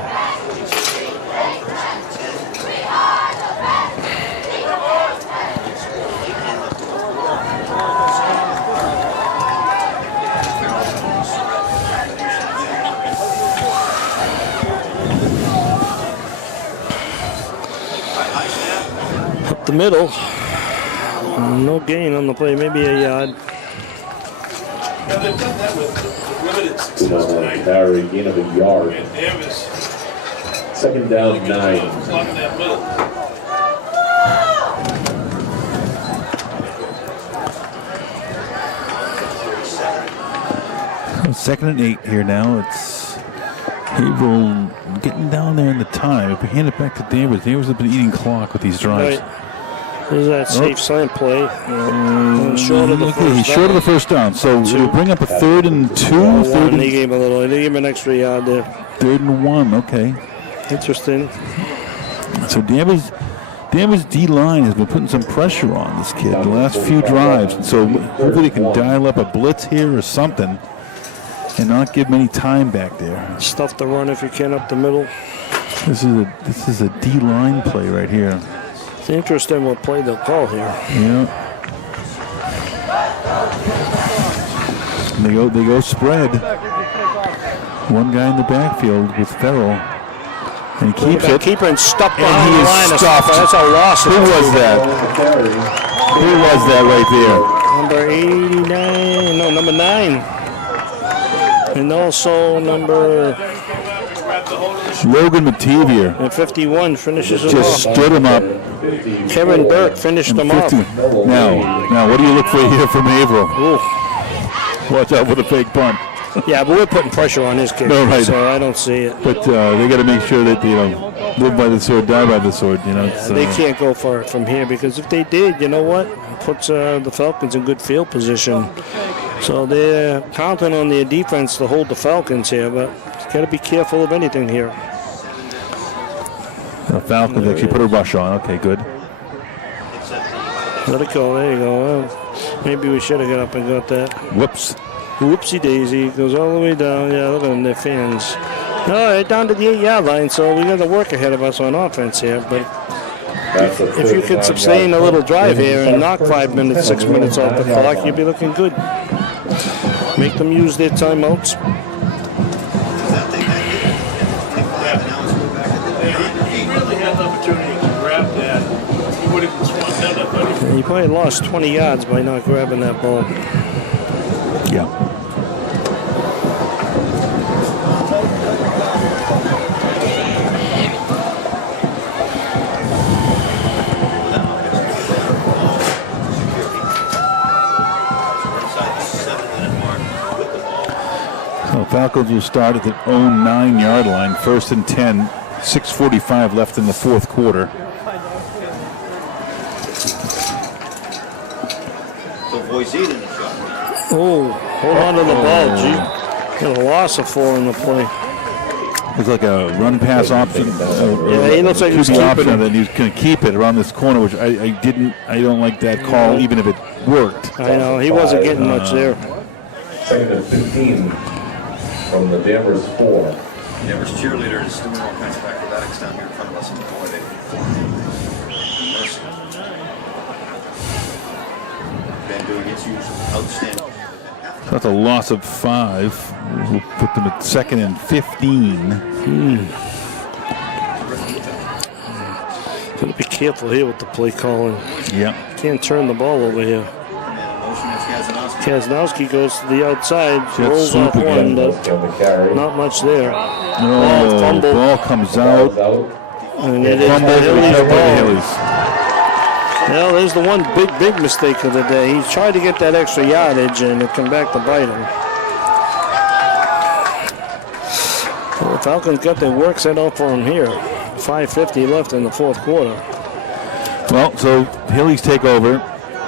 Up the middle. No gain on the play, maybe a yard. Now, they've done that with limited success tonight. Barry, gain of a yard. And Danvers, 2nd down, 9. clogging that middle. 2nd and 8 here now. It's Haverhill getting down there in the time. If we hand it back to Danvers, Danvers have been eating clock with these drives. Right. There's that safe slant play. Short of the first He's short of the first down. So we'll bring up a 3rd and 2. They gave him they gave him an extra yard there. 3rd and 1. Okay. Interesting. So Danvers D-line has been putting some pressure on this kid the last few drives. And so hopefully they can dial up a blitz here or something and not give him any time back there. Stuff the run if you can up the middle. This is a D-line play right here. It's interesting what play they'll call here. Yeah. They go spread. One guy in the backfield with Farrell. And he keeps it. Keeper and stuck And behind he the is line. stuffed. That's a loss. Who was that? Who was that right there? Number 89. No, number 9. And also number Logan Mativier. and 51 finishes it Just off. stood him up. Kevin Burke finished And him off. 50. Now, what do you look for here from Haverhill? Ooh. Watch out for the fake punt. Yeah, but we're putting pressure on his kick, No, right. so I don't see it. But they got to make sure that live by the sword, die by the sword. They can't go for it from here because if they did, you know what? It puts the Falcons in good field position. So they're counting on their defense to hold the Falcons here, but got to be careful of anything here. The Falcons actually put a rush on. Okay, good. Let it go. There you go. Well, maybe we should have got up and got that. Whoops. Whoopsie daisy. Goes all the way down. Yeah, look at them. They're fans. All right, down to the 8-yard line. So we got the work ahead of us on offense here. But if you could sustain a little drive here and knock 5 minutes, 6 minutes off the clock, you'd be looking good. Make them use their timeouts. He really had an opportunity to grab that. He would have swung down that buddy. And you probably lost 20 yards by not grabbing that ball. Yeah. Falcons will start at their own 9-yard line, 1st and 10, 6:45 left in the fourth quarter. So Voisin in the shot. Oh, hold on to the ball, G. Got a loss of 4 in the play. Looks like a run-pass option. Yeah, he looks like he was keeping option, it. and then he's going to keep it around this corner, which I don't like that call, even if it worked. I know, he wasn't getting much there. 2nd and 15 from the Danvers 4. Danvers cheerleaders doing all kinds of acrobatics down here in front of us in the boy. Been doing its usual outstanding. So that's a loss of 5. We'll put them at 2nd and 15. Gotta be careful here with the play calling. Yeah. Can't turn the ball over here. Kaznowski goes to the outside, rolls off one, but not much there. Oh, fumble. ball comes out. And it is Fumble Hilly's recovered by the ball. Hillies. Well, there's the one big mistake of the day. He tried to get that extra yardage, and it come back to bite him. Well, the Falcons got their work set out for him here. 5:50 left in the fourth quarter. Well, so Hillies take over.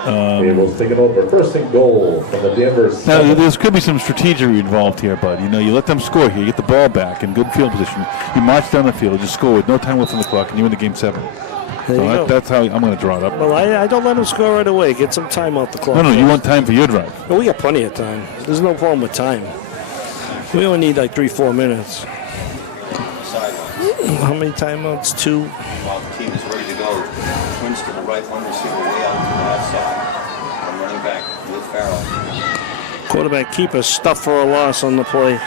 Abel's taking over. 1st and goal from the Danvers. Now, there could be some strategy involved here, bud. You know, you let them score here, you get the ball back in good field position. You march down the field, just score with no time left on the clock, and you win the game 7. There you go. That's how I'm going to draw it up. Well, I don't let him score right away. Get some time off the clock. No, you want time for your drive. Well, we got plenty of time. There's no problem with time. We only need like 3-4 minutes. How many timeouts? 2. While the team is ready to go, twins to the right, one receiver way out to the left side. I'm running back with Farrell. Quarterback keeper stuffed for a loss on the play.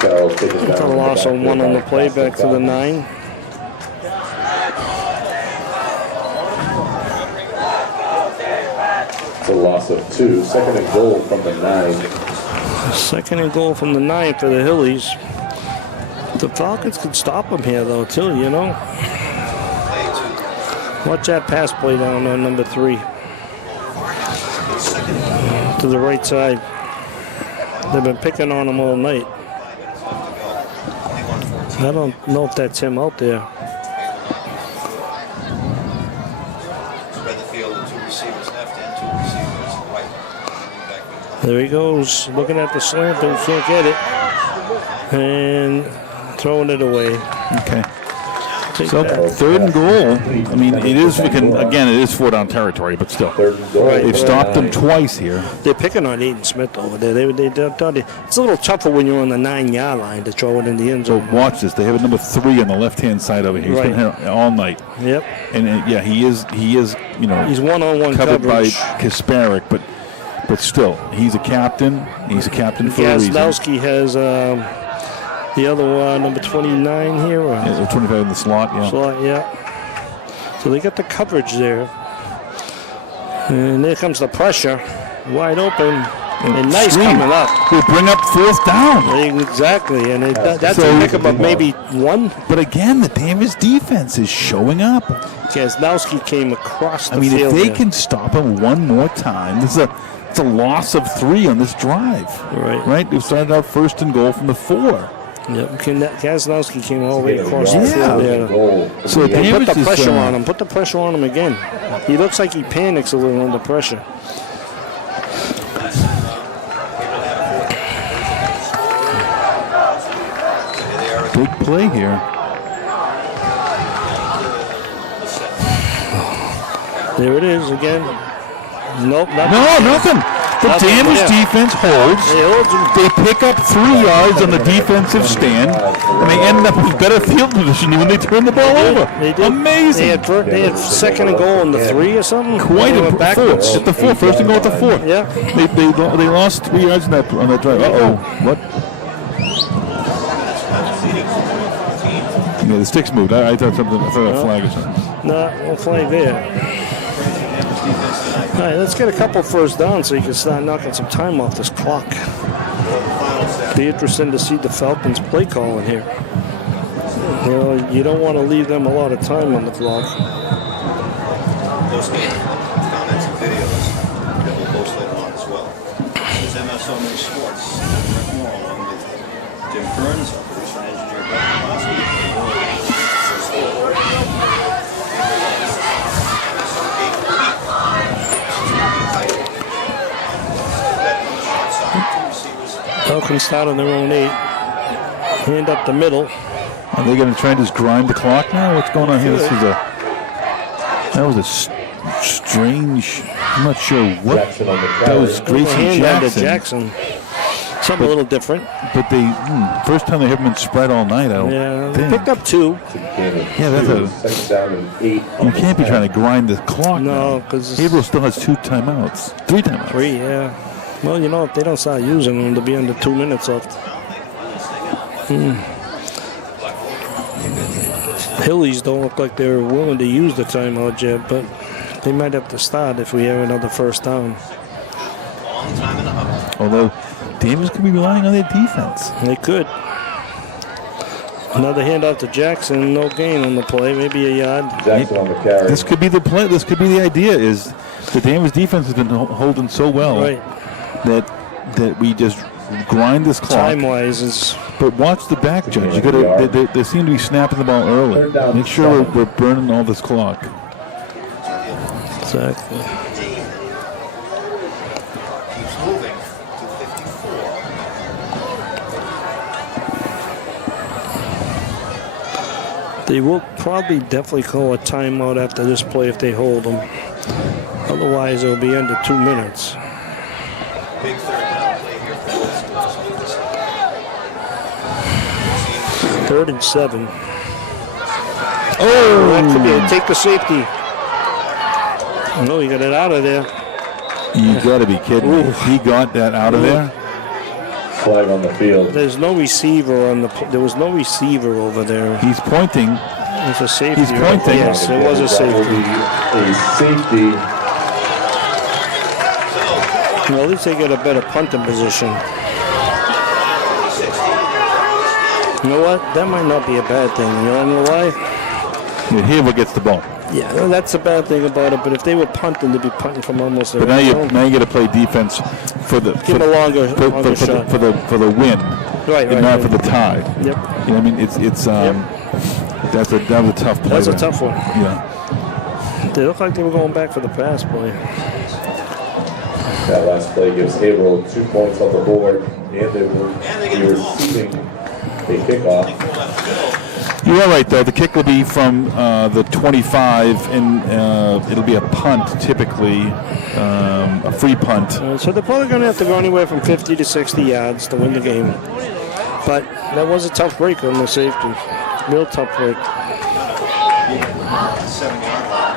Got a loss on 1 on the play, back to the 9. It's a loss of 2. 2nd and goal from the 9. 2nd and goal from the 9 for the Hillies. The Falcons could stop them here, though, too, you know. Watch that pass play down on number 3. To the right side. They've been picking on him all night. I don't know if that's him out there. Spread the field with 2 receivers left and 2 receivers right. There he goes, looking at the slant, but he can't get it. And throwing it away. Okay. Take So that. 3rd and goal. I mean, it is it is 4-down territory, but still, they've stopped them twice here. They're picking on Aiden Smith over there. It's a little tougher when you're on the 9-yard line to throw it in the end So zone. watch this. They have a number 3 on the left-hand side over here. He's been here all night, Yep. and yeah, he is. You know, He's one-on-one covered coverage. by Kasparic, but still, he's a captain. He's a captain for a reason. Gazdowski has the other number 29 here. Yeah, 25 in the slot. Yeah. Slot, yeah. So they got the coverage there. And there comes the pressure. Wide open. And nice Screen. coming up. They bring up 4th down. Exactly. And that's So- a pickup of maybe 1. But again, the Danvers defense is showing up. Gazdowski came across the I mean, if field. they there. can stop him one more time, it's a loss of 3 on this drive. Right? We've started out 1st and goal from the 4. Yep. Gazdowski came all the way across the Yeah. field there. So And put Danvers the is, pressure on him. Put the pressure on him again. He looks like he panics a little under pressure. Big play here. There it is again. Nope. No, nothing. The Nothing, Danvers yeah. defense holds. They pick up 3 yards on the defensive stand, and they end up with better field position when they turn the ball over. They did. Amazing. They had 2nd and goal on the 3 or something. Quite They a went backwards. at the 4. 1st and goal at the 4. Yeah. They lost 3 yards on that drive. What? Yeah, the sticks moved. I thought something. I thought a flag or something. No flag there. All right, let's get a couple first downs so you can start knocking some time off this clock. Be interesting to see the Falcons play calling here. You know, you don't want to leave them a lot of time on the clock. Post-game comments and videos that we'll post later on as well. This is so many sports. Brett Moore, along with Jim Burns, our producer and engineer, Varsity. Elkins start on their own 8. Hand up the middle. Are they going to try and just grind the clock now? What's going on here? That was a strange. I'm not sure what. Jackson on the That carry. was Grayson Hand down to Jackson. Something a little different. But they first time they haven't been spread all night. I don't Yeah, they think. picked up 2. Yeah, that's a. Second down and 8. You can't be trying to grind the clock. No, because Haverhill still has 2 timeouts, 3 timeouts. 3, yeah. Well, you know, if they don't start using them, they'll be under 2 minutes left. Hillies don't look like they're willing to use the timeout yet, but they might have to start if we have another first down. Although Danvers could be relying on their defense. They could. Another handoff to Jackson, no gain on the play, maybe a yard. Jackson on the carry. This could be the play. This could be the idea. Is the Danvers defense has been holding so well Right. that we just grind this clock. Time-wise is... But watch the back, Judge. You gotta. They seem to be snapping the ball early. Make sure we're burning all this clock. Exactly. Keeps moving to 54. They will probably definitely call a timeout after this play if they hold them. Otherwise, it'll be under 2 minutes. Big third down play here for both schools. 3rd and 7. Oh, that could be a take the safety. No, he got it out of there. You gotta be kidding me. He got that out of there. Flag on the field. There's no receiver on the. There was no receiver over there. He's pointing. It's a safety. He's pointing. Yes, it was a That will safety. be a safety. Well, at least they get a better punting position. You know what? That might not be a bad thing. You know why? Haverhill gets the ball. Yeah, well, that's the bad thing about it. But if they were punting, they'd be punting from almost their But now you own. got to play defense for the Give them a longer shot. for the win, Right, and not for the tie. Yep. You know what I mean? It's that was a tough play. That's a there. tough one. Yeah. They look like they were going back for the pass play. That last play gives Haverhill 2 points on the board, and they will be receiving a kickoff. You are right, though. The kick will be from the 25, and it'll be a punt, typically, a free punt. So they're probably going to have to go anywhere from 50 to 60 yards to win the game. But that was a tough break on the safety. Real tough break. 7-yard line.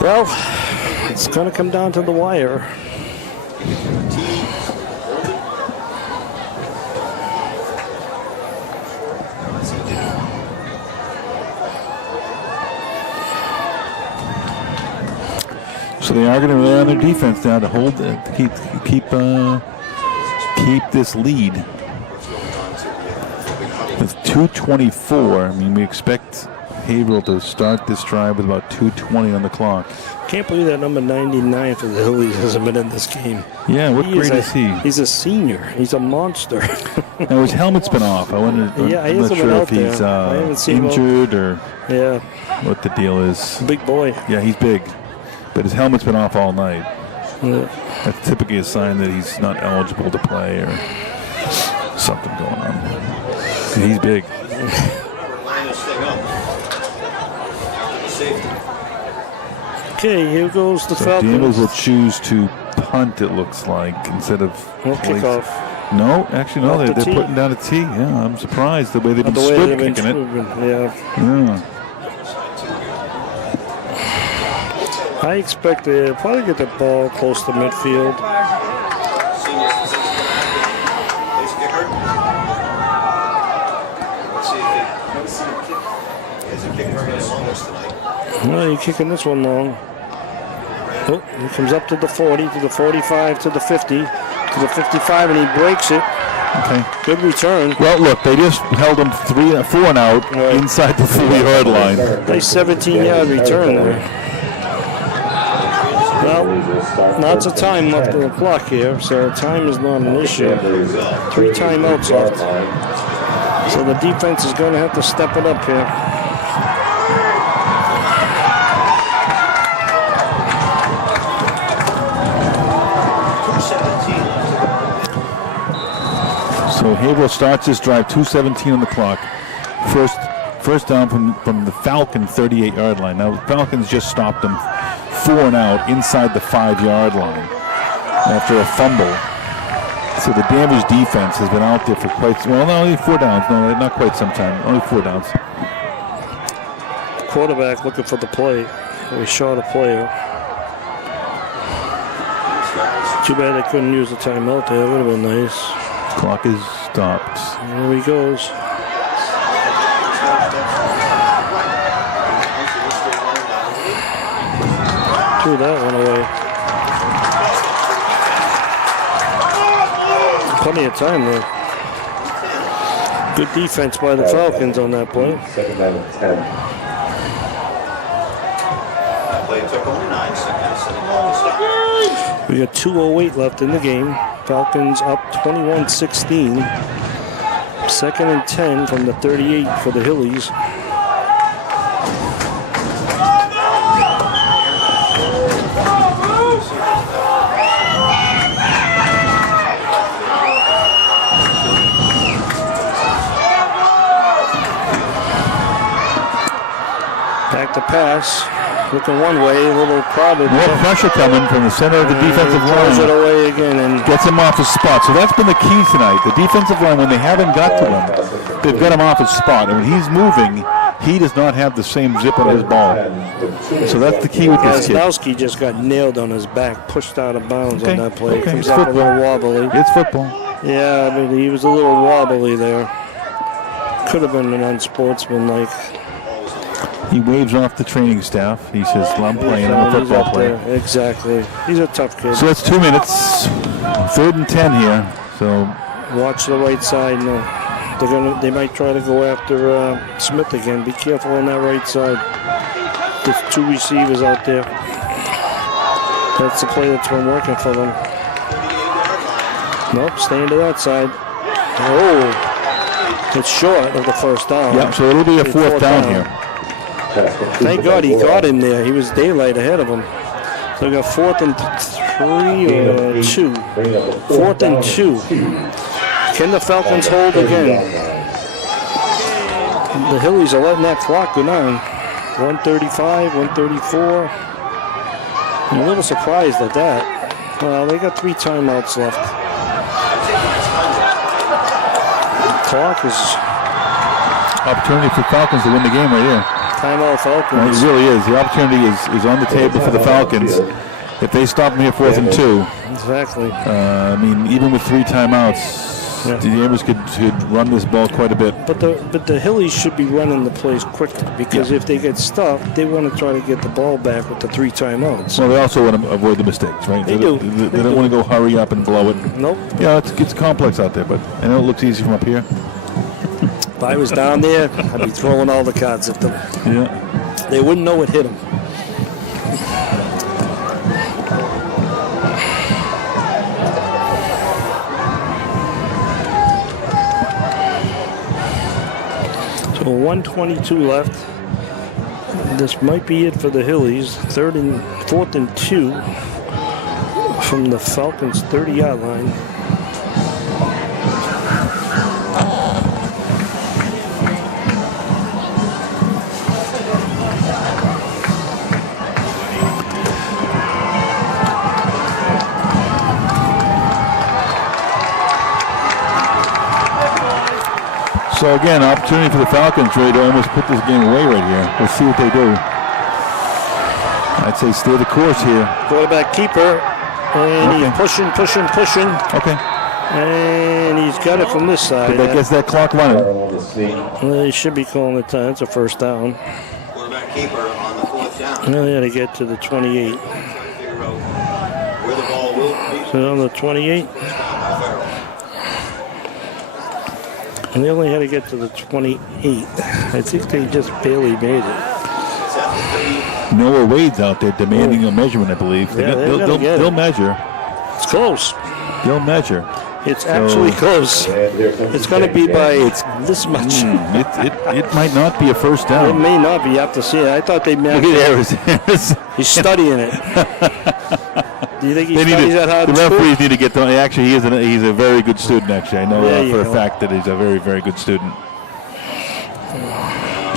Well, it's going to come down to the wire. So they are going to rely on their defense now to hold, to keep this lead. With 2:24, I mean, we expect Haverhill to start this drive with about 2:20 on the clock. Can't believe that number 99 for the Hillies hasn't been in this game. Yeah, what grade is he? He's a senior. He's a monster. Now his helmet's been off. I wonder. Yeah, he I'm not hasn't sure been if out there. he's I haven't seen him. injured or Yeah, what the deal is. big boy. Yeah, he's big, but his helmet's been off all night. Yeah. That's typically a sign that he's not eligible to play or something going on. He's big. Line this thing up. After the safety. Okay, here goes the So Falcons. Danvers will choose to punt, it looks like, instead of No place- kickoff. No, actually, no. Off the They're tee. putting down a tee. Yeah, I'm surprised the way they've been The way squib they've been kicking it. moving, yeah. Yeah. I expect they'll probably get the ball close to midfield. Senior place kicker. Let's see if he has a kick very long this tonight. Well, you're kicking this one long. Oh, he comes up to the 40, to the 45, to the 50, to the 55, and he breaks it. Okay. Good return. Well, look, they just held them 4 and out inside the 4-yard line. Nice 17-yard return there. Well, lots of time left on the clock here, so time is not an issue. 3 timeouts left. So the defense is going to have to step it up here. So Haverhill starts this drive, 2:17 on the clock. First down from the Falcon 38-yard line. Now the Falcons just stopped them 4 and out inside the 5-yard line after a fumble. So the Danvers defense has been out there for quite some, well, only 4 downs. No, not quite some time. Only 4 downs. Quarterback looking for the play. We shot a player. Too bad they couldn't use the timeout there. It would have been nice. Clock is stopped. There he goes. Threw that one away. Plenty of time there. Good defense by the Falcons on that play. Second down and 10. That play took only 9 seconds. Setting ball to stop. We got 2:08 left in the game. Falcons up 21-16. Second and 10 from the 38 for the Hillies. Back to pass. Looking one way, a little crowded. More pressure coming from the center of the defensive Throws it line. away again and Gets him off his spot. So that's been the key tonight. The defensive line, when they haven't got to him, they've got him off his spot. And when he's moving, he does not have the same zip on his ball. So that's the key with this kid. Gazdowski just got nailed on his back, pushed out of bounds on that play. Okay. Comes It's up a football. little wobbly. It's football. Yeah, I mean, he was a little wobbly there. Could have been an unsportsmanlike. He waves off the training staff. He says, I'm playing. I'm a He's football up player. there. Exactly. He's a tough kid. So it's 2 minutes. 3rd and 10 here. So Watch the right side. No, they might try to go after Smith again. Be careful on that right side. There's 2 receivers out there. That's the play that's been working for them. Nope, staying to that side. Oh, it's short of the first down. yeah, so it'll be a It's 4th down here. Thank God he got him there. He was daylight ahead of him. So we got 4th and 3 or 2. 4th and 2. Can the Falcons hold again? The Hillies are letting that clock go down. 135, 134. I'm a little surprised at that. Well, they got 3 timeouts left. Clock is Opportunity for Falcons to win the game right here. timeout Falcons. It really is. The opportunity is on the table for the Falcons. If they stop them here 4th and 2, Exactly. I mean, even with 3 timeouts, Yeah. the Danvers could run this ball quite a bit. But the Hillies should be running the plays quickly because if they get stuffed, they want to try to get the ball back with the 3 timeouts. Well, they also want to avoid the mistakes, right? They do. They don't want to go hurry up and blow it. Nope. Yeah, it's complex out there, but I know it looks easy from up here. If I was down there, I'd be throwing all the cards at them. Yeah. They wouldn't know what hit them. So 1:22 left. This might be it for the Hillies. 4th and 2 from the Falcons' 30-yard line. So again, opportunity for the Falcons really to almost put this game away right here. We'll see what they do. I'd say stay the course here. Quarterback keeper, and Okay. he's pushing, Okay. and he's got it from this side. But that gets that clock running. They should be calling it time. It's a first down. Quarterback keeper on the 4th down. Now they got to get to the 28. Figure out where the ball will be. So on the 28. And they only had to get to the 28. I think they just barely made it. Noah Wade's out there demanding a measurement, I believe. Yeah, They'll measure. It's close. They'll measure. It's actually close. It's going to be by this much. It might not be a first It down. may not be. You have to see it. I thought they meant Look at there. he's studying it. Do you think he studies that hard? The referees need to get them. Actually, he's a very good student, actually. I know for a go. fact that he's a very, very good student.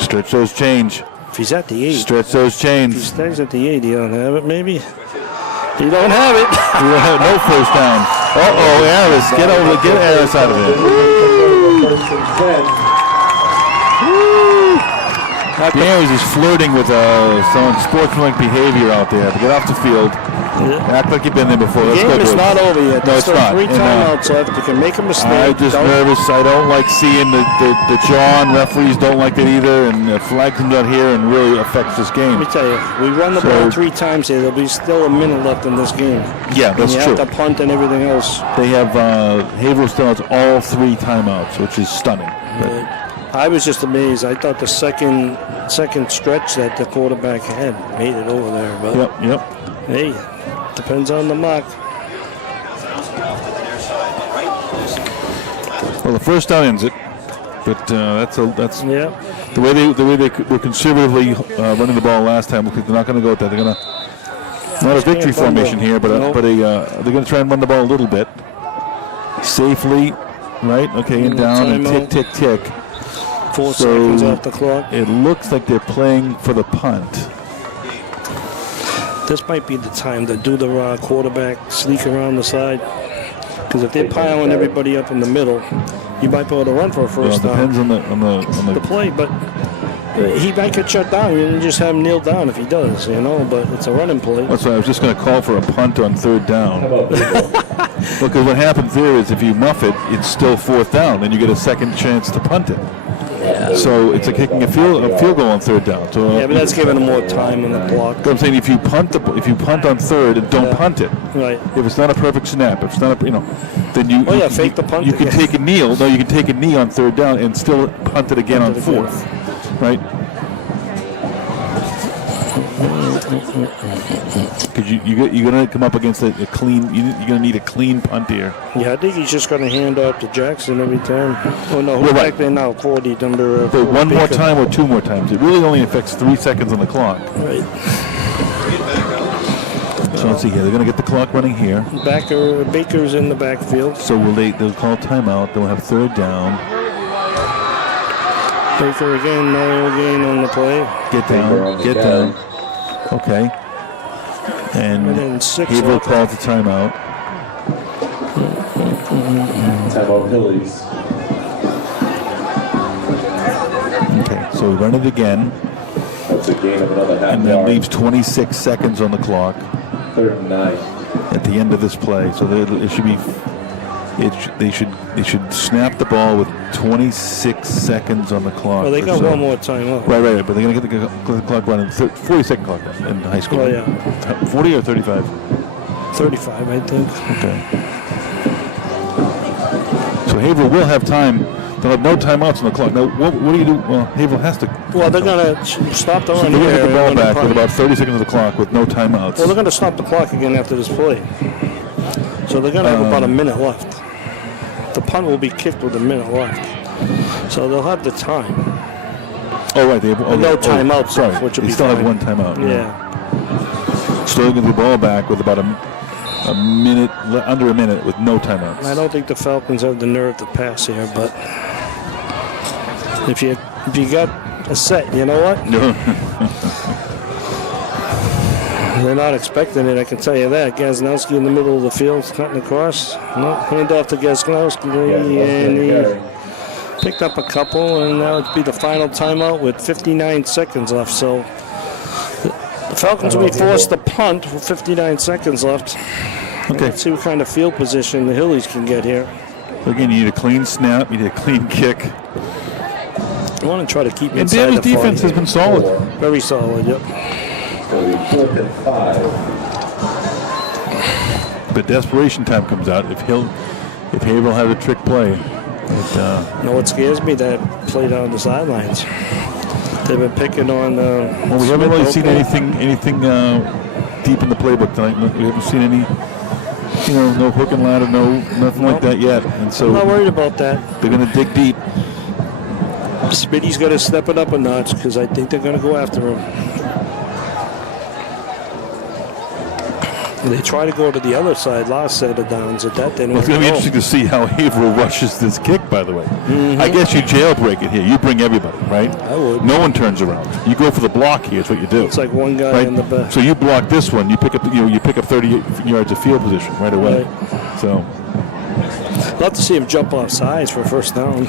Stretch those change. If he's at the 8. Stretch those If he chains. stays at the 8, you don't have it, maybe? You don't have it. You will have no first down. Uh-oh, Harris. Get Harris out of here. Harris is flirting with some sportsmanlike behavior out there. But get off the field. Act like you've been there before. The Let's go game do is it. not over yet. No, There's it's still not. 3 And, timeouts left. You can make a mistake. I'm just nervous. I don't like seeing the John referees don't like it either, and the flag comes out here and really affects this game. Let me tell you, we run the ball 3 times here. There'll be still a minute left in this game. Yeah, that's and you true. have to punt and everything else. They have Haverhill still has all 3 timeouts, which is stunning. I was just amazed. I thought the second stretch that the quarterback had made it over there. But Yep. hey, depends on the mark. Well, the first down ends it, but that's Yeah. the way they were conservatively running the ball last time. Because they're not going to go with that. They're going to not a victory formation here, but they're going to try and run the ball a little bit safely, right? Okay, and down and tick, tick. 4 seconds off the clock. It looks like they're playing for the punt. This might be the time to do the quarterback sneak around the side. Because if they're piling everybody up in the middle, you might be able to run for a first Well, it down. depends on The play, but he might get shut down. You can just have him kneel down if he does, but it's a running play. That's why I was just going to call for a punt on 3rd down. Because what happens there is if you muff it, it's still 4th down, then you get a second chance to punt it. So it's like kicking a field goal on 3rd down. So Yeah, but that's giving them more time on the block. I'm saying if you punt on 3rd and don't punt it. Right. If it's not a perfect snap, if it's not then you fake the punt You can again. take a kneel. No, you can take a knee on 3rd down and still punt it again on 4th. Right? Because you're going to come up against a clean. You're going to need a clean punt here. Yeah, I think he's just going to hand off to Jackson every time. Oh, no, who's Well, back there now? 40, number So 4, one more Baker. time or 2 more times. It really only affects 3 seconds on the clock. Right. So let's see here. They're going to get the clock running here. Baker's in the backfield. So they'll call timeout. They'll have 3rd down. Baker again, no gain on the play. Get down. Okay. And then 6 Haverhill left. calls the timeout. Timeout Phillies. Okay, so we run it again, That's a gain of another half and that yard. leaves 26 seconds on the clock 3rd and 9. at the end of this play. So it should be. They should snap the ball with 26 seconds on the clock. Well, they or got so. one more time up. Right, but they're going to get the clock running. 40-second clock in high school. Oh, yeah. 40 or 35? 35, I think. Okay. So Haverhill will have time. They'll have no timeouts on the clock. Now, what do you do? Well, Haverhill has to. Well, they're going to stop the So run they're going here. to get the ball and back with punt. about 30 seconds of the clock with no timeouts. Well, they're going to stop the clock again after this play. So they're going to have about a minute left. The punt will be kicked with a minute left. So they'll have the time. Oh, right. They have, no timeouts, Sorry, which will they be still have fine. one timeout. Yeah. So they're going to get the ball back with about a minute, under a minute, with no timeouts. I don't think the Falcons have the nerve to pass here, but if you got a set, you know what? No. They're not expecting it, I can tell you that. Gaznowski in the middle of the field, cutting across. No, hand off to Gaznowski, and he picked up a couple, and now it'd be the final timeout with 59 seconds left. So the Falcons will be forced to punt with 59 seconds left. Okay. Let's see what kind of field position the Hillies can get here. Again, you need a clean snap. You need a clean kick. I want to try to keep And inside Danvers' the 40. defense has been solid. Very solid, yep. So 4th and 5. But desperation time comes out if Haverhill has a trick play. You know what scares me? That play down the sidelines. They've been picking on. Well, we haven't really seen anything deep in the playbook tonight. We haven't seen any, no hook and ladder, nothing like that yet. And so I'm not worried about that. They're going to dig deep. Smitty's got to step it up a notch because I think they're going to go after him. They try to go to the other side last set of downs. At that, Well, it's going to be interesting to see how Haverhill rushes this kick, by the way. I guess you jailbreak it here. You bring everybody, right? I would. No one turns around. You go for the block here. Is what you do. It's like one guy right? in the back. So you block this one. You pick up, you pick up 30 yards of field position right away. Right. So. Love to see him jump off sides for first down.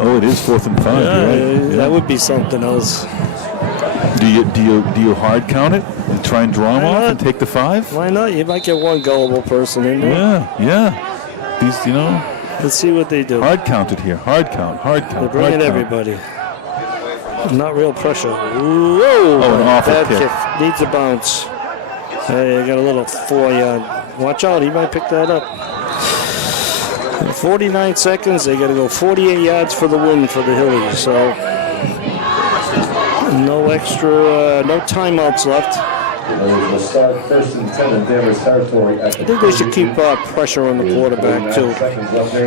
Oh, it is 4th and 5. Yeah, You're right. that would be something else. Do you hard count it and try and draw him off and take the 5? Why not? You might get one gullible person in there. Yeah. These, Let's see what they do. hard counted here. Hard count. They're bringing everybody. Not real pressure. Whoa! Oh, an awful bad kick. Needs a bounce. Hey, got a little 4-yard. Watch out, he might pick that up. 49 seconds. They got to go 48 yards for the win for the Hillies. So no extra, no timeouts left. We'll start 1st and 10 in Danvers territory. I think they should keep pressure on the quarterback too.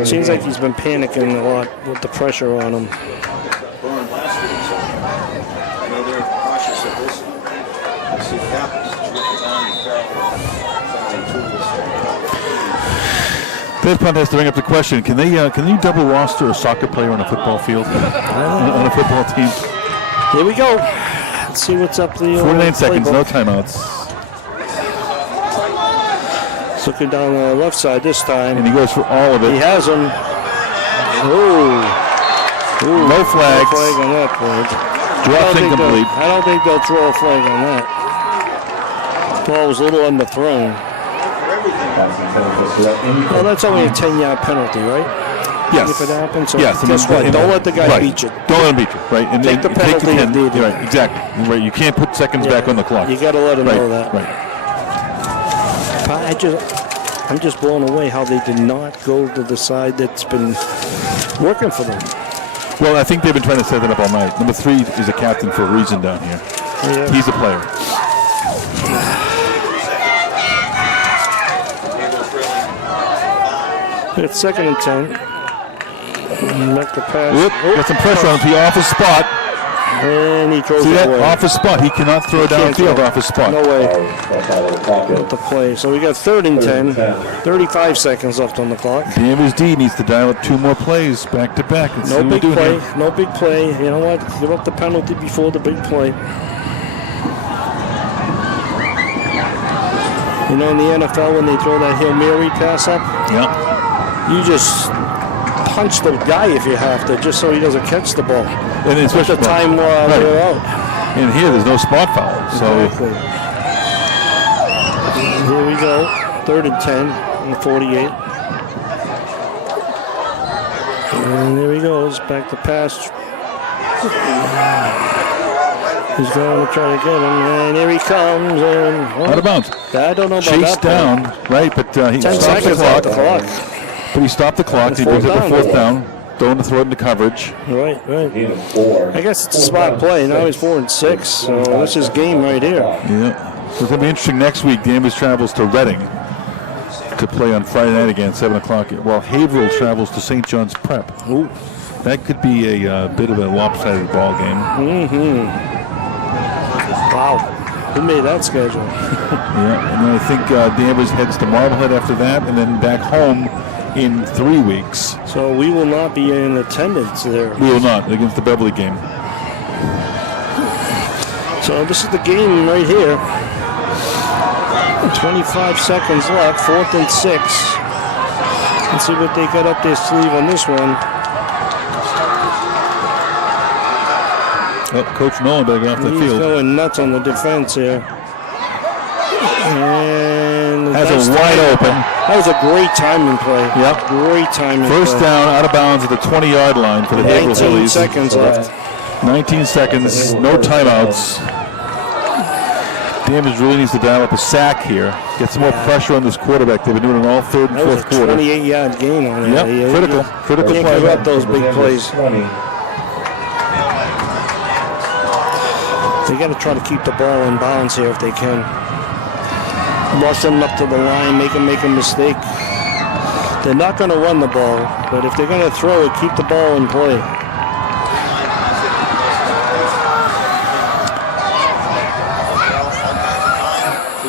Seems like he's been panicking a lot with the pressure on him. Burned last week, so I know they're cautious of this. Let's see what happens. This punt has to bring up the question: Can you double roster a soccer player on a football field on a football team? Here we go. Let's see what's up the 49 seconds, no playbook. timeouts. He's looking down the left side this time. And he goes for all of it. He has him. Ooh. No flags. No flag on that play. Drops incomplete. I don't think they'll throw a flag on that. Ball was a little underthrown. Well, that's only a 10-yard penalty, right? Yes. If it happens. So yes. guess what? Don't let the guy right. beat you. Don't let him beat you. Right. And Take the penalty if needed. Right. Exactly. Right. You can't put seconds back on the clock. You got to let him know that. Right. I'm just blown away how they did not go to the side that's been working for them. Well, I think they've been trying to set that up all night. Number 3 is a captain for a reason down here. Yeah. He's a player. It's 2nd and 10. Make the pass. Got some pressure on him. He off his spot. And he throws See it that? away. Off his spot. He cannot throw downfield off his spot. No way. With the play. So we got 3rd and 10. 35 seconds left on the clock. Danvers D needs to dial up 2 more plays back to back. No big play. No big play. You know what? Give up the penalty before the big play. You know, in the NFL, when they throw that Hail Mary pass up, you just punch the guy if you have to, just so he doesn't catch the ball. And especially at the time they're out. And here, there's no spot foul. So exactly. Here we go. 3rd and 10 and 48. And there he goes. Back to pass. He's going to try to get him. And here he comes. And, out of bounds. I don't know about Chased that. down, right? But he 10 stopped the seconds clock. off the clock. But he stopped the clock. He brings up the 4th down. Don't throw it into coverage. Right. I guess it's a smart play. Now he's 4 and 6. So that's his game right here. Yeah. So it's going to be interesting next week. Danvers travels to Reading to play on Friday night again, 7 o'clock, while Haverhill travels to St. John's Prep. Ooh. That could be a bit of a lopsided ball game. Mm-hmm. Wow. Who made that schedule? Yeah, and then I think Danvers heads to Marblehead after that, and then back home in 3 weeks. So we will not be in attendance there. We will not, against the Beverly game. So this is the game right here. 25 seconds left, 4th and 6. Let's see what they got up their sleeve on this one. Oh, Coach Nolan better get off the He's field. going nuts on the defense here. And Has a wide open. That was a great timing play. Yep. Great timing First play. down, out of bounds at the 20-yard line for the Haverhill 19 Phillies. seconds left. 19 seconds, no timeouts. Danvers really needs to dial up a sack here. Get some more pressure on this quarterback. They've been doing it all third and That was fourth a quarter. 28-yard gain on it. Yep, critical Can't play. give up those big plays. 20. They got to try to keep the ball in bounds here if they can. Rush them up to the line, make them make a mistake. They're not going to run the ball, but if they're going to throw it, keep the ball in play.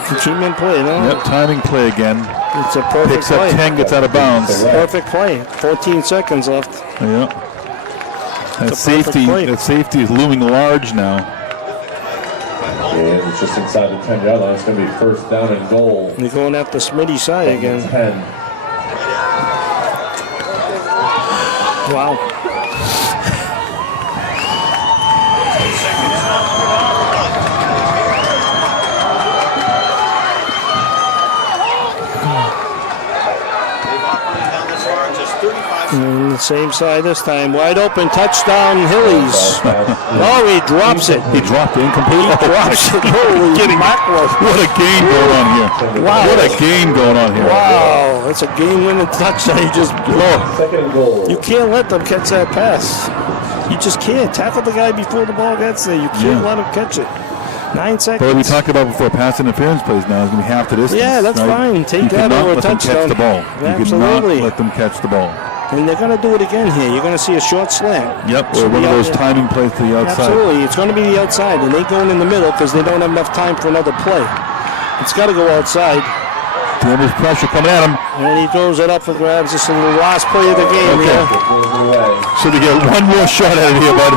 Keep him in play, no? Yep, timing play again. It's a perfect Picks play. up 10, gets out of bounds. Perfect play. 14 seconds left. Yeah. That It's a perfect play. safety is looming large now. And it's just inside the 10-yard line. It's going to be first down and goal. They're going after Smitty's side again. 10. Wow. And the same side this time. Wide open, touchdown, Hillies. Oh, he drops it. He dropped it incomplete. He drops it. Holy mackerel. What a game going on here. Wow. What a game going on here. Wow, that's a game-winning touchdown. You just Second and goal. You can't let them catch that pass. You just can't. Tackle the guy before the ball gets there. You can't let him catch it. 9 seconds. But we talked about before, pass interference plays now is going to be half the distance. Yeah, that's right? fine. Take you that cannot over a let them touchdown. catch the ball. You cannot Absolutely. let them catch the ball. And they're going to do it again here. You're going to see a short slant. Yep, So or one the of those other- timing plays to the outside. Absolutely. It's going to be the outside. And they going in the middle because they don't have enough time for another play. It's got to go outside. Danvers pressure coming at him. And he throws it up for grabs. This is the last play of the game Okay. here. Goes away. So they get one more shot at it here, bud.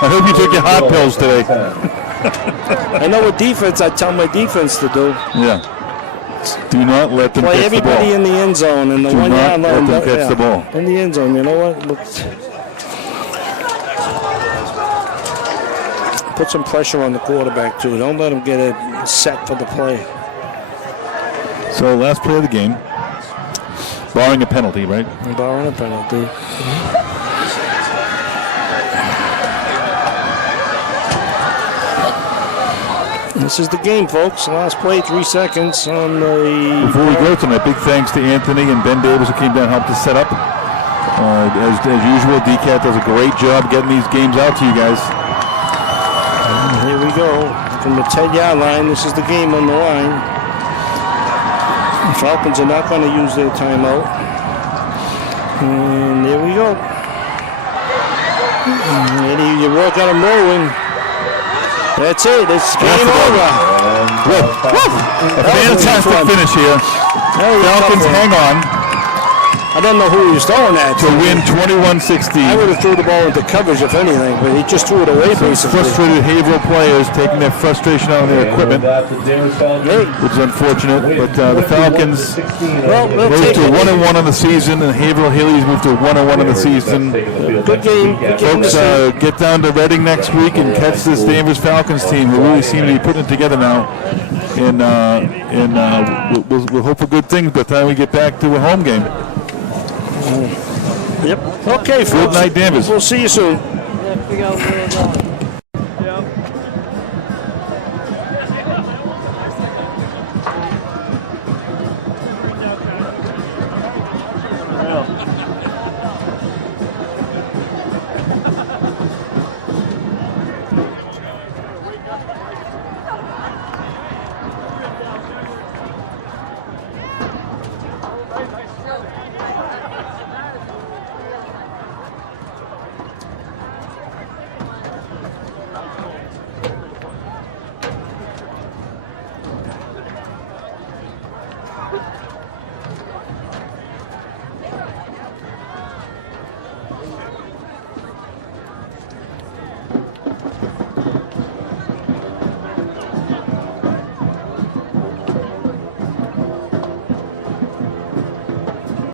I hope you took your hot pills today. 10. I know what defense I tell my defense to do. Yeah. Do not let them Play catch the everybody ball. in the end zone and the Do 1 not yard let line. them catch the ball. In the end zone, you know what? Put some pressure on the quarterback too. Don't let him get it set for the play. So last play of the game, barring a penalty, right? Barring a penalty. This is the game, folks. Last play, 3 seconds on the. Before we go tonight, big thanks to Anthony and Ben Davis who came down and helped us set up. As usual, DCAT does a great job getting these games out to you guys. Here we go. From the 10-yard line, this is the game on the line. The Falcons are not going to use their timeout. And there we go. And you work on them rolling. That's it. It's game over. A fantastic finish here. Falcons hang on I don't know who he was throwing at. to win I 21-16. would have threw the ball into coverage, if anything, but he just threw it away, basically. Frustrated Haverhill players taking their frustration out on their equipment, That the Danvers Falcons Hey, which is unfortunate. But the Falcons well, they'll moved take to it. 1-1 on the season, and Haverhill Haley's moved to 1-1 on the season. Good game. Good game. Folks, get down to Reading next week and catch this Danvers Falcons team, who really seem to be putting it together now. And we'll hope for good things by the time we get back to a home game. Yep. Okay, folks. Good night, Danvers. We'll see you soon. Yeah, figure out where we're going.